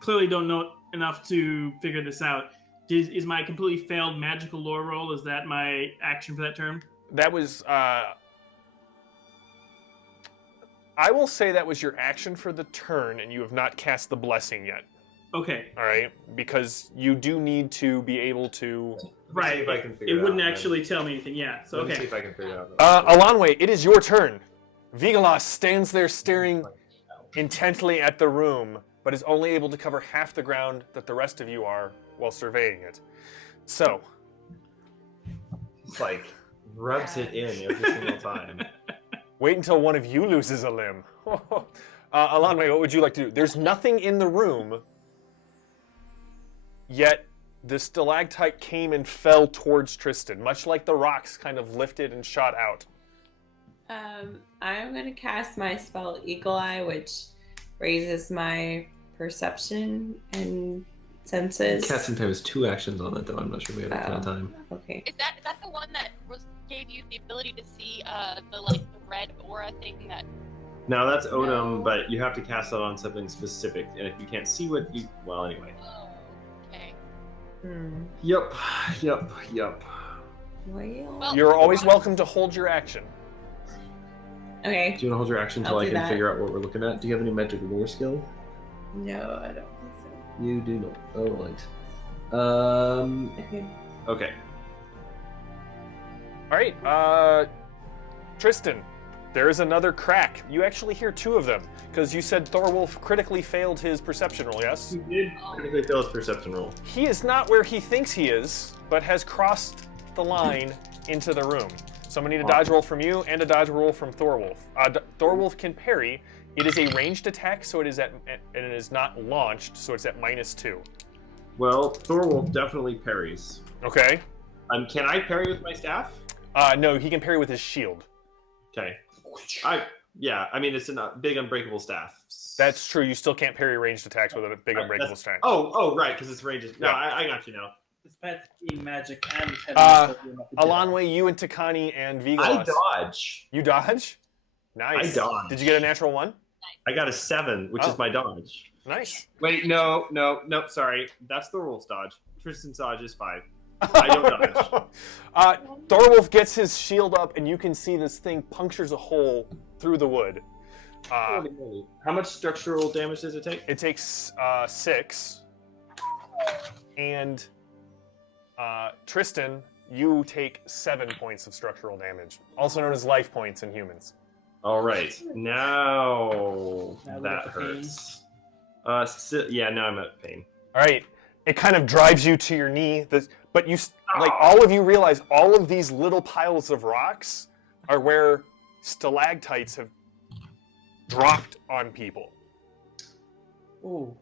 clearly don't know enough to figure this out. Is my completely failed magical lore roll, is that my action for that turn? That was... I will say that was your action for the turn, and you have not cast the blessing yet. Okay. All right? Because you do need to be able to... Right. See if I can figure It it wouldn't out, actually tell me anything, yeah. So, Let me okay. see if I can figure it out. Alanwe, it is your turn. Vigalas stands there staring intently at the room, but is only able to cover half the ground that the rest of you are while surveying it. So... It's like, rubs it in every single time. Wait until one of you loses a limb. Alanwe, what would you like to do? There's nothing in the room, yet the stalactite came and fell towards Tristan, much like the rocks kind of lifted and shot out. I'm gonna cast my spell Eagle Eye, which raises my perception and senses. Casting time is 2 actions on it, though. I'm not sure we have that kind of time. Okay. Is that the one that gave you the ability to see the red aura thing that? No, that's Odom, No. but you have to cast it on something specific, and if you can't see what you... Well, anyway. Oh, okay. Yep. Well, You're always welcome to hold your action. okay. Do you want to hold your action until I'll I do can that. figure out what we're looking at? Do you have any magic lore skill? No, I don't think so. You do not. Oh, right. Okay. Okay. All right, Tristan, there is another crack. You actually hear 2 of them, because you said Thorwolf critically failed his perception roll, yes? You did. Critically fail his perception roll. He is not where he thinks he is, but has crossed the line into the room. So I'm gonna need a dodge roll from you and a dodge roll from Thorwolf. Thorwolf can parry. It is a ranged attack, so it is and it is not launched, so it's at -2. Well, Thorwolf definitely parries. Okay. Can I parry with my staff? No, he can parry with his shield. Okay. I mean, it's a big unbreakable staff. That's true. You still can't parry ranged attacks with a big unbreakable staff. Oh, right, because it's ranged. No, Yeah. I got you now. Despite being magic and heavy, Alanwe, you and Takani and Vigalas. I dodge. You dodge? Nice. I dodge. Did you get a natural 1? I got a 7, which Oh. is my dodge. Nice. Wait, no, sorry. That's Thorwolf's dodge. Tristan's dodge is 5. I don't dodge. Thorwolf gets his shield up, and you can see this thing punctures a hole through the wood. Holy moly. How much structural damage does it take? It takes 6. And Tristan, you take 7 points of structural damage, also known as life points in humans. All right. Now Now we that got the pain. hurts. Yeah, now I'm at pain. All right. It kind of drives you to your knee, but all of you realize all of these little piles of rocks are where stalactites have dropped on people. Ooh.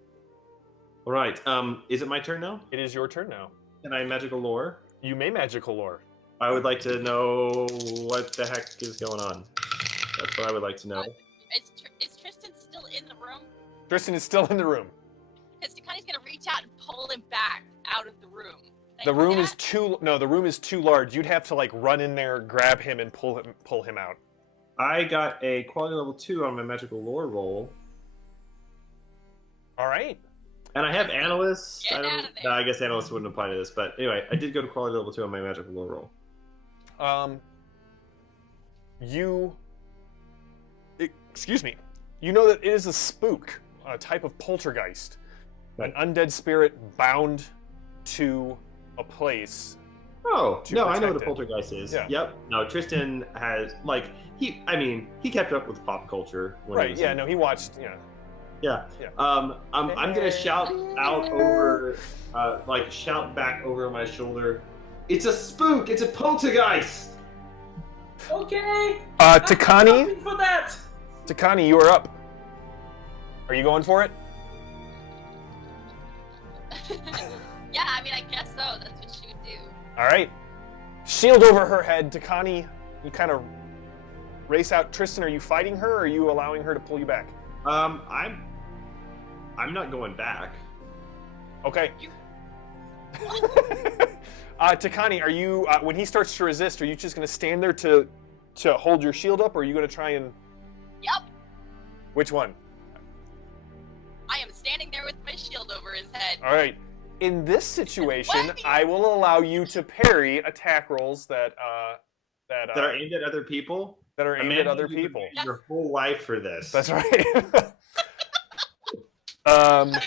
All right. Is it my turn now? It is your turn now. Can I magical lore? You may magical lore. I would like to know what the heck is going on. That's what I would like to know. Is Tristan still in the room? Tristan is still in the room. Because Takani's gonna reach out and pull him back out of the room. Can I The do room that? the room is too large. You'd have to run in there, grab him, and pull him out. I got a quality level 2 on my magical lore roll. All right. And I have analyst. Get out of there. No, I guess analyst wouldn't apply to this, but anyway, I did go to quality level 2 on my magical lore roll. Excuse me. You know that it is a spook, a type of poltergeist, an undead spirit bound to a place. Oh, to no, I know what a protect it. poltergeist is. Yeah. Yep. No, Tristan has, he kept up with pop culture. When he Right, was yeah, in- no, he watched, yeah. Yeah. Yeah. I'm gonna shout out over, shout back over my shoulder. It's a spook! It's a poltergeist! Okay. Takani, Nothing for that. Takani, you are up. Are you going for it? Yeah, I mean, I guess so. That's what she would do. All right. Shield over her head. Takani, you kind of race out. Tristan, are you fighting her, or are you allowing her to pull you back? I'm not going back. Okay. Takani, are you, when he starts to resist, are you just going to stand there to hold your shield up, or are you going to try and... Yep. Which one? I am standing there with my shield over his head. All right. In this situation, What? I will allow you to parry attack rolls that That are aimed at other people? aimed Amanda, at other you people. prepared your whole life for this. That's right. I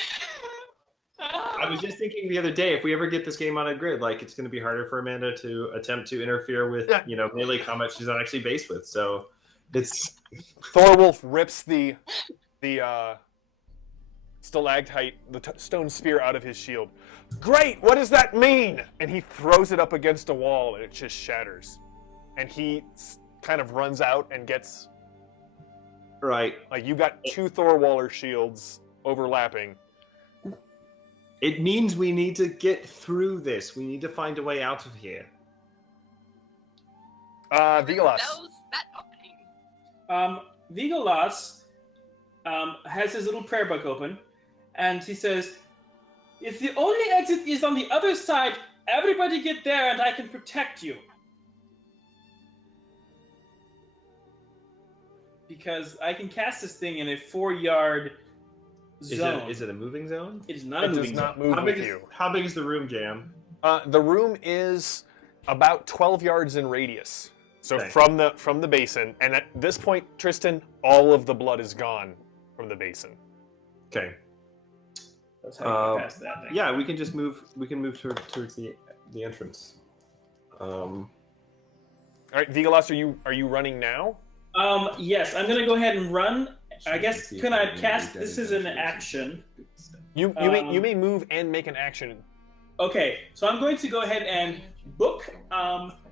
was just thinking the other day, if we ever get this game on a grid, it's going to be harder for Amanda to attempt to interfere with, melee combat she's not actually based with. So it's... Thorwolf rips the stalactite, the stone spear out of his shield. Great! What does that mean? And he throws it up against a wall, and it just shatters. And he kind of runs out and gets... Right. You got 2 Thorwaller shields overlapping. It means we need to get through this. We need to find a way out of here. Vigalas. Knows that opening. Vigalas has his little prayer book open, and he says, "If the only exit is on the other side, everybody get there, and I can protect you." Because I can cast this thing in a 4-yard zone. Is it a moving zone? It is not a It does moving not zone. move How with big, you. how big is the room, Jam? The room is about 12 yards in radius. So Okay. from the basin, and at this point, Tristan, all of the blood is gone from the basin. Okay. That's how you get past that thing. Yeah, we can just move. We can move towards the entrance. All right, Vigalas, are you running now? Yes, I'm gonna go ahead and run. I guess See if can I can cast? do This that is an eventually. action. You you may move and make an action. Okay, so I'm going to go ahead and book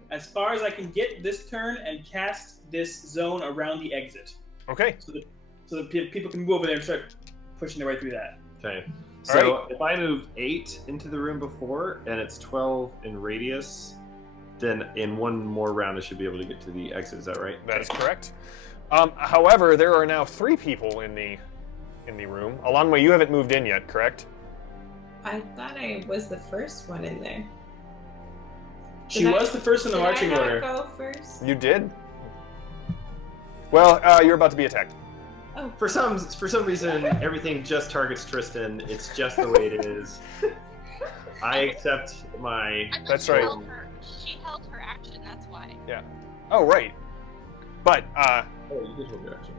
as far as I can get this turn and cast this zone around the exit, Okay. so that people can move over there and start pushing their way through that. Okay. All So if I moved 8 into the room before, and it's 12 in radius, then in one more round I should be able to get to the exit. Is that right? That is correct. However, there are now 3 people in the room. Alonway, you haven't moved in yet, correct? I thought I was the first one in there. She Did I- was the first in the Did marching I not order. go first? You did. Well, you're about to be attacked. Oh, For some reason, everything just targets Tristan. It's just the way it is. I accept my. I thought That's she right. She held her action. That's why. Yeah. Oh, right. But Oh, you did hold your action.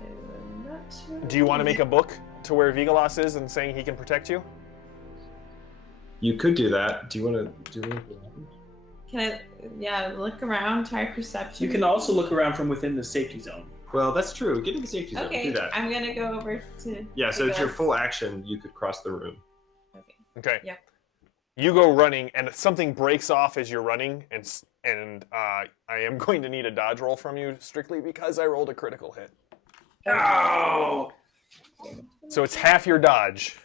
I'm not sure. do you want to make a book to where Vigalas is and saying he can protect you? You could do that. Do you want to do it? Can I? Yeah, look around. Try perception. You can also look around from within the safety zone. Well, that's true. Get in the safety zone. Okay, Do that. I'm gonna go over to. Yeah, so it's your Vigalas. full action. You could cross the room. Okay. Okay. Yeah. You go running, and something breaks off as you're running, and I am going to need a dodge roll from you strictly because I rolled a critical hit. Oh! So it's half your dodge.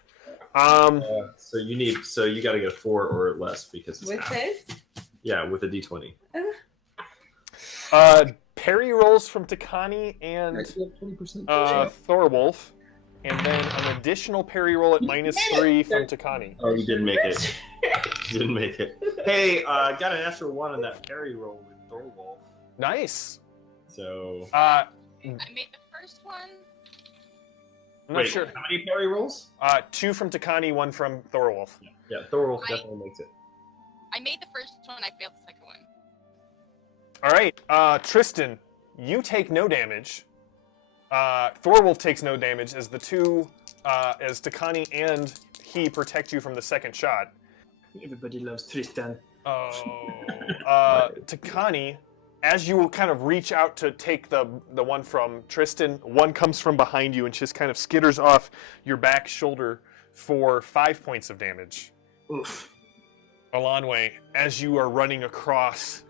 So you got to get a 4 or less because it's With half. this. Yeah, with a d20. Parry rolls from Takani and 20%. Thorwolf, and then an additional parry roll at -3 from Takani. Oh, you didn't make it. You didn't make it. Hey, got an extra 1 on that parry roll with Thorwolf. Nice. So. I made the first one. I'm not Wait, sure. how many parry rolls? 2 from Takani, 1 from Thorwolf. Yeah, Thorwolf definitely makes it. I made the first one. I failed the second one. All right, Tristan, you take no damage. Thorwolf takes no damage as the two, as Takani and he protect you from the second shot. Everybody loves Tristan. Takani, as you kind of reach out to take the one from Tristan, one comes from behind you and just kind of skitters off your back shoulder for 5 points of damage. Oof. Alanwe, as you are running across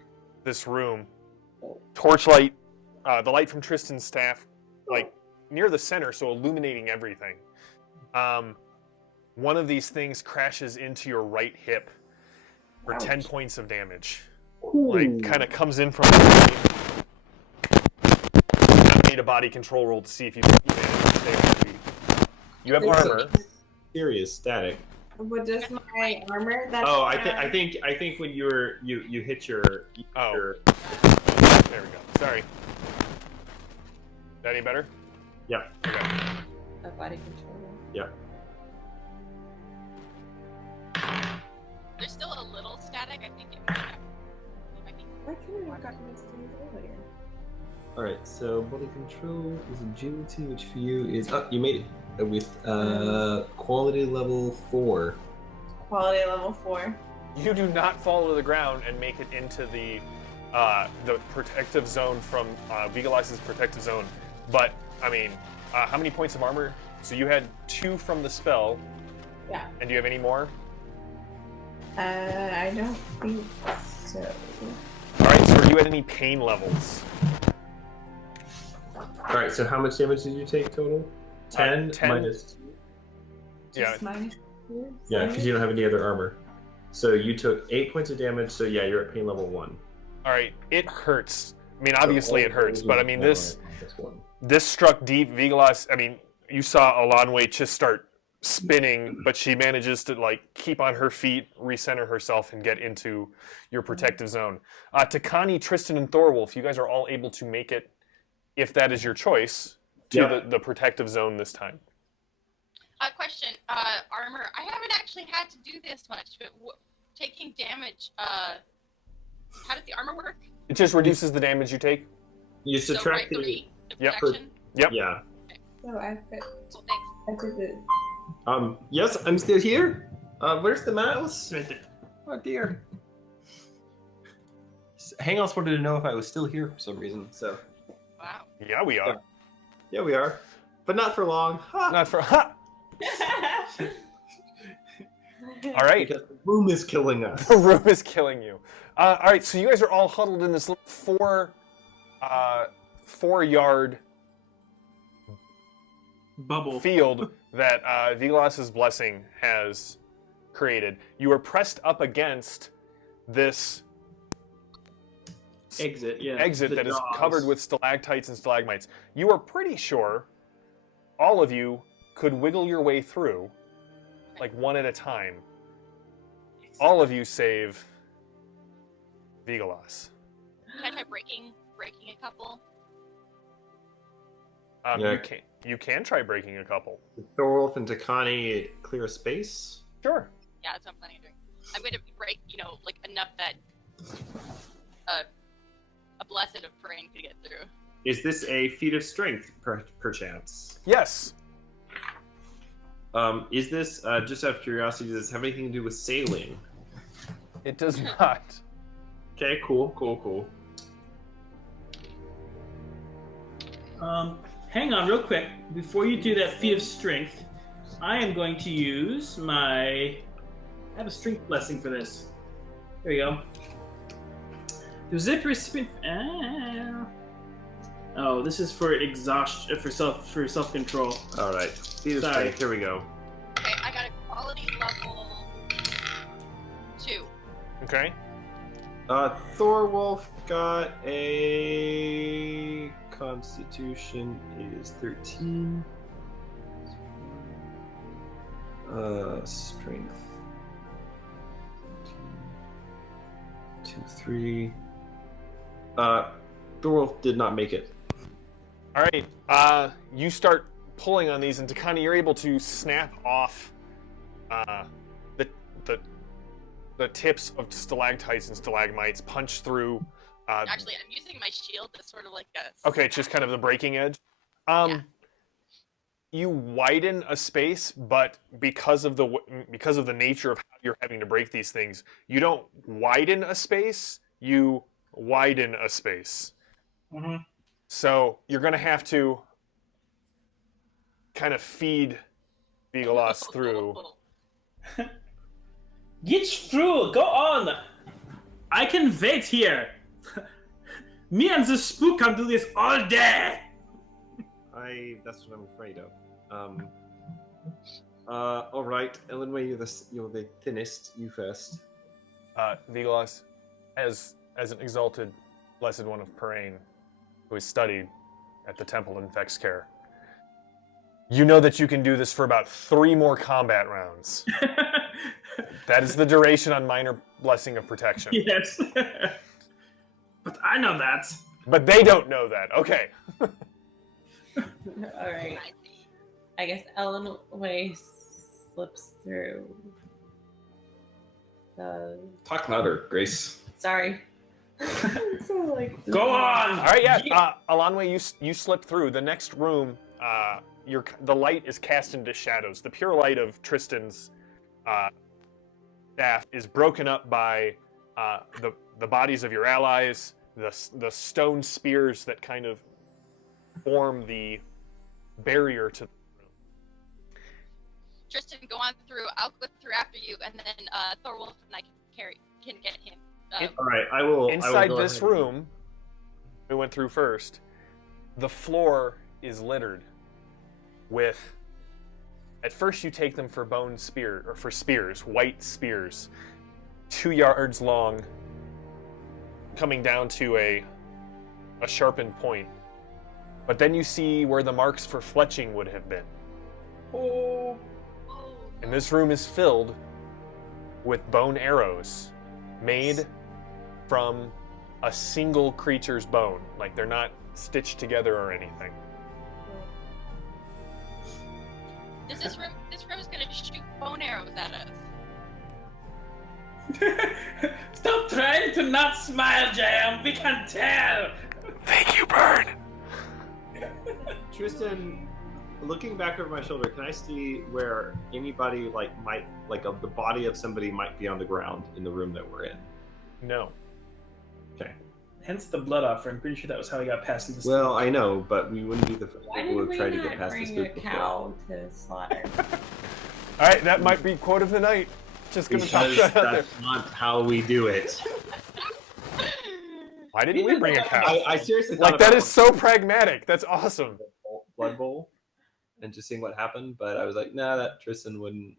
this room, torchlight, the light from Tristan's staff, like near the center, so illuminating everything. One of these things crashes into your right hip for 10 points of damage. Like, kind of comes in from behind. I made a body control roll to see if you manage to stay on your feet. You have armor. Serious static. What does my armor? That's Oh, I think when you hit your. Oh. your There we go. Sorry. Is that any better? yeah. Okay. a body control. Yeah. There's still a little static. I think it might be. Why couldn't I have gotten this thing earlier? All right, so body control is agility, which for you is you made it with quality level 4. Quality level 4. You do not fall to the ground and make it into the protective zone from Vigalas's protective zone. But I mean, how many points of armor? So you had 2 from the spell. Yeah. And do you have any more? I don't think so. All right. So are you at any pain levels? All right. So how much damage did you take total? 10 10. minus. Yeah. Just minus 2? Yeah, because you don't have any other armor. So you took 8 points of damage. So yeah, you're at pain level 1. All right. It hurts. I mean, obviously it hurts, but I mean this one. this struck deep. Vigalas. I mean, you saw Alanwe just start spinning, but she manages to like keep on her feet, recenter herself, and get into your protective zone. Takani, Tristan, and Thorwolf, you guys are all able to make it, if that is your choice, to the protective zone this time. Question. Armor. I haven't actually had to do this much, but taking damage. How does the armor work? It just reduces the damage you take. You So subtract right, the. the Yep. protection. Yep. Yeah. So I've got. Cool, thanks. I did it. Yes, I'm still here. Where's the mouse? Right there. Oh dear. Hang on, wanted to know if I was still here for some reason. So. Wow. Yeah, we are. Yeah, we are, but not for long. Ha! Not for ha. All right. Because the room is killing us. The room is killing you. All right, so you guys are all huddled in this little 4-yard Bubble. field that Vigalas's blessing has created. You are pressed up against this Exit, yeah. exit The that is jaws. covered with stalactites and stalagmites. You are pretty sure all of you could wiggle your way through, like one at a time. All of you save Vigalas. Can I try breaking a couple? Yeah. You can try breaking a couple. Thorwolf and Takani clear a space. Sure. Yeah, that's what I'm planning on doing. I'm going to break, like enough that a blessed of praying could get through. Is this a feat of strength, perchance? Yes. Is this, just out of curiosity, does this have anything to do with sailing? It does not. Okay, cool. Hang on real quick. Before you do that feat of strength, I am going to use I have a strength blessing for this. There we go. The zip recipient. Oh, this is for exhaustion, for self control. All right, feat of Sorry. strength. Here we go. Okay, I got a quality level 2. Okay. Thorwolf got a Constitution is 13. Strength. 2, 3. Thorwolf did not make it. All right. You start pulling on these, and Takani, you're able to snap off the tips of stalactites and stalagmites, punch through. Actually, I'm using my shield as sort of like a... Okay, it's just kind of the breaking edge. Yeah. You widen a space, but because of the nature of how you're having to break these things, you don't widen a space. You widen a space. Mm-hmm. So you're going to have to kind of feed Vigalas through. Get through. Go on. I can wait here. Me and the spook can do this all day. That's what I'm afraid of. All right, Elenway, you're the thinnest. You first. Vigalas, as an exalted blessed one of Parain, who has studied at the temple in Vexcare, you know that you can do this for about 3 more combat rounds. That is the duration on minor blessing of protection. Yes. But I know that. But they don't know that. Okay. All right. I guess Ellen Way slips through the... Talk louder, Grace. Sorry. So, Go on. All right, yeah. Alanwe, you slip through. The next room, the light is cast into shadows. The pure light of Tristan's staff is broken up by the bodies of your allies, the stone spears that kind of form the barrier to the room. Tristan, go on through. I'll go through after you, and then Thorwolf and I can get him. All right, I will. Inside go this ahead. room, we went through first, the floor is littered with. At first, you take them for for spears, white spears, 2 yards long, coming down to a sharpened point. But then you see where the marks for fletching would have been. Oh. And this room is filled with bone arrows made from a single creature's bone. Like, they're not stitched together or anything. This room is gonna shoot bone arrows at us. Stop trying to not smile, Jam. We can tell. Thank you, Bird. Tristan, looking back over my shoulder, can I see where anybody the body of somebody might be on the ground in the room that we're in? No. Okay. Hence the blood offer. I'm pretty sure that was how he got past this. Well, I know, but we wouldn't be the first Why people did who we tried to not get past this bring a booth cow to slaughter? All right, that might be quote of the night. Just gonna talk Because that out there. that's not how we do it. Why didn't we bring a cow? I seriously thought Like, that about is so pragmatic. That's awesome. Blood Bowl and just seeing what happened, but I was like, nah, that Tristan wouldn't.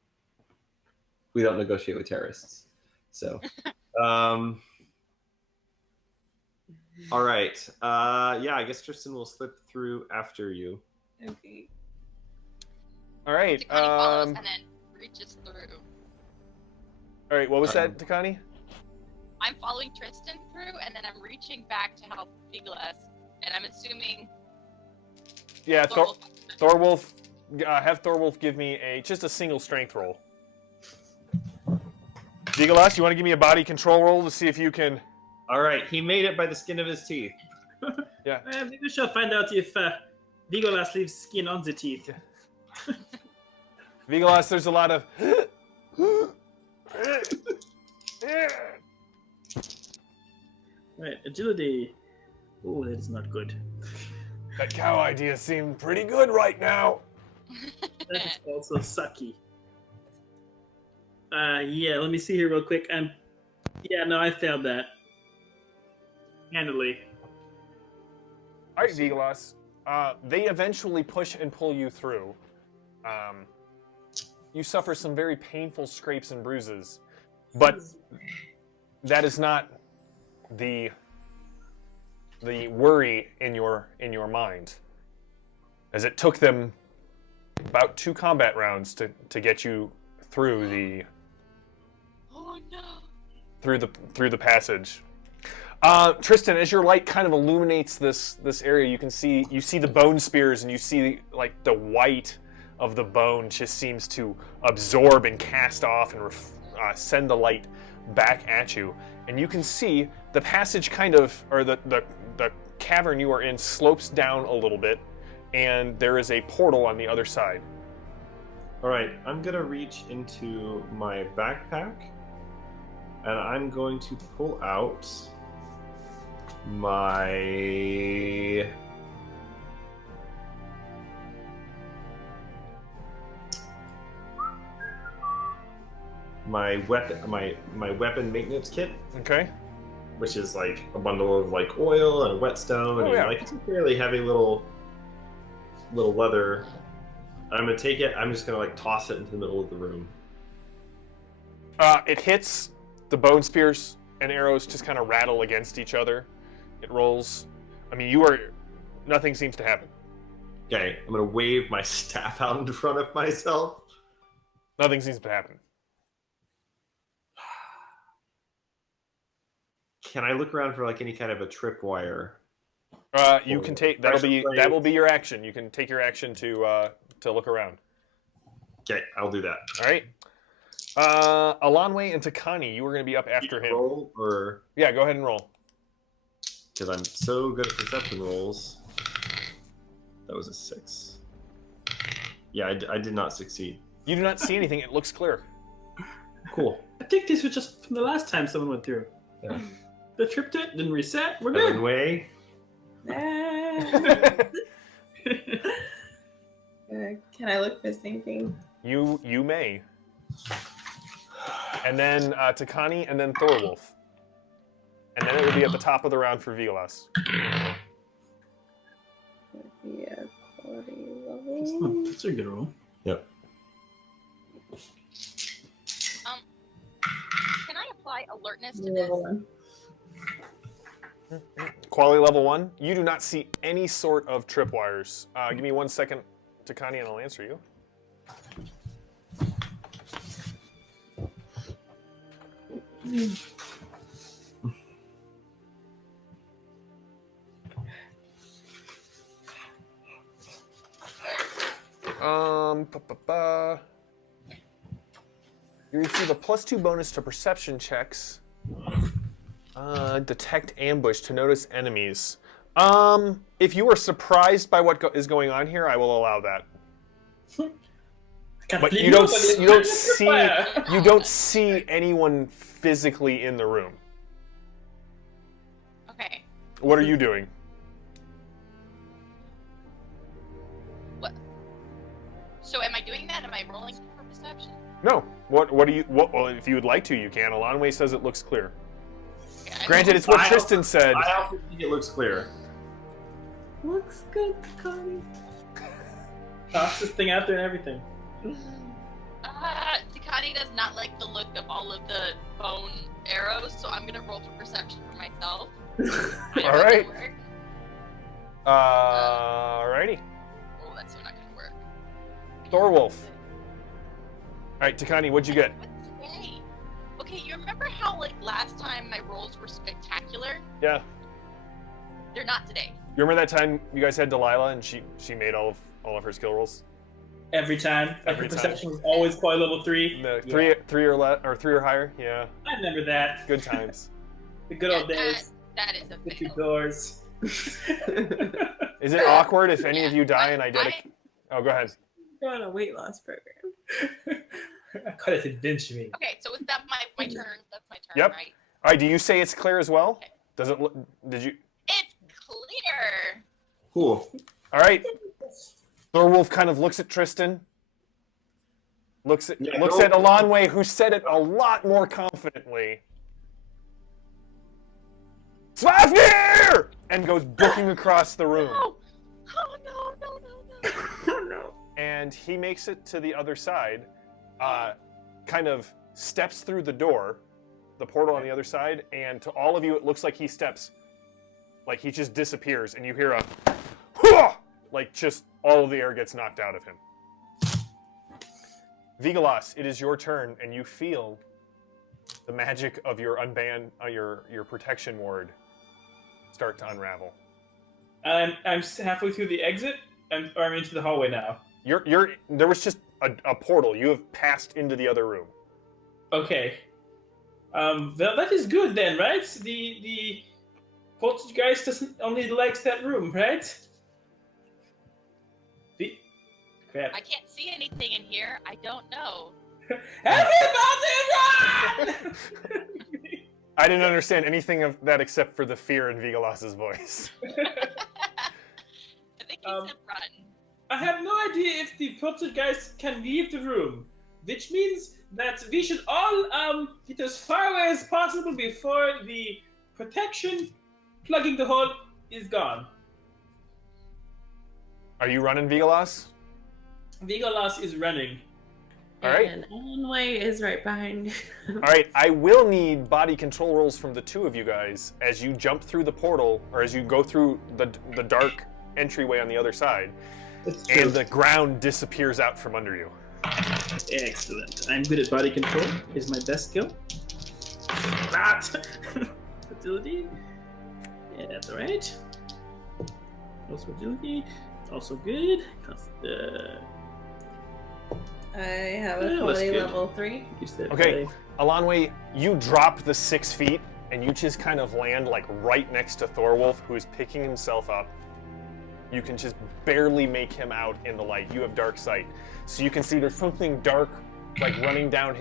We don't negotiate with terrorists. So, all right. Yeah, I guess Tristan will slip through after you. Okay. All right. Takani follows and then reaches through. All right. What was that, Takani? I'm following Tristan through, and then I'm reaching back to help Vigalas, and I'm assuming Yeah, Thorwolf. Thorwolf. Have Thorwolf give me just a single strength roll. Vigalas, you want to give me a body control roll to see if you can? All right, he made it by the skin of his teeth. Yeah. Maybe we shall find out if Vigolas leaves skin on the teeth. Vigalas, there's a lot of. Right, agility. Oh, that is not good. That cow idea seemed pretty good right now. That is also sucky. Yeah, let me see here real quick. Yeah, no, I failed that. Handily. All right, Vigalas. They eventually push and pull you through. You suffer some very painful scrapes and bruises, but that is not the worry in your mind, as it took them about 2 combat rounds to get you through the Oh no. through the passage. Tristan, as your light kind of illuminates this area, you see the bone spears, and you see like the white of the bone just seems to absorb and cast off and send the light back at you, and you can see the passage or the cavern you are in slopes down a little bit, and there is a portal on the other side. All right, I'm gonna reach into my backpack, and I'm going to pull out my weapon maintenance kit, Okay. which is like a bundle of like oil and a whetstone, and yeah. like it's a fairly heavy little leather. I'm gonna take it. I'm just gonna like toss it into the middle of the room. It hits the bone spears, and arrows just kind of rattle against each other. It rolls. I mean, nothing seems to happen. Okay, I'm gonna wave my staff out in front of myself. Nothing seems to happen. Can I look around for like any kind of a tripwire? You can take that will be your action. You can take your action to look around. Okay, I'll do that. All right. Alanwe and Takani, you were going to be up after him. Roll or Yeah, go ahead and roll. because I'm so good at perception rolls. That was a 6. Yeah, I did not succeed. You do not see anything. It looks clear. Cool. I think this was just from the last time someone went through. Yeah. The trip to it didn't reset. We're good. Way. Can I look for something? You may. And then Takani, and then Thorwolf. And then it will be at the top of the round for Vigalas. Yeah, quality level. That's a good roll. Yep. Can I apply alertness to Level this? 1. Quality level 1. You do not see any sort of tripwires. Give me 1 second, Takani, and I'll answer you. You receive a +2 bonus to perception checks. Detect ambush to notice enemies. If you are surprised by what is going on here, I will allow that. But you don't see anyone physically in the room. Okay. What are you doing? What? So am I doing that? Am I rolling for perception? No. What do you? Well, if you would like to, you can. Alanwe says it looks clear. Okay, Granted, it's what Tristan said. I also think it looks clear. Looks good, Connie. Toss this thing out there and everything. Takani does not like the look of all of the bone arrows, so I'm gonna roll for perception for myself. All right. Alrighty. Oh, that's so not gonna work. Thorwolf. All right, Takani, what'd you get? What's today? Okay, you remember how like last time my rolls were spectacular? Yeah. They're not today. You remember that time you guys had Delilah and she made all of her skill rolls? Every time. Like Every the time. perception was always quite level 3. No, Yeah. three or higher. Yeah, I remember that. good times. The good old days. That is a The two fail. doors. Is it awkward if any of you die and I dedicate? Oh, go ahead. Go on a weight loss program. I call it adventure me. Okay, so is that my turn? That's my turn, Yep. right? All right. Do you say it's clear as well? Okay. Does it? Did you? It's clear. Cool. All right. Thorwolf kind of looks at Tristan. Looks at Elanwe, who said it a lot more confidently. Svafnir! And goes booking across the room. Oh, no. Oh no. And he makes it to the other side, kind of steps through the door, the portal on the other side, and to all of you it looks like he steps, like he just disappears, and you hear a "Hua!" Like just all of the air gets knocked out of him. Vigalas, it is your turn, and you feel the magic of your unban, your protection ward start to unravel. I'm halfway through the exit, or I'm into the hallway now. There was just a portal. You have passed into the other room. Okay. Well, that is good then, right? The poltergeist doesn't only likes that room, right? Crap. I can't see anything in here. I don't know. Everybody run! I didn't understand anything of that except for the fear in Vigalas's voice. I think he said run. I have no idea if the poltergeist can leave the room, which means that we should all get as far away as possible before the protection plugging the hole is gone. Are you running, Vigalas? Vigalas is running. All right. And Elanwe is right behind you. All right, I will need body control rolls from the two of you guys as you jump through the portal, or as you go through the dark entryway on the other side, and the ground disappears out from under you. Excellent. I'm good at body control. Is my best skill. Not agility. Yeah, that's alright. Also agility. Also good. I have a Yeah, that's quality good. level 3. Okay, Elanwe, you drop the 6 feet, and you just kind of land like right next to Thorwolf, who is picking himself up. You can just barely make him out in the light. You have dark sight, so you can see there's something dark, like running down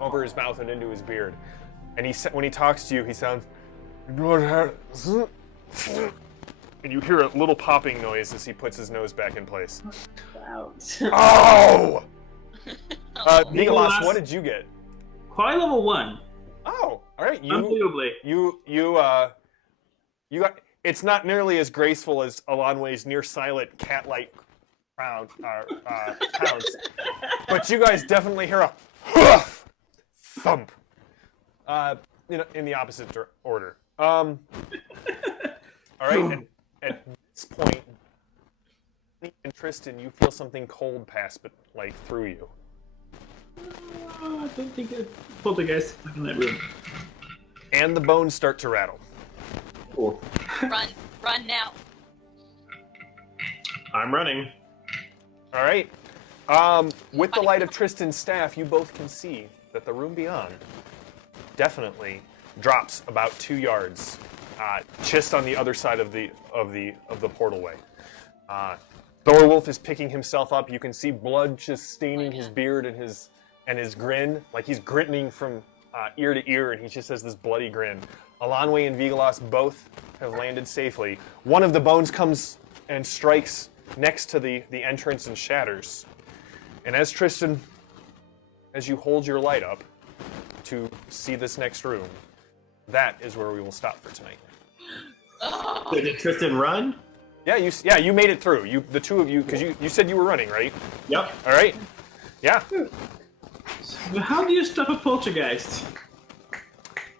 over his mouth and into his beard. And when he talks to you, he sounds, and you hear a little popping noise as he puts his nose back in place. Ouch. Oh! Vigalas, what did you get? Quality level 1. Oh, all right. Unbelievably. You got. It's not nearly as graceful as Elanwe's near silent cat-like sounds, but you guys definitely hear a hoof thump. In the opposite order. All right. And at this point, and Tristan, you feel something cold pass, but like through you. I don't think a poltergeist is stuck in that room. And the bones start to rattle. Cool. Run now. I'm running. All right. With the light of Tristan's staff, you both can see that the room beyond definitely drops about 2 yards, just on the other side of the portalway. Thorwolf is picking himself up. You can see blood just staining his beard and his grin, like he's grinning from ear to ear, and he just has this bloody grin. Elanwe and Vigalas both have landed safely. One of the bones comes and strikes next to the entrance and shatters. And as Tristan, as you hold your light up to see this next room, that is where we will stop for tonight. Oh, So did Tristan run? Yeah, you made it through. The two of you, because you said you were running, right? Yep. All right. Yeah. So how do you stop a poltergeist?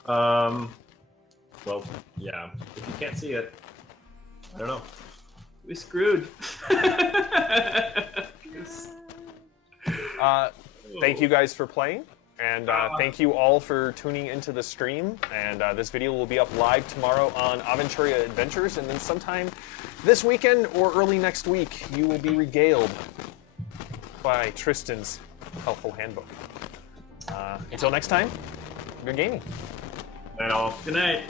Well, yeah. If you can't see it, I don't know. We're screwed. Thank you guys for playing, And thank you all for tuning into the stream. And this video will be up live tomorrow on Aventuria Adventures. And then sometime this weekend or early next week, you will be regaled by Tristan's helpful handbook. Until next time, good gaming. And all. Good night.